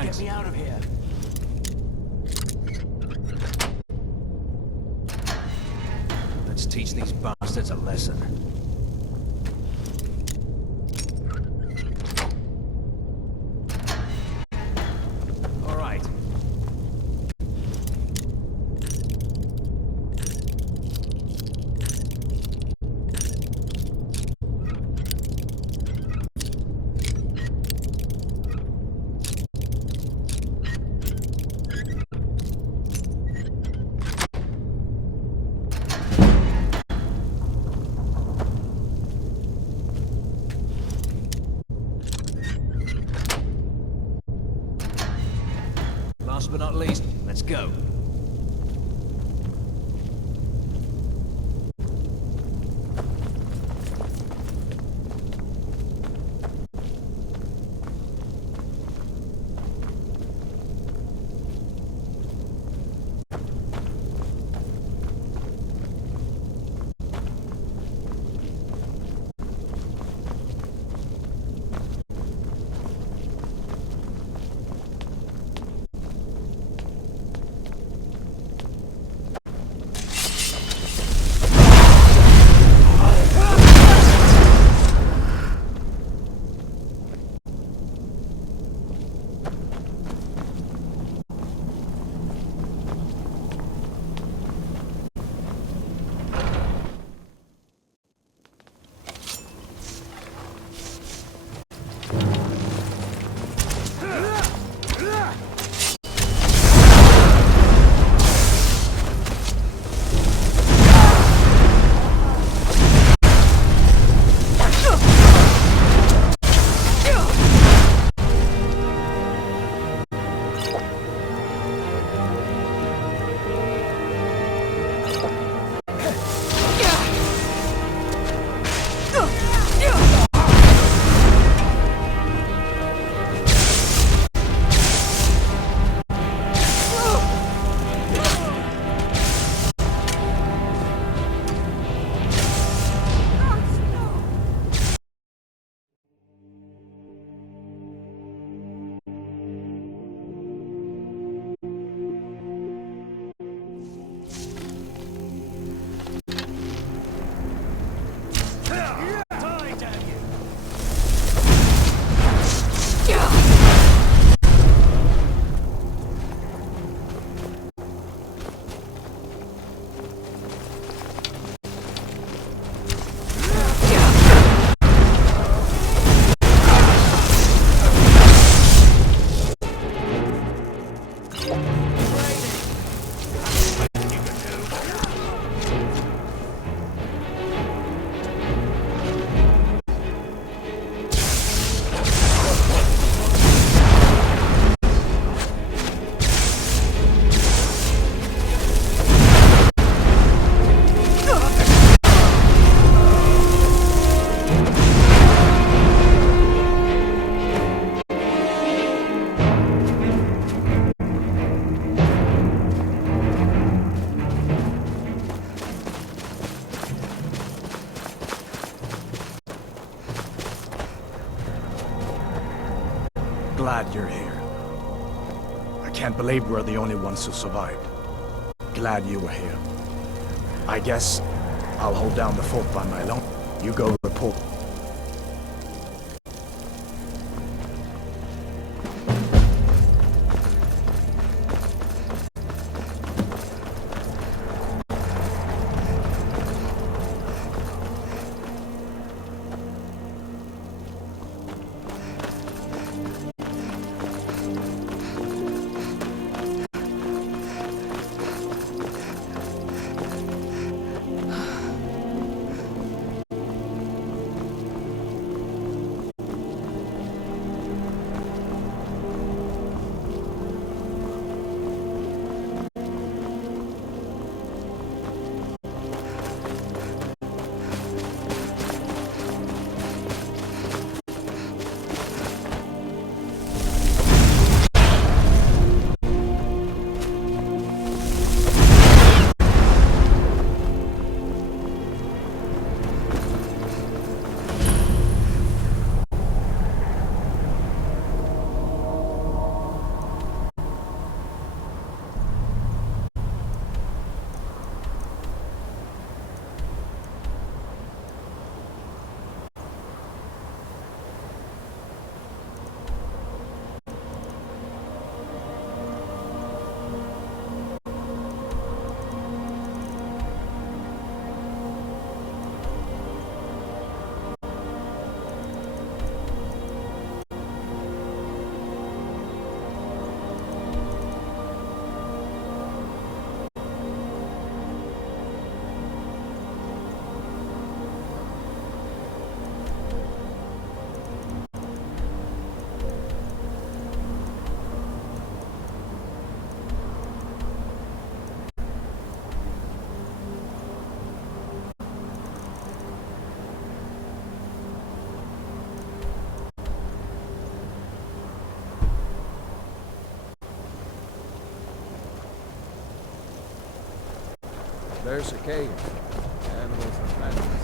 Thanks. Get me out of here. Let's teach these bastards a lesson. All right. Last but not least, let's go. Glad you're here. I can't believe we're the only ones who survived. Glad you were here. I guess I'll hold down the fort by my own. You go report. There's a cave. Animals and plants.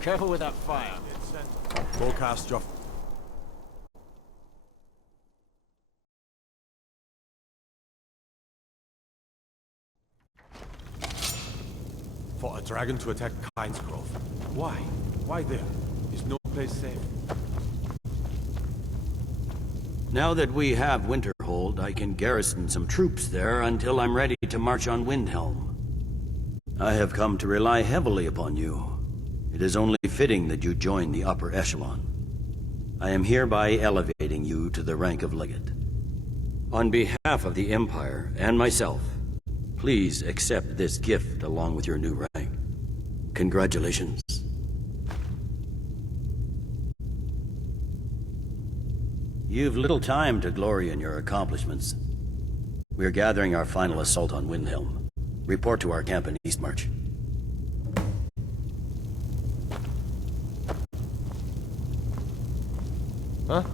Careful with that fire. Go cast your... For a dragon to attack Kyne's Grove. Why? Why there? Is no place safe? Now that we have Winterhold, I can garrison some troops there until I'm ready to march on Windhelm. I have come to rely heavily upon you. It is only fitting that you join the upper echelon. I am hereby elevating you to the rank of legate. On behalf of the Empire and myself, please accept this gift along with your new rank. Congratulations. You've little time to glory in your accomplishments. We're gathering our final assault on Windhelm. Report to our camp in Eastmarch. Huh?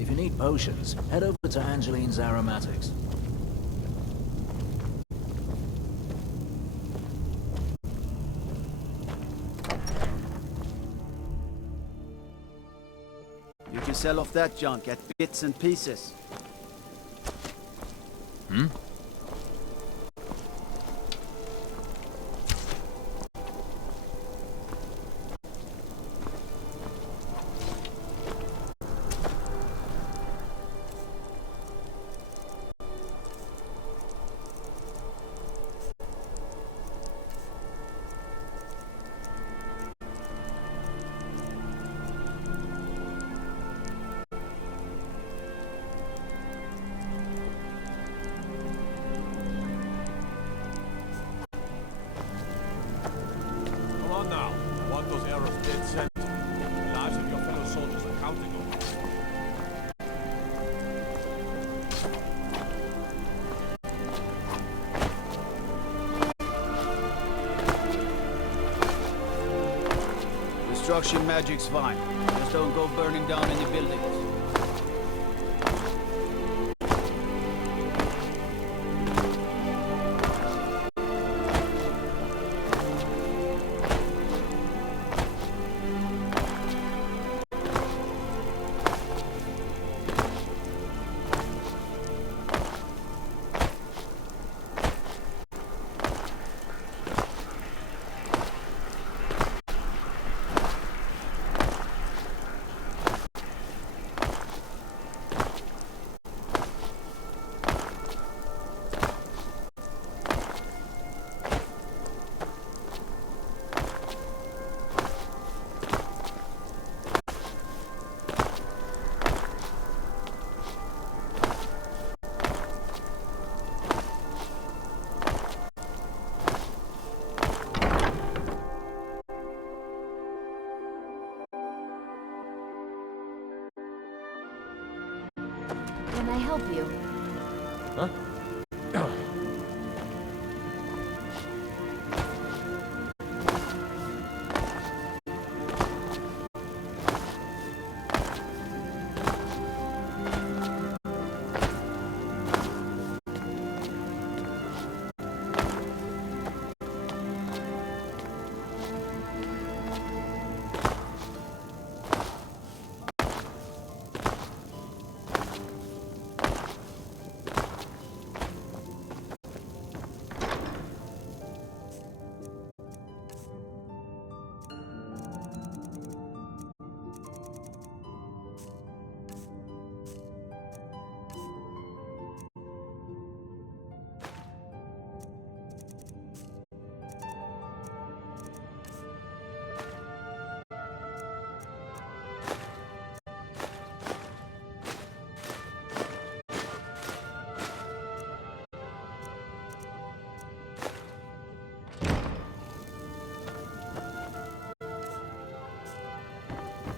If you need potions, head over to Angeline's Aromatics. You can sell off that junk at bits and pieces. Hmm? Destruction magic's fine. Just don't go burning down any buildings. Can I help you? Huh?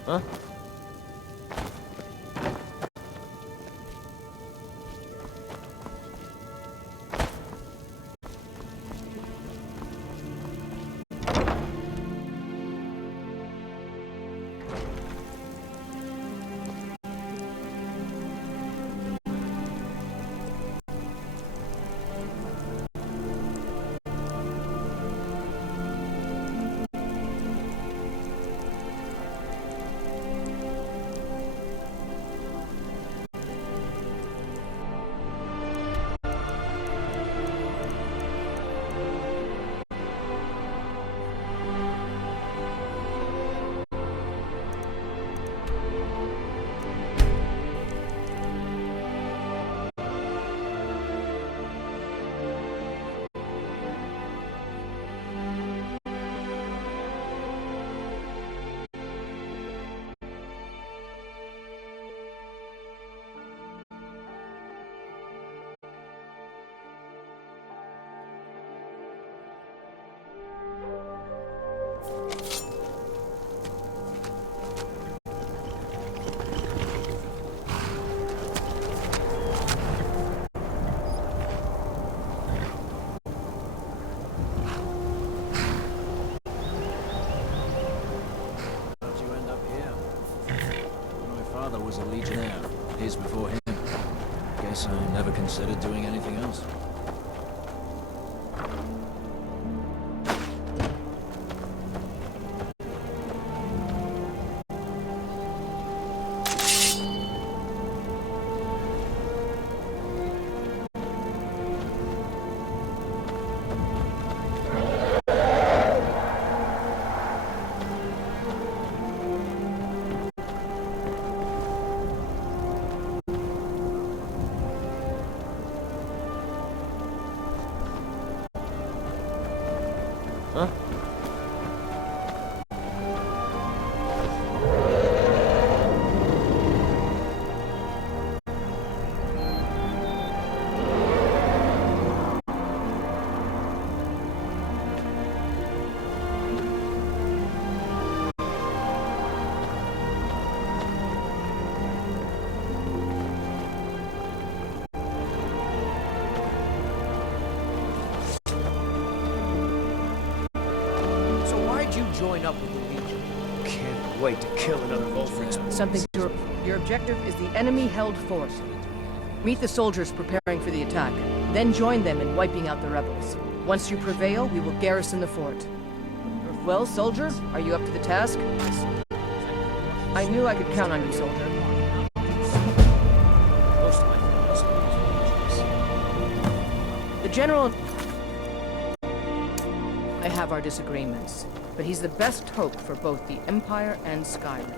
Huh? Was a legionnaire. His before him. Guess I never considered doing anything else. Huh? Join up with the Legion. Can't wait to kill another Volfrix. Something to... Your objective is the enemy-held fort. Meet the soldiers preparing for the attack, then join them in wiping out the rebels. Once you prevail, we will garrison the fort. Well, soldier, are you up to the task? I knew I could count on you, soldier. The general... I have our disagreements, but he's the best hope for both the Empire and Skyrim.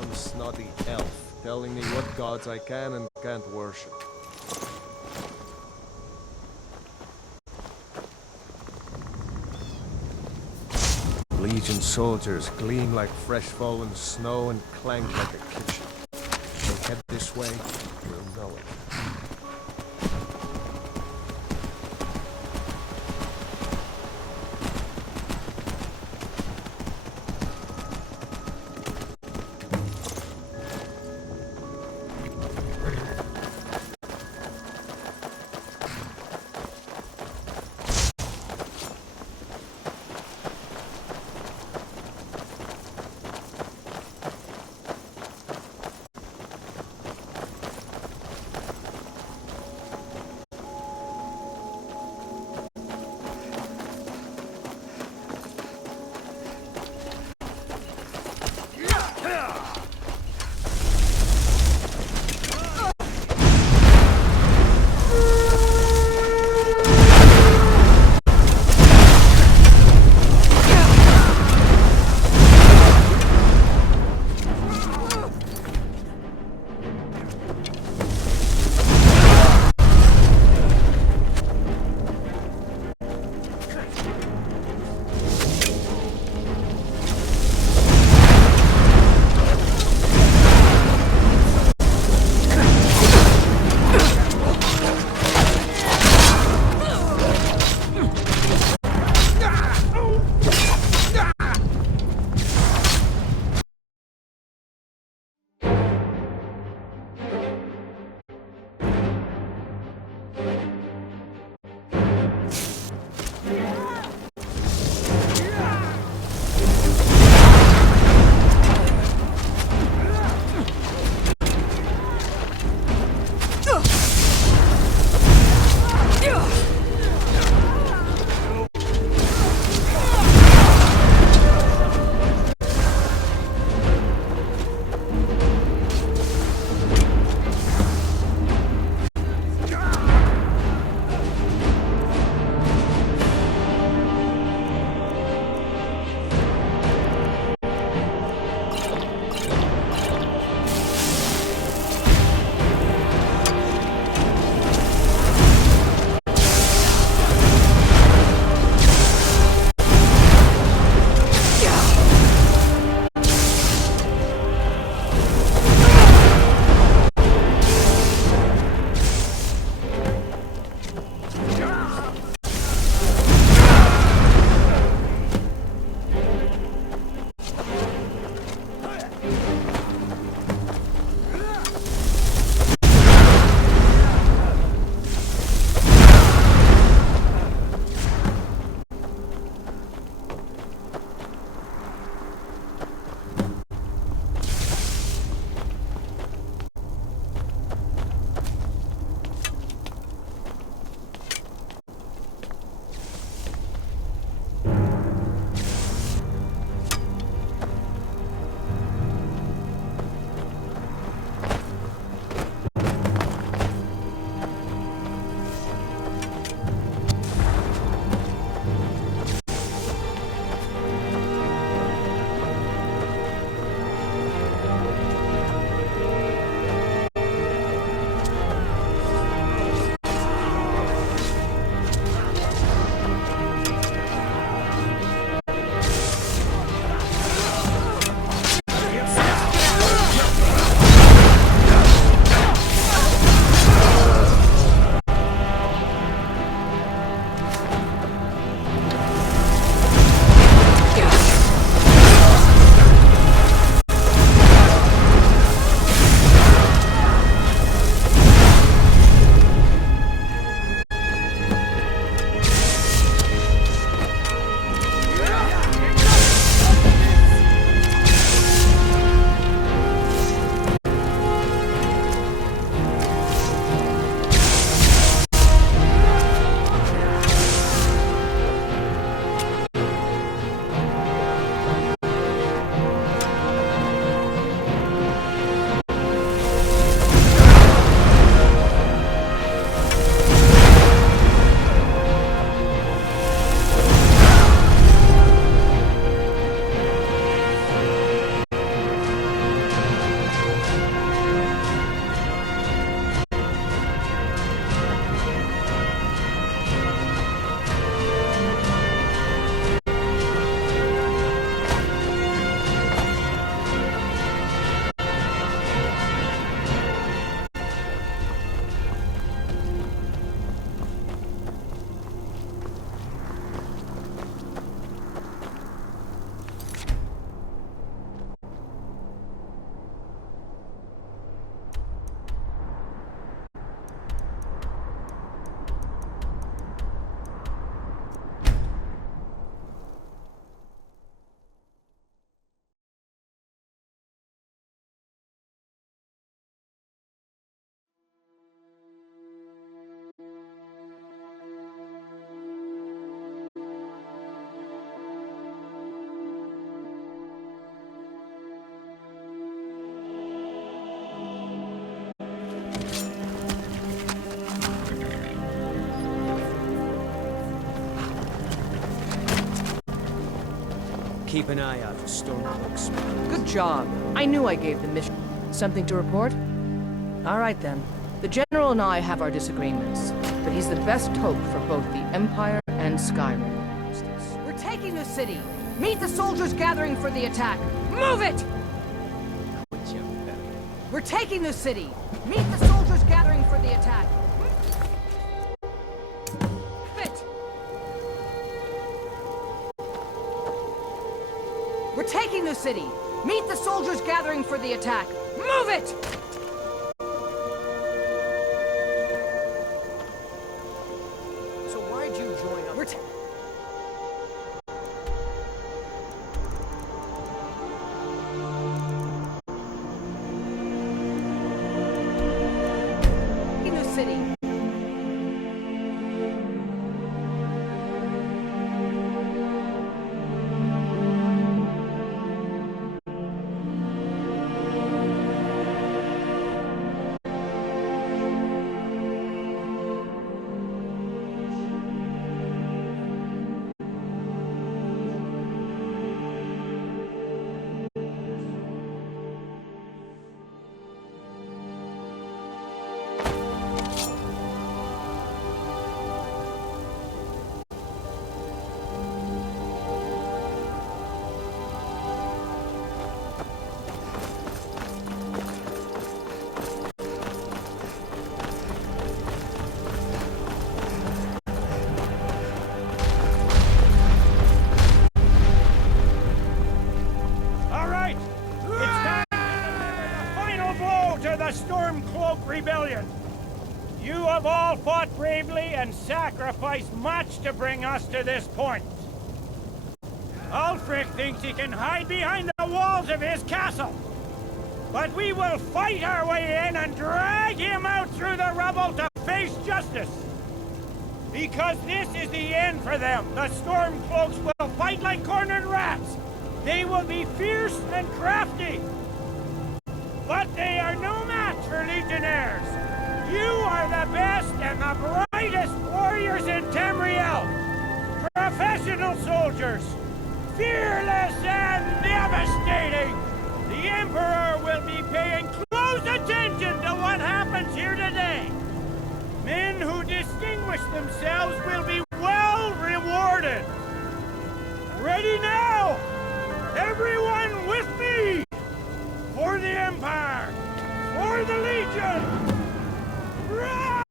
some snotty elf telling me what gods I can and can't worship. Legion soldiers gleam like fresh fallen snow and clank like a kitchen. If they head this way, we'll know it. keep an eye out for Stormcloaks. Good job. I knew I gave the mission. Something to report? All right then. The General and I have our disagreements, but he's the best hope for both the Empire and Skyrim. We're taking the city! Meet the soldiers gathering for the attack! Move it! We're taking the city! Meet the soldiers gathering for the attack! Fit! We're taking the city! Meet the soldiers gathering for the attack! Move it! So why'd you join up? In the city. Stormcloak Rebellion. You have all fought bravely and sacrificed much to bring us to this point. Ulfric thinks he can hide behind the walls of his castle. But we will fight our way in and drag him out through the rubble to face justice. Because this is the end for them. The Stormcloaks will fight like cornered rats. They will be fierce and crafty. But they are no match for Legionnaires. You are the best and the brightest warriors in Tamriel. Professional soldiers. Fearless and devastating. The Emperor will be paying close attention to what happens here today. Men who distinguish themselves will be well rewarded. Ready now? Everyone with me! For the Empire! For the Legion! Rah!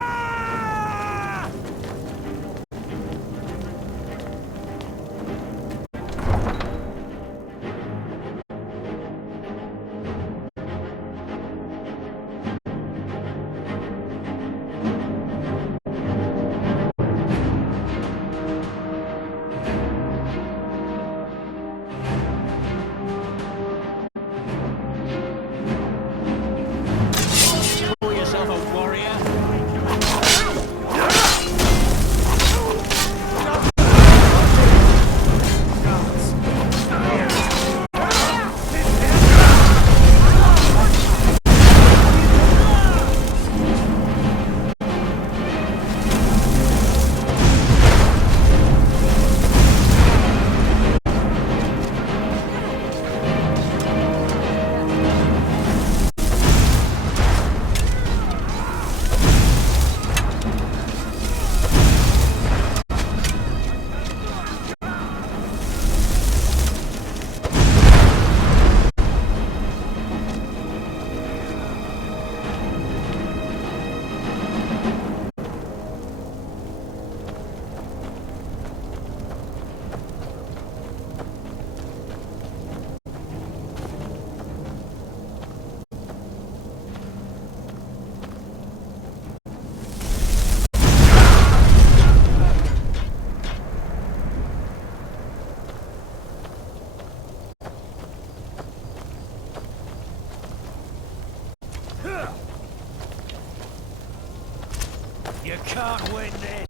You can't win this!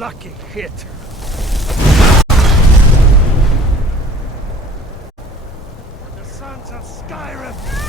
Lucky hit. The sons of Skyrim.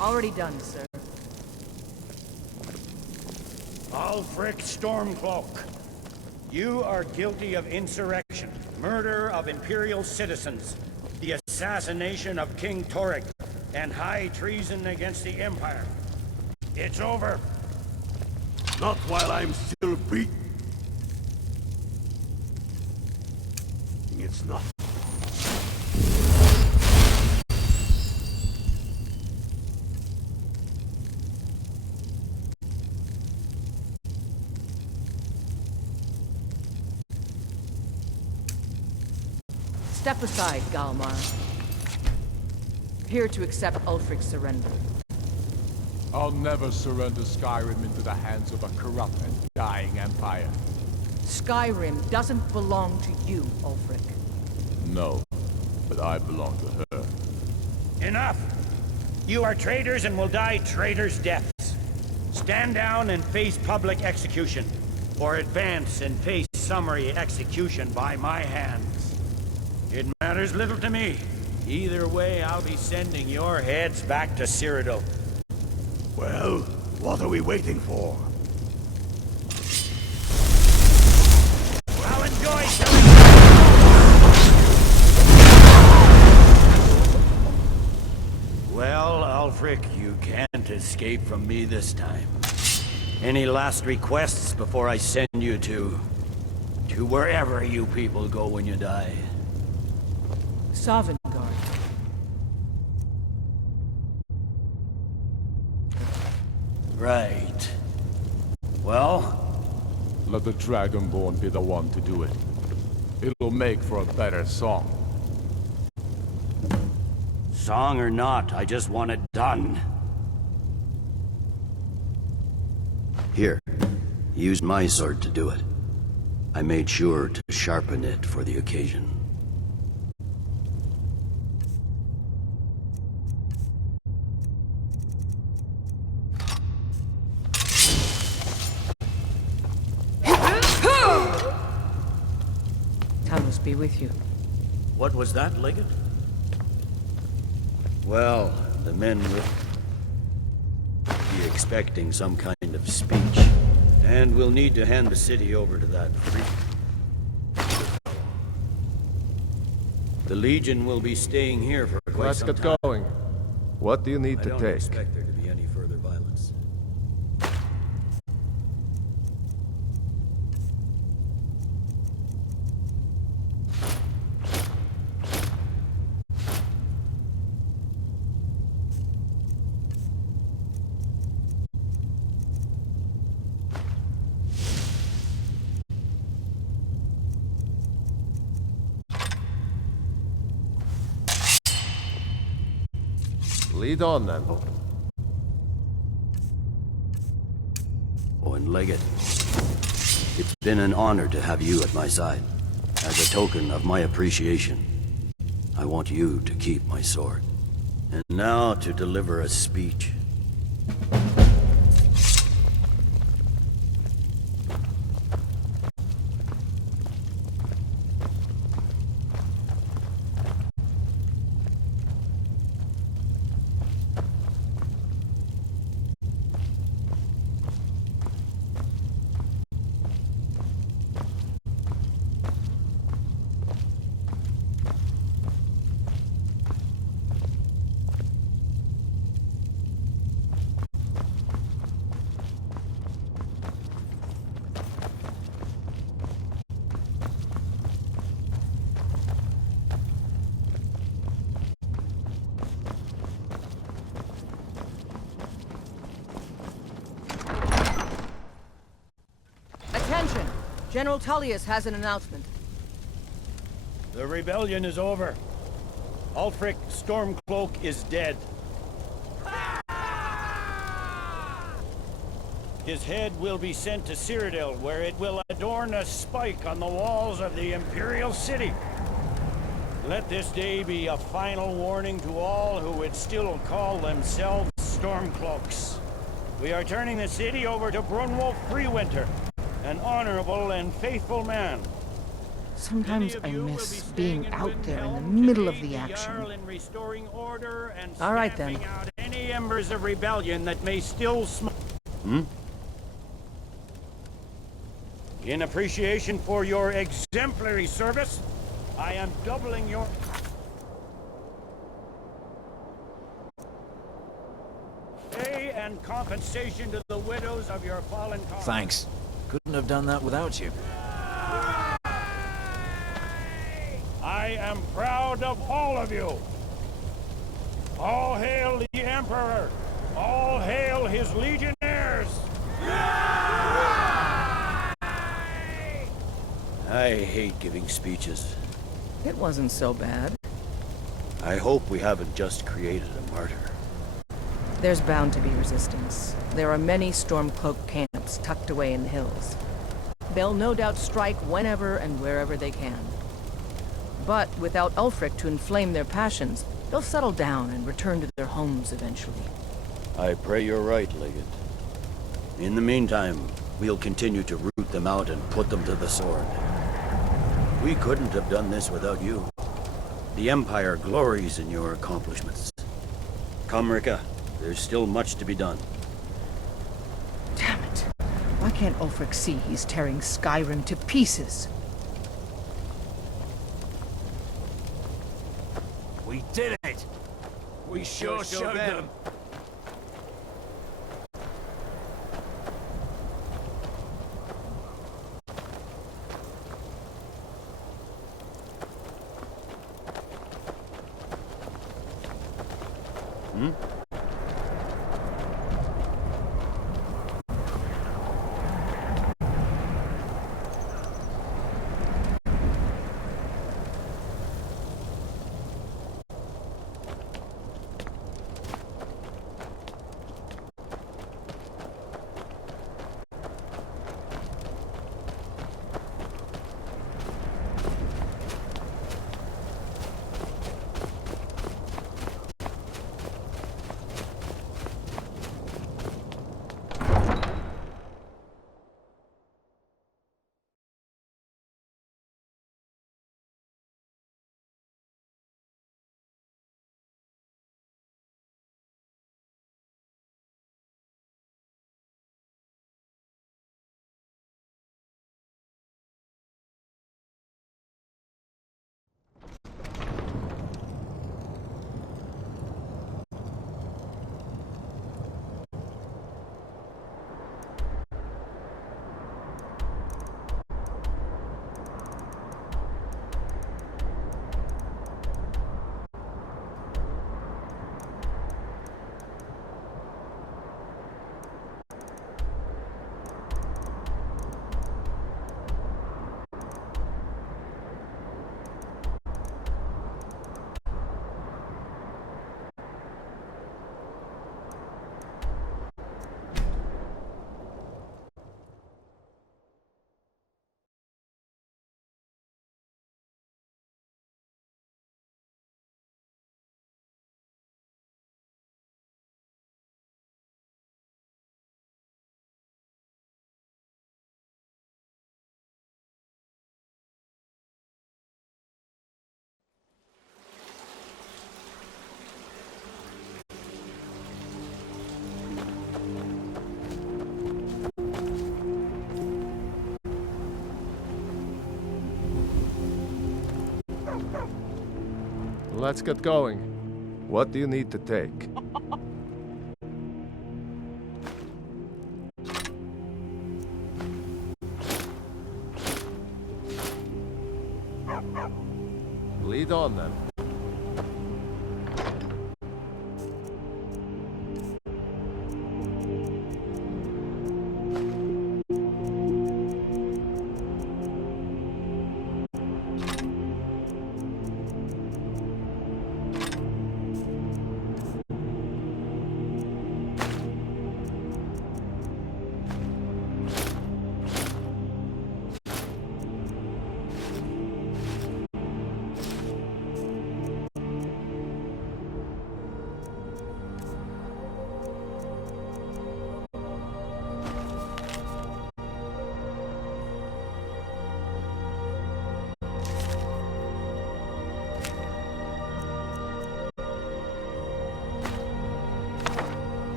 Already done, sir. Ulfric Stormcloak, you are guilty of insurrection, murder of Imperial citizens, the assassination of King Torek, and high treason against the Empire. It's over. Not while I'm still beaten. It's not. Step aside, Galmar. Here to accept Ulfric's surrender. I'll never surrender Skyrim into the hands of a corrupt and dying empire. Skyrim doesn't belong to you, Ulfric. No, but I belong to her. Enough! You are traitors and will die traitors' deaths. Stand down and face public execution, or advance and face summary execution by my hands. It matters little to me. Either way, I'll be sending your heads back to Cyrodiil. Well, what are we waiting for? I'll enjoy Well, Ulfric, you can't escape from me this time. Any last requests before I send you to wherever you people go when you die? Sovngarde. Right. Well? Let the Dragonborn be the one to do it. It'll make for a better song. Song or not, I just want it done. Here, use my sword to do it. I made sure to sharpen it for the occasion. Talos be with you. What was that, Legate? Well, the men will be expecting some kind of speech. And we'll need to hand the city over to that freak. The Legion will be staying here for quite some time. Let's get going. What do you need to I don't take? expect there to be any further violence. Lead on, then. Oh, and Legate, it's been an honor to have you at my side. As a token of my appreciation, I want you to keep my sword. And now to deliver a speech. Attention! General Tullius has an announcement. The rebellion is over. Ulfric Stormcloak is dead. His head will be sent to Cyrodiil, where it will adorn a spike on the walls of the Imperial City. Let this day be a final warning to all who would still call themselves Stormcloaks. We are turning the city over to Brunwolf Freewinter, an honorable and faithful man. Sometimes I miss being out there in the middle of the action. All right, then. Out any embers of rebellion that may still In appreciation for your exemplary service, I am doubling your... pay and compensation to the widows of your fallen comrades. Thanks. Couldn't have done that without you. I am proud of all of you. All hail the Emperor. All hail his legionnaires. I hate giving speeches. It wasn't so bad. I hope we haven't just created a martyr. There's bound to be resistance. There are many Stormcloak camps tucked away in the hills. They'll no doubt strike whenever and wherever they can. But without Ulfric to inflame their passions, they'll settle down and return to their homes eventually. I pray you're right, Legate. In the meantime, we'll continue to root them out and put them to the sword. We couldn't have done this without you. The Empire glories in your accomplishments. Come, Rika. There's still much to be done. Damn it. Why can't Ulfric see he's tearing Skyrim to pieces? We did it! We sure showed them! let's get going. What do you need to take? Lead on then.